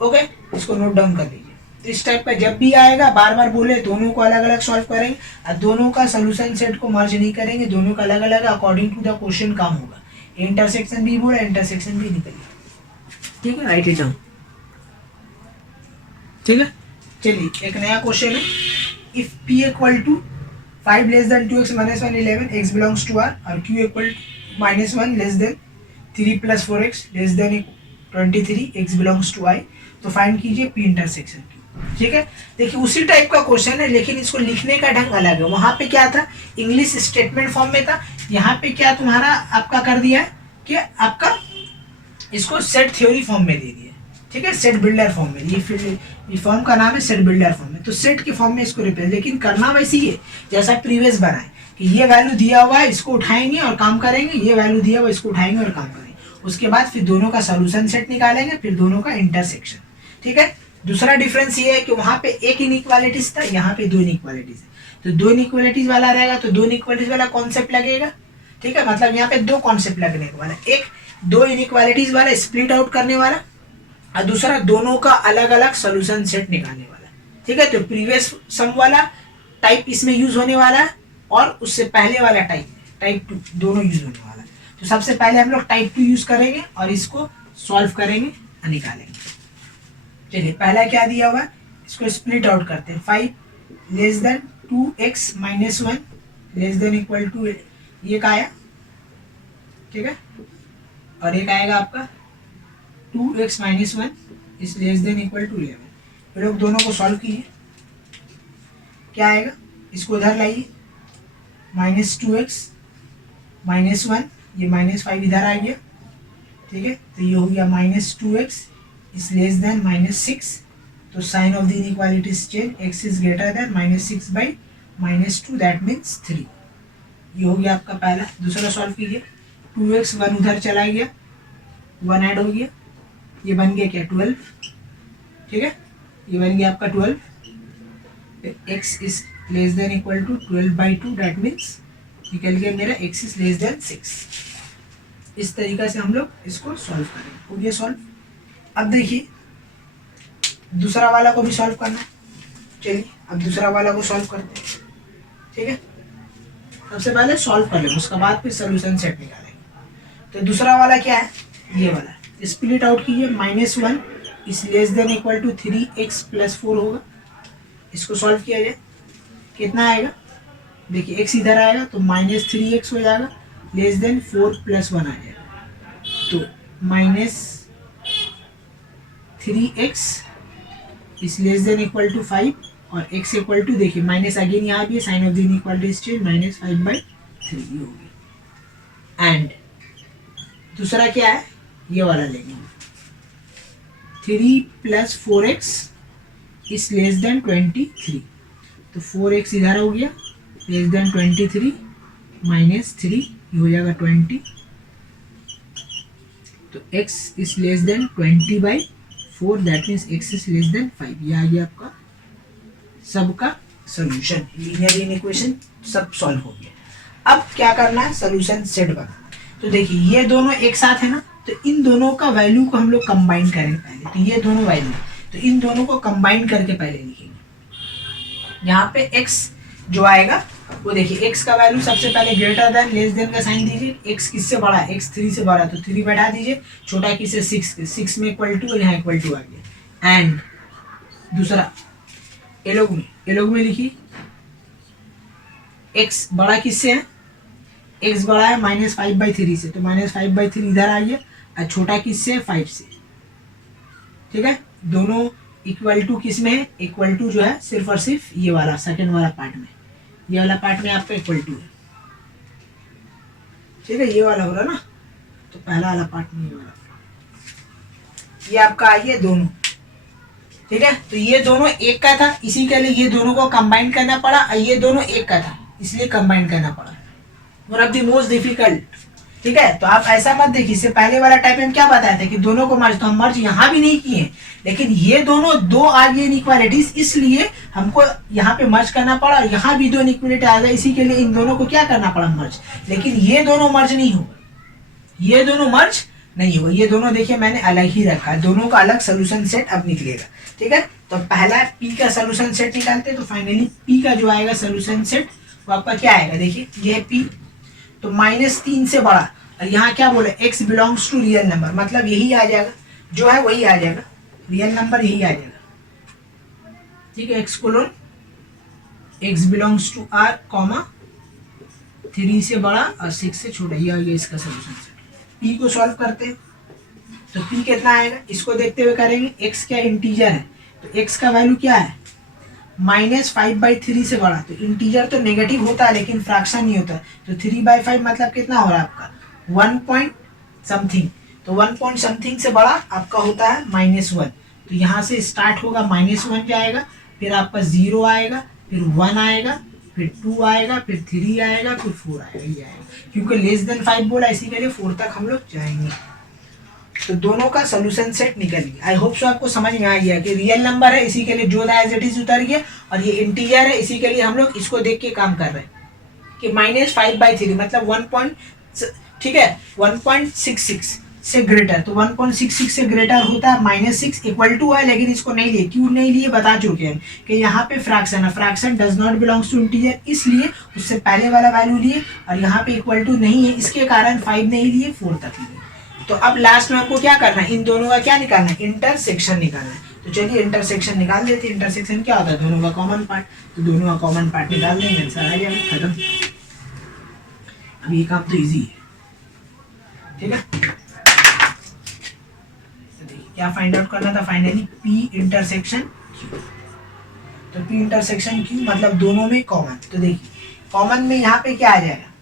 ओके। इसको नोट डाउन कर लीजिए। तो इस टाइप का जब भी आएगा, बार बार बोले दोनों को अलग अलग सॉल्व करेंगे, और दोनों का सोल्यूशन सेट को मर्ज नहीं करेंगे, दोनों का अलग अलग अकॉर्डिंग टू द क्वेश्चन काम होगा। इंटरसेक्शन भी बोला, इंटरसेक्शन भी निकलिए, ठीक है, राइट इट डाउन, ठीक है। चलिए एक नया क्वेश्चन है, if p equal to 5 less than 2x minus 1 11 x belongs to r, और q equal -1 less than 3 plus 4x less than 23 x belongs to i, तो फाइंड कीजिए p इंटरसेक्शन की, ठीक है। देखिए उसी टाइप का क्वेश्चन है, लेकिन इसको लिखने का ढंग अलग है। वहां पे क्या था, इंग्लिश स्टेटमेंट फॉर्म में था, यहाँ पे क्या तुम्हारा आपका कर दिया है कि आपका इसको सेट थ्योरी फॉर्म में दे दिया, ठीक है, सेट बिल्डर फॉर्म में। ये फॉर्म का नाम है सेट बिल्डर फॉर्म में, तो सेट के फॉर्म में इसको रिप्रेजेंट, लेकिन करना वैसे ही है जैसा प्रीवियस बनाए, कि ये वैल्यू दिया हुआ है इसको उठाएंगे और काम करेंगे, ये वैल्यू दिया हुआ इसको उठाएंगे और काम करेंगे, उसके बाद फिर दोनों का सोल्यूशन सेट निकालेंगे, फिर दोनों का इंटरसेक्शन, ठीक है। दूसरा डिफरेंस ये है कि वहां पे एक इनइक्वालिटीज था, यहाँ पे 2 इनइक्वालिटीज है। तो 2 इनइक्वालिटीज वाला रहेगा तो 2 इनइक्वालिटीज वाला कॉन्सेप्ट लगेगा, ठीक है। मतलब यहाँ पे 2 कॉन्सेप्ट लगने वाला, एक 2 इनइक्वालिटीज वाला स्प्लिट आउट करने वाला, और दूसरा दोनों का अलग अलग सोल्यूशन सेट निकालने वाला, ठीक है। तो प्रीवियस सम वाला टाइप इसमें यूज होने वाला है, और उससे पहले वाला टाइप 2 दोनों यूज होने वाला है। तो सबसे पहले हम लोग टाइप 2 यूज करेंगे और इसको सॉल्व करेंगे और निकालेंगे। चलिए पहला क्या दिया हुआ है, इसको स्प्लिट आउट करते हैं। 5 less than 2x minus 1 less than equal to, ये का आया, ठीक है, और एक आएगा आपका 2x माइनस 1 इस लेस देन इक्वल टू 11। फिर लोग दोनों को सॉल्व कीजिए, क्या आएगा, इसको उधर लाइए, -2x माइनस 1, ये -5 इधर आ गया, ठीक है। तो ये हो गया -2x इस लेस देन -6, तो sign of the inequality is change, x is greater than -6 by -2 that means 3। ये हो गया आपका पहला। दूसरा सॉल्व कीजिए, 2x 1 उधर चला गया, 1 ऐड हो गया, ये बन गया क्या 12, ठीक है, ये बन गया आपका 12। x is less than equal to 12/2 that means निकल गया मेरा x इज लेस देन 6। इस तरीके से हम लोग इसको सॉल्व करेंगे, हो गया सॉल्व। अब देखिए दूसरा वाला को भी सॉल्व करना है, चलिए अब दूसरा वाला को सॉल्व करते हैं, ठीक है। सबसे पहले सॉल्व कर लेंगे, उसके बाद फिर सोल्यूशन सेट निकालेंगे। तो दूसरा वाला क्या है, ये वाला, स्प्लिट आउट कीजिए, -1 is less than equal to 3x + 4 होगा। इसको सॉल्व किया जाए, कितना आएगा, देखिए x इधर आएगा तो -3x हो जाएगा, लेस देन 4 + 1 आ जाएगा, तो -3x is less than equal to 5 और x इक्वल टू, देखिए माइनस अगेन यहाँ भी sign of the inequality is change, -5/3 होगी। एंड दूसरा क्या है, ये वाला लेंगे, 3 + 4x इज लेस देन 23, तो 4x इधर हो गया, लेस देन 23 -3 हो जाएगा 20, तो x is less then 20/4, that means x is less than 5। ये आ गया आपका सबका सोल्यूशन, लीनियर इक्वेशन सब सॉल्व हो गया। अब क्या करना है, सोल्यूशन सेट बनाना। तो देखिए ये दोनों एक साथ है ना, तो इन दोनों का वैल्यू को हम लोग कंबाइन करेंगे पहले, तो ये दोनों वैल्यू, तो इन दोनों को कंबाइन करके पहले लिखेंगे। यहाँ पे x जो आएगा वो देखिए x का वैल्यू सबसे पहले ग्रेटर देन लेस देन का साइन दीजिए, x किससे बड़ा है, x 3 से बड़ा, तो 3 बैठा दीजिए, छोटा किससे 6 में इक्वल टू, यहाँ इक्वल टू आ गया। एंड दूसरा ये लोग में लिखिए, x बड़ा किससे है, x बड़ा है -5/3 से, तो -5/3 इधर आ गया, और छोटा किससे है, 5 से, ठीक है। दोनों इक्वल टू किस में है, इक्वल टू जो है सिर्फ और सिर्फ ये वाला सेकंड वाला पार्ट में, ये वाला पार्ट में आपका इक्वल टू है, ठीक है। ये वाला हो रहा ना, तो पहला वाला पार्ट में ये वाला, ये आपका आ गया दोनों, ठीक है। तो ये दोनों एक का था, इसी के लिए ये दोनों को कंबाइन करना पड़ा, और ये दोनों एक का था इसलिए कंबाइन करना पड़ा, one of the most difficult, ठीक है। तो आप ऐसा मत देखिए, इससे पहले वाला टाइप में क्या बताया था कि दोनों को मर्ज, तो हम मर्ज यहाँ भी नहीं किए, लेकिन ये दोनों दो आ गए इनइक्वालिटीज, इसलिए हमको यहाँ पे मर्ज करना पड़ा, और यहाँ भी दो इनइक्वालिटी आ गए, इसी के लिए इन दोनों को क्या करना पड़ा, मर्ज। लेकिन ये दोनों मर्ज नहीं होगा, ये दोनों मर्ज नहीं होगा, ये दोनों देखिए मैंने अलग ही रखा है, दोनों का अलग सोल्यूशन सेट अब निकलेगा, ठीक है। तो पहला p का सोल्यूशन सेट निकालते हैं, तो फाइनली p का जो आएगा सोल्यूशन सेट वो आपका क्या आएगा, देखिए ये p, तो -3 से बड़ा, और यहाँ क्या बोले, x belongs to real number, मतलब यही आ जाएगा, जो है वही आ जाएगा, रियल नंबर यही आ जाएगा, ठीक है। x बिलोंग्स टू r, 3 से बड़ा और 6 से छोटा, ये आ गया इसका सोल्यूशन सेट। p को सॉल्व करते हैं, तो p कितना आएगा, इसको देखते हुए करेंगे, x क्या इंटीजर है, तो x का वैल्यू क्या है, -5/3 से बड़ा, तो इंटीजर तो नेगेटिव होता है लेकिन फ्रैक्शन नहीं होता, तो 3/5 मतलब कितना हो रहा है आपका 1 पॉइंट समथिंग, तो 1 पॉइंट समथिंग से बड़ा आपका होता है -1, तो यहाँ से स्टार्ट होगा -1 जाएगा, फिर आपका 0 आएगा, फिर 1 आएगा, फिर 2 आएगा, फिर 3 आएगा, फिर 4 आएगा, ये आएगा, क्योंकि लेस देन 5 बोला इसी के लिए 4 तक हम लोग जाएंगे। तो दोनों का सोल्यूशन सेट निकल गया। आई होप सो आपको समझ में आ गया कि रियल नंबर है इसी के लिए जो था एज इट इज उतर गया, और ये इंटीजर है इसी के लिए हम लोग इसको देख के काम कर रहे हैं कि -5/3 मतलब 1. ठीक है 1.66 से ग्रेटर, तो 1.66 से ग्रेटर होता है -6 इक्वल टू है, लेकिन इसको नहीं लिए, क्यों नहीं लिए बता चुके हैं कि यहाँ पे फ्रैक्शन है, fraction does not belongs to integer, इसलिए उससे पहले वाला वैल्यू लिए, और यहाँ पे इक्वल टू नहीं है इसके कारण 5 नहीं लिए, 4 तक लिए। तो अब लास्ट में हमको क्या करना है, इन दोनों का क्या निकालना है, इंटरसेक्शन निकालना है। तो चलिए इंटरसेक्शन निकाल देते हैं। इंटरसेक्शन क्या होता है, दोनों का कॉमन पार्ट, तो दोनों का कॉमन पार्ट निकाल देंगे, आंसर आ जाएगा, खत्म। अब ये काम तो इजी है, ठीक है। क्या फाइंड आउट करना था फाइनली, P इंटरसेक्शन Q। तो P इंटरसेक्शन Q मतलब दोनों में कॉमन, तो देखिए कॉमन में यहाँ पे क्या आ जाएगा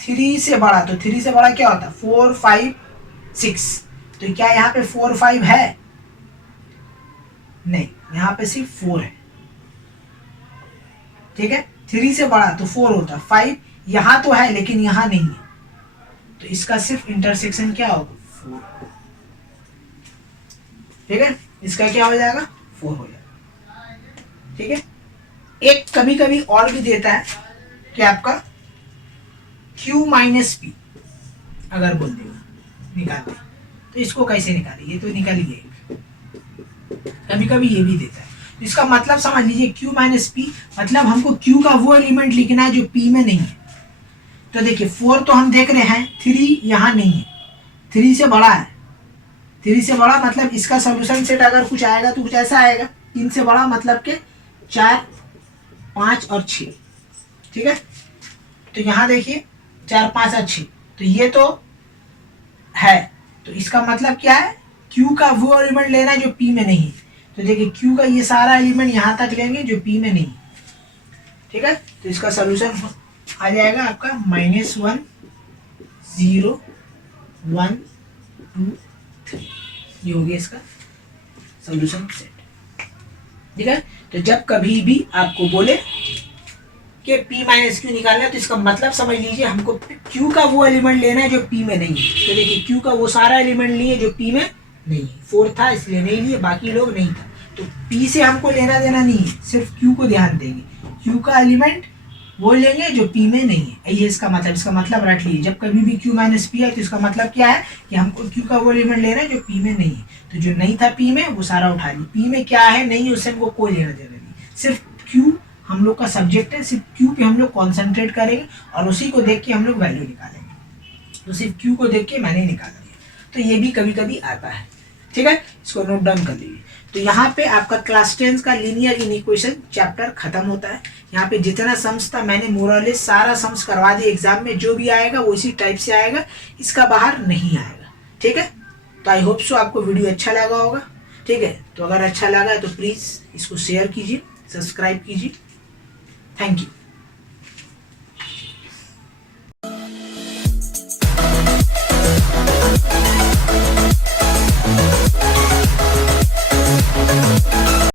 3 से बड़ा, तो 3 से बड़ा क्या होता है 4 5 6, तो क्या यहाँ पे 4 5 है, नहीं यहाँ पे सिर्फ 4 है, ठीक है। 3 से बड़ा तो 4 होता, 5 यहाँ तो है लेकिन यहाँ नहीं है, तो इसका सिर्फ इंटरसेक्शन क्या होगा 4, ठीक है। इसका क्या हो जाएगा 4 हो जाएगा, ठीक है। एक कभी कभी और भी देता है कि आपका Q माइनस P अगर बोल देगा निकालते, तो इसको कैसे निकाले, ये तो निकाल ही गए, कभी कभी ये भी देता है। तो इसका मतलब समझ लीजिए Q माइनस पी, मतलब हमको Q का वो एलिमेंट लिखना है जो P में नहीं है। तो देखिए 4 तो हम देख रहे हैं, 3 यहाँ नहीं है, 3 से बड़ा है, 3 से बड़ा मतलब इसका सोल्यूशन सेट अगर कुछ आएगा तो कुछ ऐसा आएगा, 3 से बड़ा मतलब के 4, 5 और 6, ठीक है। तो यहाँ देखिए 4, 5 और 6, तो ये तो है, तो इसका मतलब क्या है, Q का वो एलिमेंट लेना है जो P में नहीं है। तो देखिए Q का ये सारा एलिमेंट यहाँ तक लेंगे जो P में नहीं है, ठीक है। तो इसका सोल्यूशन आ जाएगा आपका -1, 0, 1, 2, 3, ये हो गया इसका सोल्यूशन सेट, ठीक है। तो जब कभी भी आपको बोले कि P माइनस क्यू निकालना है, तो इसका मतलब समझ लीजिए हमको Q का वो एलिमेंट लेना है जो P में नहीं है। तो देखिए Q का वो सारा एलिमेंट लिए जो P में नहीं है, 4 था इसलिए नहीं लिए, बाकी लोग नहीं था। तो P से हमको लेना देना नहीं है, सिर्फ Q को ध्यान देंगे, Q का एलिमेंट वो लेंगे जो P में नहीं है, ये इसका मतलब। इसका मतलब रट लीजिए, जब कभी भी Q माइनस पी है तो इसका मतलब क्या है कि हमको Q का वो एलिमेंट लेना है जो P में नहीं है। तो जो नहीं था P में वो सारा उठा ली, P में क्या है नहीं है उससे हमको कोई लेना देना नहीं, सिर्फ Q हम लोग का सब्जेक्ट है, सिर्फ Q पे हम लोग कॉन्सेंट्रेट करेंगे और उसी को देख के हम लोग वैल्यू निकालेंगे। तो सिर्फ Q को देख के मैंने निकाला है, तो ये भी कभी कभी आता है, ठीक है, इसको नोट डाउन कर लीजिए। तो यहाँ पे आपका क्लास 10 का लीनियर इनइक्वेशन चैप्टर खत्म होता है। यहाँ पे जितना सम्स था मैंने मोरलेस सारा सम्स करवा दिया, एग्जाम में जो भी आएगा वो इसी टाइप से आएगा, इसका बाहर नहीं आएगा, ठीक है। तो आई होप सो आपको वीडियो अच्छा लगा होगा, ठीक है। तो अगर अच्छा लगा तो प्लीज़ इसको शेयर कीजिए, सब्सक्राइब कीजिए, थैंक यू।